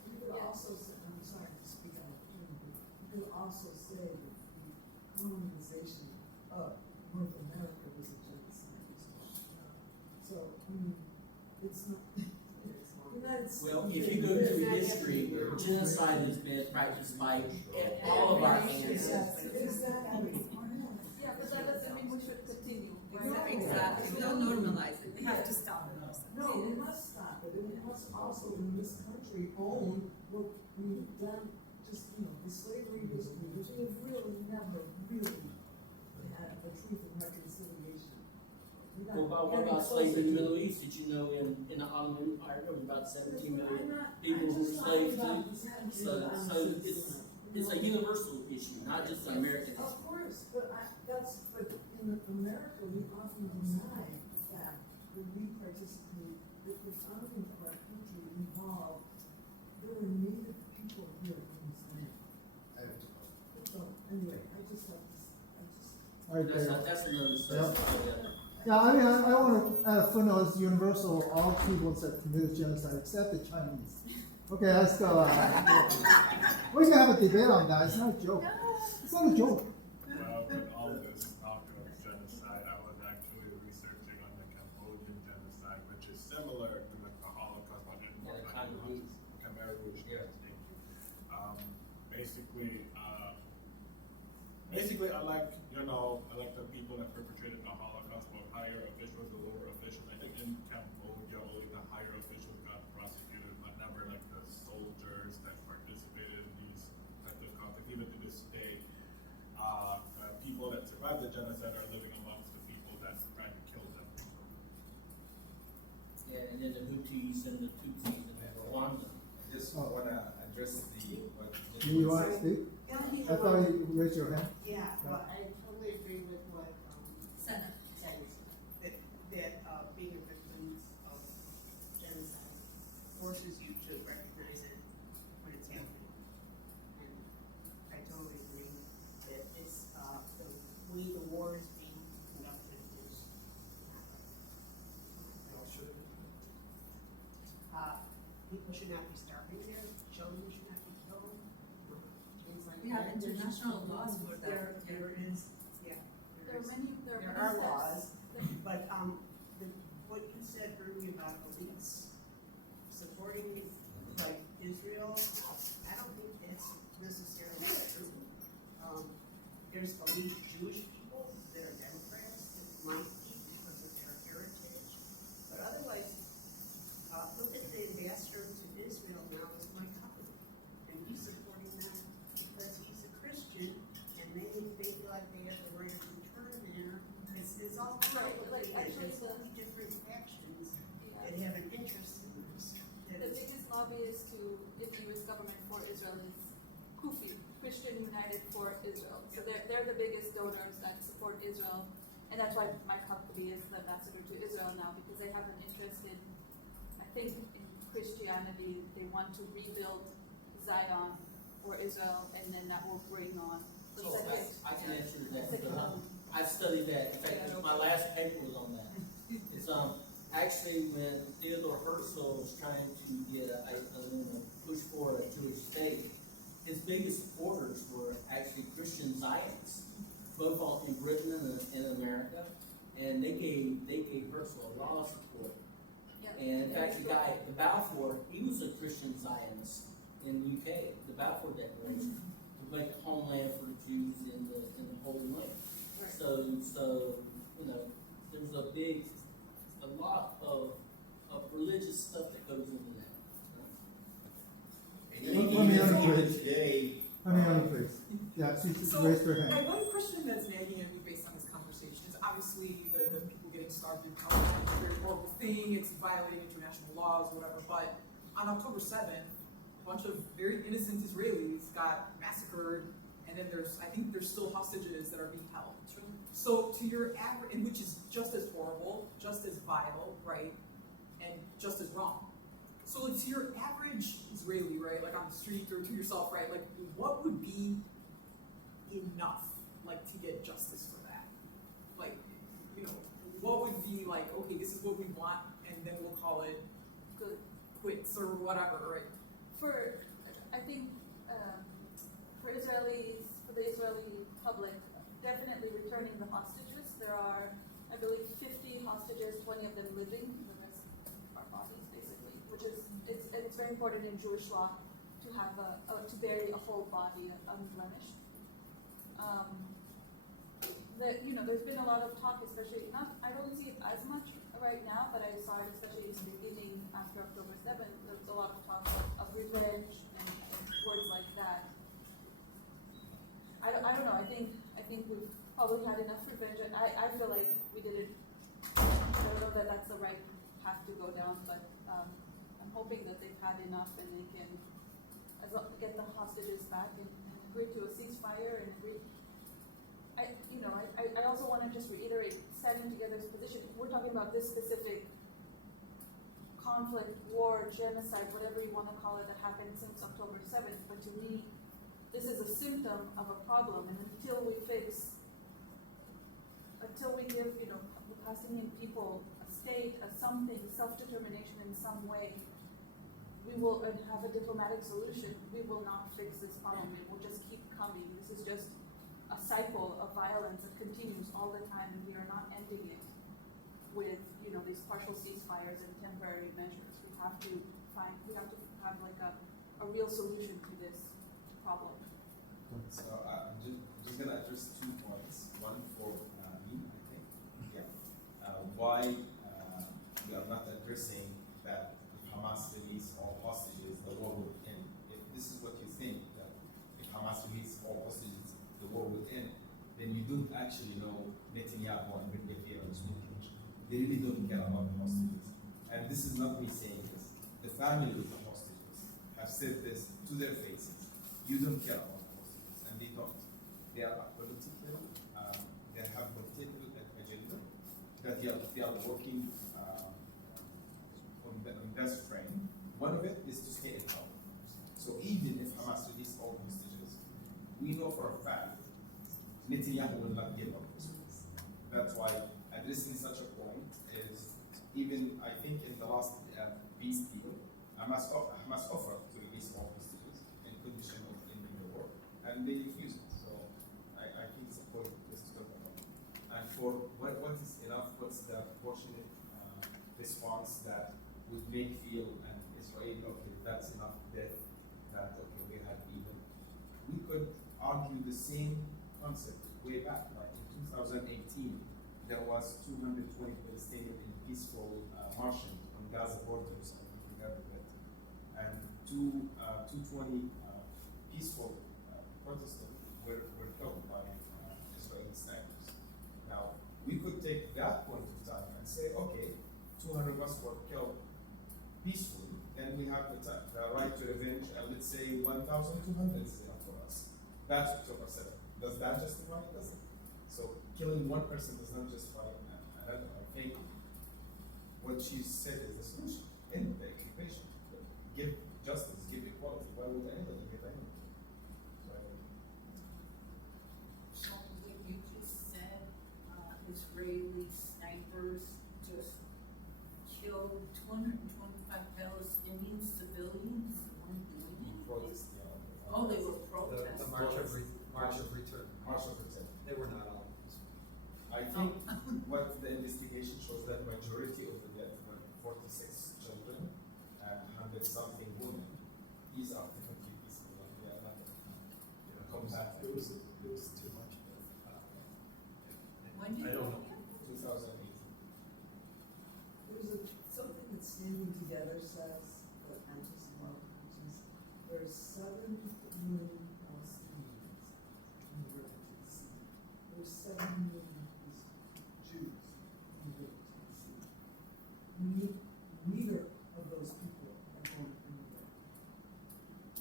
You could also say, I'm sorry to speak out of turn, but you could also say that the colonization of North America was a genocide as well. So, it's not. Well, if you history where genocide has been practiced by all of our ancestors. Yeah, but that doesn't mean we should continue. Exactly, we don't normalize it, we have to stop it. No, we must stop it, and we must also in this country own what we've done, just, the slavery history, which we have really never really had a truth and reconciliation. We're not What getting about closer slavery in the to- Middle East? Did you know in the Ottoman Empire there was about 17 I'm million not- people I'm who were just slaves talking about too? this country So, that I'm so citizen. it's a universal issue, not just an American issue. Of course, but but in America, we often deny the fact that we participate, that the founding of our country involved, there were native people here in this land. So, anyway, I just have to, All right, Dave. That's another subject. Yeah, I mean, I want to add a footnote. It's universal. All peoples that committed genocide, except the Chinese. Okay, let's go. We can have a debate on that. It's not a joke. It's not a joke. Well, with all this talk of genocide, I was actually researching on the Cambodian genocide, which is similar to like the Holocaust, but in more like Khmer Rouge. Yes, thank you. Basically, I like the people that perpetrated the Holocaust, but higher officials, the lower officials. I think in Cambodia, only the higher officials got prosecuted, but never like the soldiers that participated in these types of conflicts. Even to this day, people that survived the genocide are living amongst the people that tried to kill them. Yeah, and then the Hutus and the Tutsis and Rwanda. I just want to address what You want to speak? I thought you raised your hand. Yeah, well, I totally agree with what, Sana. said, that being a victim of genocide forces you to recognize it when it's happening. And I totally agree that it's, the way the war is being conducted is not right. People should not be starving there, children should not be killed, things like that. We have international laws for that. There is, yeah. There are many, There are laws, but, what you said earlier about elites supporting, like, Israel, I don't think that's necessarily true. There's elite Jewish people that are Democrats that might be because of their heritage, but otherwise, look at the ambassador to Israel now is Mike Huckabee, and he's supporting them because he's a Christian, and they feel like they have the right of return there. It's all Like, actually, there's so many different factions Yeah. that have an interest in this. That The it's- biggest lobbyist to the U.S. government for Israel is KUFI, Christian United for Israel. So they're the biggest donors that support Israel, and that's why Mike Huckabee is the ambassador to Israel now, because they have an interest in, I think, in Christianity. They want to rebuild Zion or Israel, and then that will bring on the So second. I can answer that. second- I've studied that. In fact, my last paper was on that. It's actually when Theodore Herzl was trying to get push for a Jewish state, his biggest supporters were actually Christian Zionists, both in Britain and in America, and they gave Herzl a lot of support. Yeah. And in fact, the Balfour, he was a Christian Zionist in the UK, the Balfour Declaration, to make a homeland for the Jews in the Holy Land. Right. So there's a lot of religious stuff that goes into that. Let me please. today, Please. Yeah, she So, raised her hand. one question that's nagging at me based on this conversation is obviously the people getting starved in Palestine is a very horrible thing, it's violating international laws, whatever, but on October 7th, a bunch of very innocent Israelis got massacred, and then I think there's still hostages that are being held. So to your average, and which is just as horrible, just as vile, right, and just as wrong. So it's your average Israeli, right, like on the street or to yourself, right, like what would be enough, like to get justice for that? Like, what would be like, okay, this is what we want, and then we'll call it Good. quits or whatever, right? I think, for Israelis, for the Israeli public, definitely returning the hostages. There are, I believe, 50 hostages, 20 of them living, the rest are bodies, basically, which is, it's very important in Jewish law to have to bury a whole body unblemished. There's been a lot of talk, especially I don't see it as much right now, but I saw it especially in the beginning after October 7th. There was a lot of talk of revenge and words like that. I don't know. I think we've probably had enough revenge. I feel like we did it. I don't know that that's the right path to go down, but I'm hoping that they've had enough and they can get the hostages back and agree to a ceasefire and agree. I also want to just reiterate Standing Together's position. We're talking about this specific conflict, war, genocide, whatever you want to call it, that happened since October 7th. But to me, this is a symptom of a problem, and until we give, the Palestinian people a state, something, self-determination in some way, we will have a diplomatic solution. We will not fix this problem. It will just keep coming. This is just a cycle of violence that continues all the time, and we are not ending it with, these partial ceasefires and temporary measures. We have to have like a real solution to this problem. So I'm just going to address 2 points. One for me, I think. Yeah. Why we are not addressing that if Hamas release all hostages, the war will end. If this is what you think, that if Hamas release all hostages, the war will end, then you don't actually know Netanyahu and Benjamin and Smith. They really don't care about the hostages. And this is not me saying this. The family of the hostages have said this to their faces. You don't care about the hostages, and they don't. They are political. They have political agenda that they are working on best frame. One of it is to stay in power. So even if Hamas release all hostages, we know for a fact Netanyahu will not give up hostages. That's why addressing such a point is, even I think in the last peace deal, Hamas offered to release all hostages in condition of ending the war, and they refused it. So I think it's a point just to talk about. And for what is enough, what's the proportionate response that would make feel and Israel, okay, that's enough death, that okay, we have even. We could argue the same concept way back, like in 2018. There was 220 Palestinians in peaceful marching on Gaza borders, I think you heard of it, and 220 peaceful Protestants were killed by Israeli snipers. Now, we could take that point of time and say, okay, 200 of us were killed peacefully, then we have the right to revenge, and let's say 1,200 is enough for us. That's October 7th. Does that justify it? Doesn't. So killing one person does not justify another. I think what she said is the solution in the occupation. Give justice, give equality. Why would anybody get anything? So what you just said, Israeli snipers just killed 225 Palestinian civilians who weren't doing anything? Oh, they were protesting. The March of Return. March of Return. They were not all. I think what the investigation shows that majority of the death were 46 children and 100-something women. These are the complete pieces of the combat. It was too much. When did I don't know. 2018. There's something that Standing Together says, that Antis Love, which is there's 7 million Palestinians in the refugee sea. There's 7 million Jews in the refugee sea. Neither of those people are going anywhere.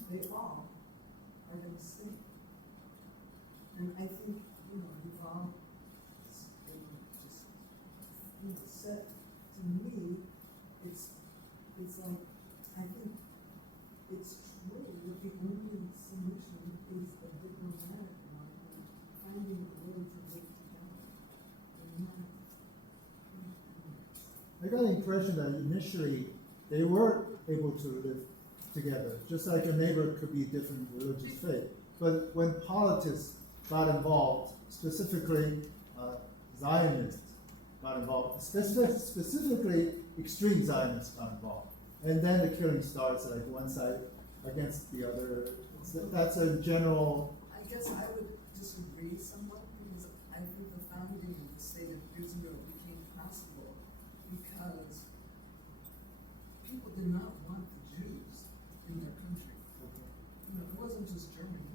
They all are going to stay. And I think, Yuval just said, to me, it's like, I think it's true that the only solution is a diplomatic one, and finding a way to live together. I got the impression that initially they were able to live together, just like a neighbor could be different religious faith. But when politics got involved, specifically Zionists got involved, specifically extreme Zionists got involved. and then the killing starts, like one side against the other. That's a general. I guess I would disagree somewhat, because I think the founding of the state of Israel became possible because people did not want the Jews in their country. You know, it wasn't just Germany.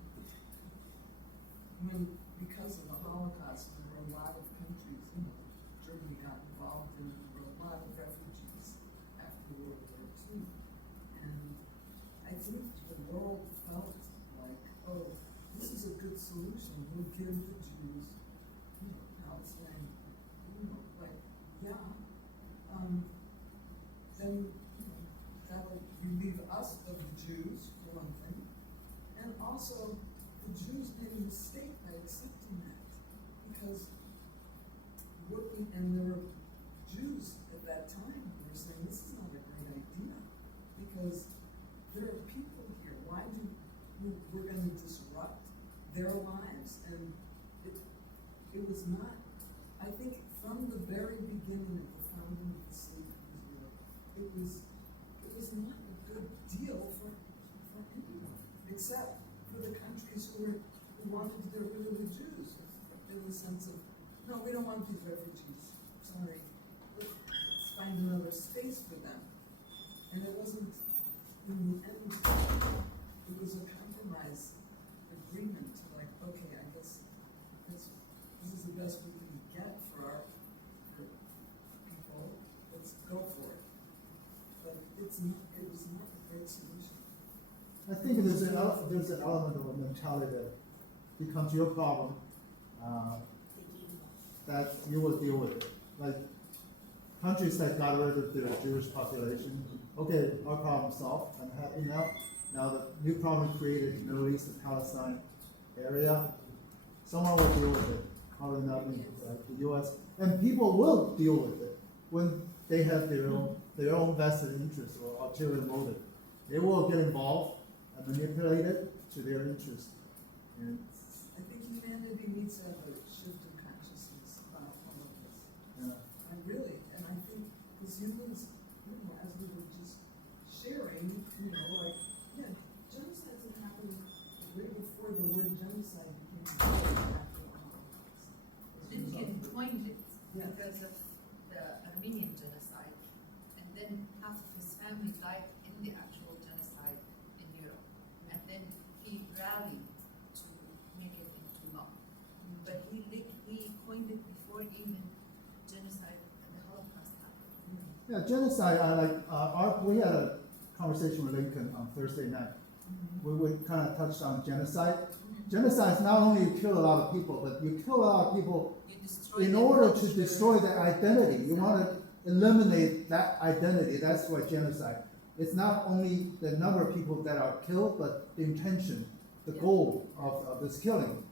Because of the Holocaust, there were a lot of countries, you know, Germany got involved in, there were a lot of refugees after World War II. And I think the world felt like, oh, this is a good solution. We'll give the Jews, you know, Palestine, you know, like, yeah. Then, you know, that'll relieve us of the Jews, for one thing. And also, the Jews made a mistake by accepting that, because and there were Jews at that time who were saying, this is not a great idea, because there are people here. Why do we're going to disrupt their lives? And it was not, I think from the very beginning of the founding of the state of Israel, it was not a good deal for anyone, except for the countries who wanted to get rid of the Jews, in the sense of, no, we don't want these refugees. Sorry, let's find another space for them. And it wasn't, in the end, it was a compromise agreement to, like, okay, I guess this is the best we can get for people. Let's go for it. But it was not a great solution. I think there's an element of a mentality that becomes your problem, that you will deal with it. Like countries that got rid of their Jewish population, okay, our problem solved, I'm happy now. Now the new problem created in the Middle East and Palestine area, someone will deal with it. Probably not me, like the U.S. And people will deal with it when they have their own vested interest or ulterior motive. They will get involved and manipulate it to their interest. And I think humanity needs to have a shift in consciousness about all of this. yeah. I really, and I think as humans, you know, as we were just sharing, you know, like, yeah, genocide didn't happen way before the word genocide became a word after the Holocaust. Didn't get coined it Yeah. because of the Armenian genocide, and then half of his family died in the actual genocide in Europe, and then he rallied to make it into law. But he coined it before even genocide and the Holocaust happened. Yeah, genocide. We had a conversation with Lincoln on Thursday night. We kind of touched on genocide. Genocide is not only you kill a lot of people, but you kill a lot of people in order to destroy their identity. You want to eliminate that identity. That's what genocide. It's not only the number of people that are killed, but the intention, the goal of this killing.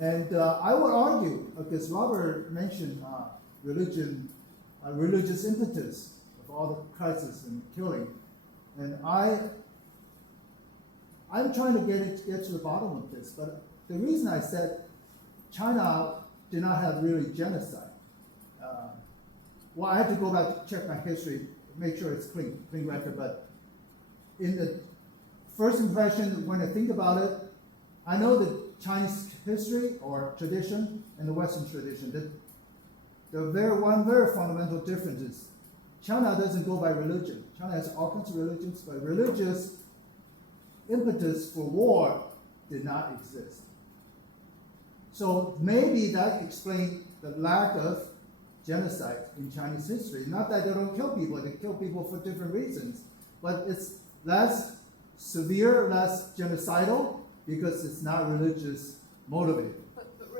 And I would argue, because Robert mentioned religion, religious impetus of all the crisis and killing, and I'm trying to get to the bottom of this. But the reason I said China did not have really genocide, well, I had to go back to check my history, make sure it's clean record. But in the first impression, when I think about it, I know the Chinese history or tradition and the Western tradition. One very fundamental difference is China doesn't go by religion. China has all kinds of religions, but religious impetus for war did not exist. So maybe that explains the lack of genocide in Chinese history. Not that they don't kill people, they kill people for different reasons, but it's less severe, less genocidal, because it's not religious motivated.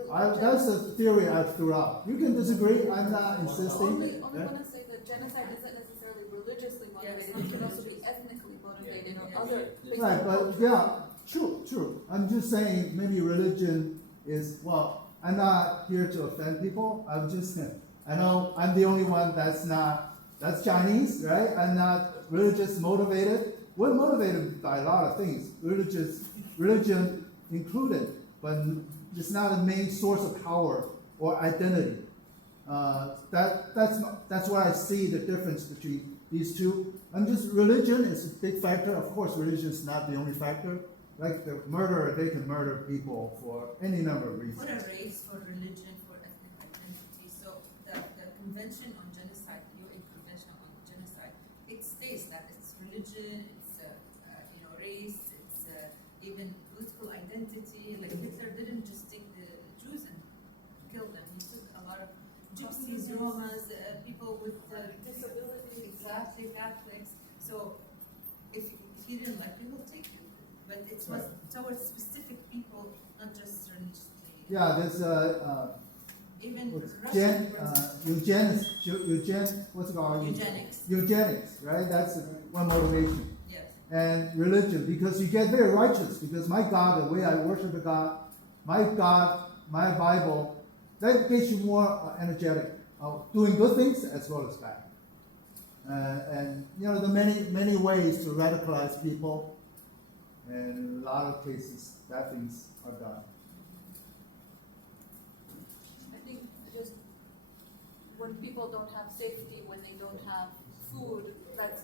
That's the theory I threw out. You can disagree, I'm not insisting. Only want to say that genocide isn't necessarily religiously motivated, it can also be ethnically motivated or other things. Right, but yeah, true. I'm just saying maybe religion is, well, I'm not here to offend people. I know I'm the only one that's Chinese, right? I'm not religious motivated. We're motivated by a lot of things, religion included, but it's not a main source of power or identity. That's why I see the difference between these two. And just religion is a big factor. Of course, religion is not the only factor. Like the murderer, they can murder people for any number of reasons. For a race, for religion, for ethnic identity. So the Convention on Genocide, the UN Convention on Genocide, it states that it's religion, it's race, it's even political identity. Like Hitler didn't just take the Jews and kill them. He took a lot of gypsies, Romas, people with disabilities, exactly, Catholics. So if he didn't like you, he'll take you. But it was towards specific people, not just religiously. Yeah, there's even what's it called? Eugenics. Eugenics, right? That's one motivation. Yes. And religion, because you get very righteous, because my God, the way I worship the God, my Bible, that gets you more energetic of doing good things as well as bad. And there are many ways to radicalize people. And in a lot of cases, bad things are done. I think just when people don't have safety, when they don't have food,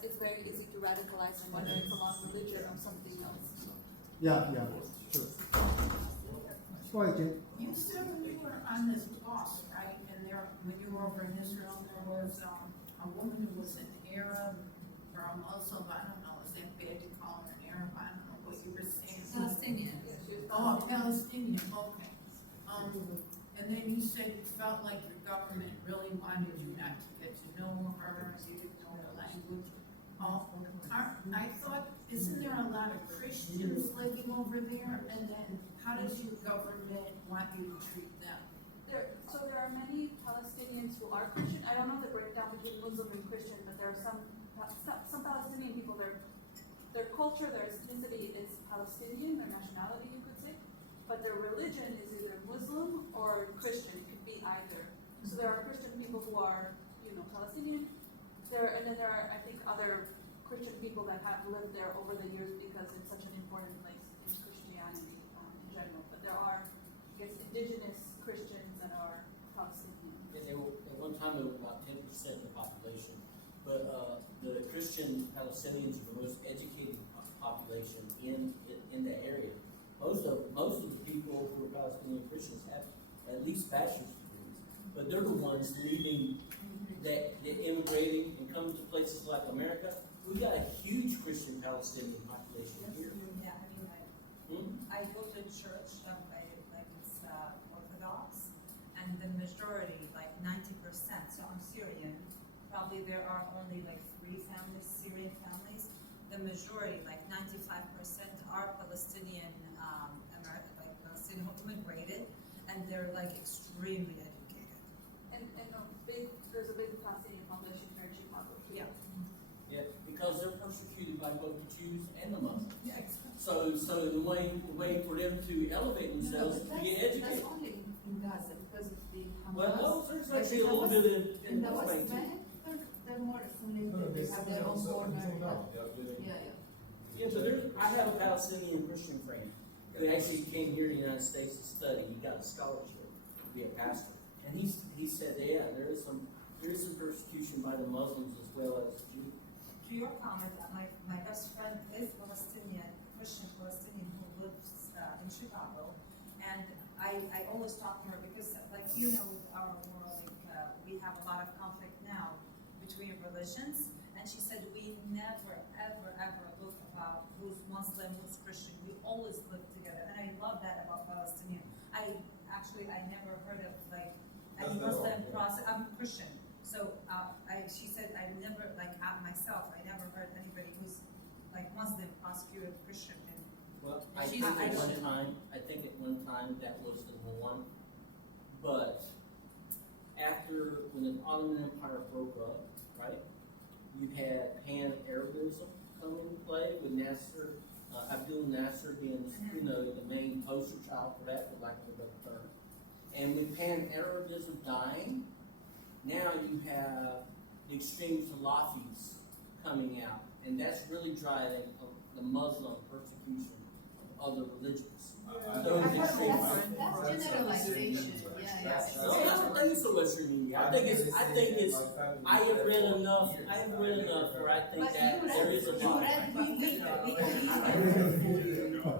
it's very easy to radicalize them, whether it's about religion or something else. Yeah, sure. Go ahead, Jim. You said when you were on this bus, right, and when you were over in Israel, there was a woman who was an Arab or a Muslim, I don't know, is that bad to call her an Arab? I don't know what you were saying. Palestinian. Oh, Palestinian, okay. And then you said you felt like your government really wanted you not to get to know her, you didn't know her language. I thought, isn't there a lot of Christians living over there? And then how does your government want you to treat them? So there are many Palestinians who are Christian. I don't know the breakdown between Muslim and Christian, but there are some Palestinian people. Their culture, their ethnicity is Palestinian, their nationality, you could say, but their religion is either Muslim or Christian. It could be either. So there are Christian people who are, Palestinian. And then there are, I think, other Christian people that have lived there over the years because it's such an important place in Christianity in general. But there are, I guess, indigenous Christians that are Palestinian. Yeah, at one time there was about 10% of the population, but the Christian Palestinians are the most educated population in that area. Most of the people who are Palestinian Christians have at least bachelor's degrees, but they're the ones leaving, that immigrating and coming to places like America. We got a huge Christian Palestinian population here. Yeah, I go to church, it's Orthodox, and the majority, 90%, so I'm Syrian. Probably there are only 3 families, Syrian families. The majority, 95%, are Palestinian Palestinian who immigrated, and they're extremely educated. And there's a big Palestinian population here in Chicago. Yeah. Yeah, because they're persecuted by both the Jews and the Muslims. Yeah, exactly. So the way for them to elevate themselves is to get educated. That's only in Gaza because of the Hamas. Well, there's actually a little bit in the West West Bank. Bank. They're more assimilated. They have their own border. Yeah. Yeah, but I have a Palestinian Christian friend who actually came here to the United States to study. He got a scholarship to be a pastor, and he said, yeah, there is some persecution by the Muslims as well as the Jews. To your comment, my best friend is Palestinian, Christian Palestinian who lives in Chicago, and I always talk to her because, with our world, we have a lot of conflict now between religions, and she said we never, ever, ever look about who's Muslim, who's Christian. We always live together, and I love that about Palestinian. I never heard of any Muslim process. I'm Christian. So she said, I never, myself, I never heard anybody who's Muslim prosecuted Christian. Well, I think at one time that was the norm, but when the Ottoman Empire broke up, right, you had Pan-Arabism come into play with Abdul Nasser being, the main poster child for that, for lack of a better term. And with Pan-Arabism dying, now you have the extreme Salafis coming out, and that's really driving the Muslim persecution of other religions. That's generalization. Yeah, No, I don't think it's the Western media. I think it's, I have read enough where I think But that you read- there is a you lot. read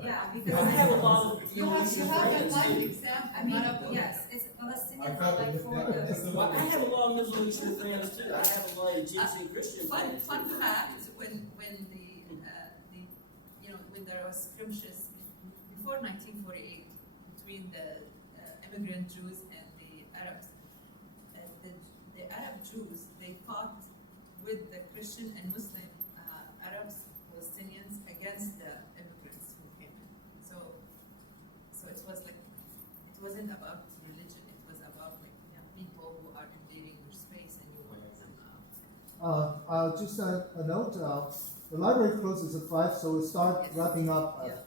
Yeah, because I have a lot of You have Egyptian a friends life too. example, I mean, not a. yes, it's Palestinians are like for the. Well, I have a lot of Middle Eastern friends too. I have a lot of Egyptian Christian friends. Fun fact, when when there was skirmishes before 1948 between the immigrant Jews and the Arabs, the Arab Jews, they fought with the Christian and Muslim Arabs, Palestinians against the immigrants who came in. So it was like, it wasn't about religion, it was about like people who are invading your space and you want them out. Just a note, the library closes at 5, so we start wrapping up at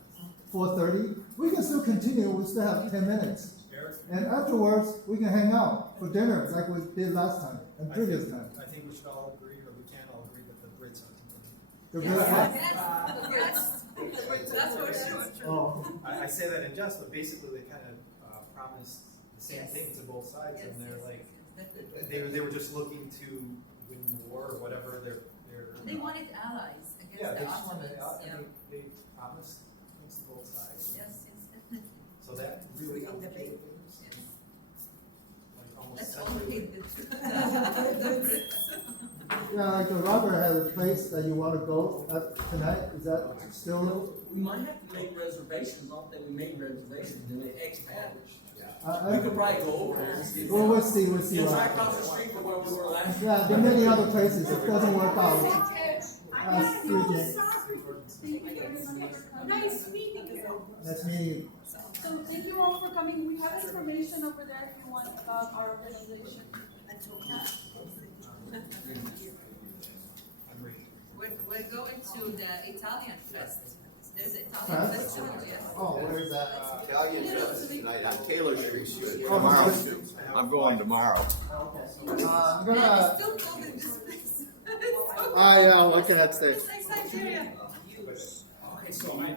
4:30. We can still continue, we still have 10 minutes. And afterwards, we can hang out for dinner like we did last time and previous time. I think we should all agree, or we can all agree that the Brits are The That's for sure. Oh. I say that in jest, but basically they kind of promised the same thing to both sides, and they're like, they were just looking to win the war or whatever. They wanted allies against yeah, the they just wanted, Ottomans. they promised things to both sides. Yes, definitely. So that really Yes. complicated things. Like almost Let's all separated. hate the Brits. Yeah, like Robert had a place that you want to go tonight. Is that still? We might have to make reservations. I don't think we made reservations. Do it expat. We could probably go over there and see. Well, we'll see. It's right across the street from where we were last year. Yeah, there are many other places. If it doesn't work out, ask Bridget. Nice meeting you. Nice meeting you. So thank you all for coming. We have information over there if you want about our organization. We're going to the Italian fest. There's an Fest? Italian festival, yes. Oh, where is that? Italian fest tonight on Taylor Street. Tomorrow. I'm going tomorrow. I'm Man, gonna. it's still cold in this place. Yeah, what can I say? It's like Siberia. Okay, so I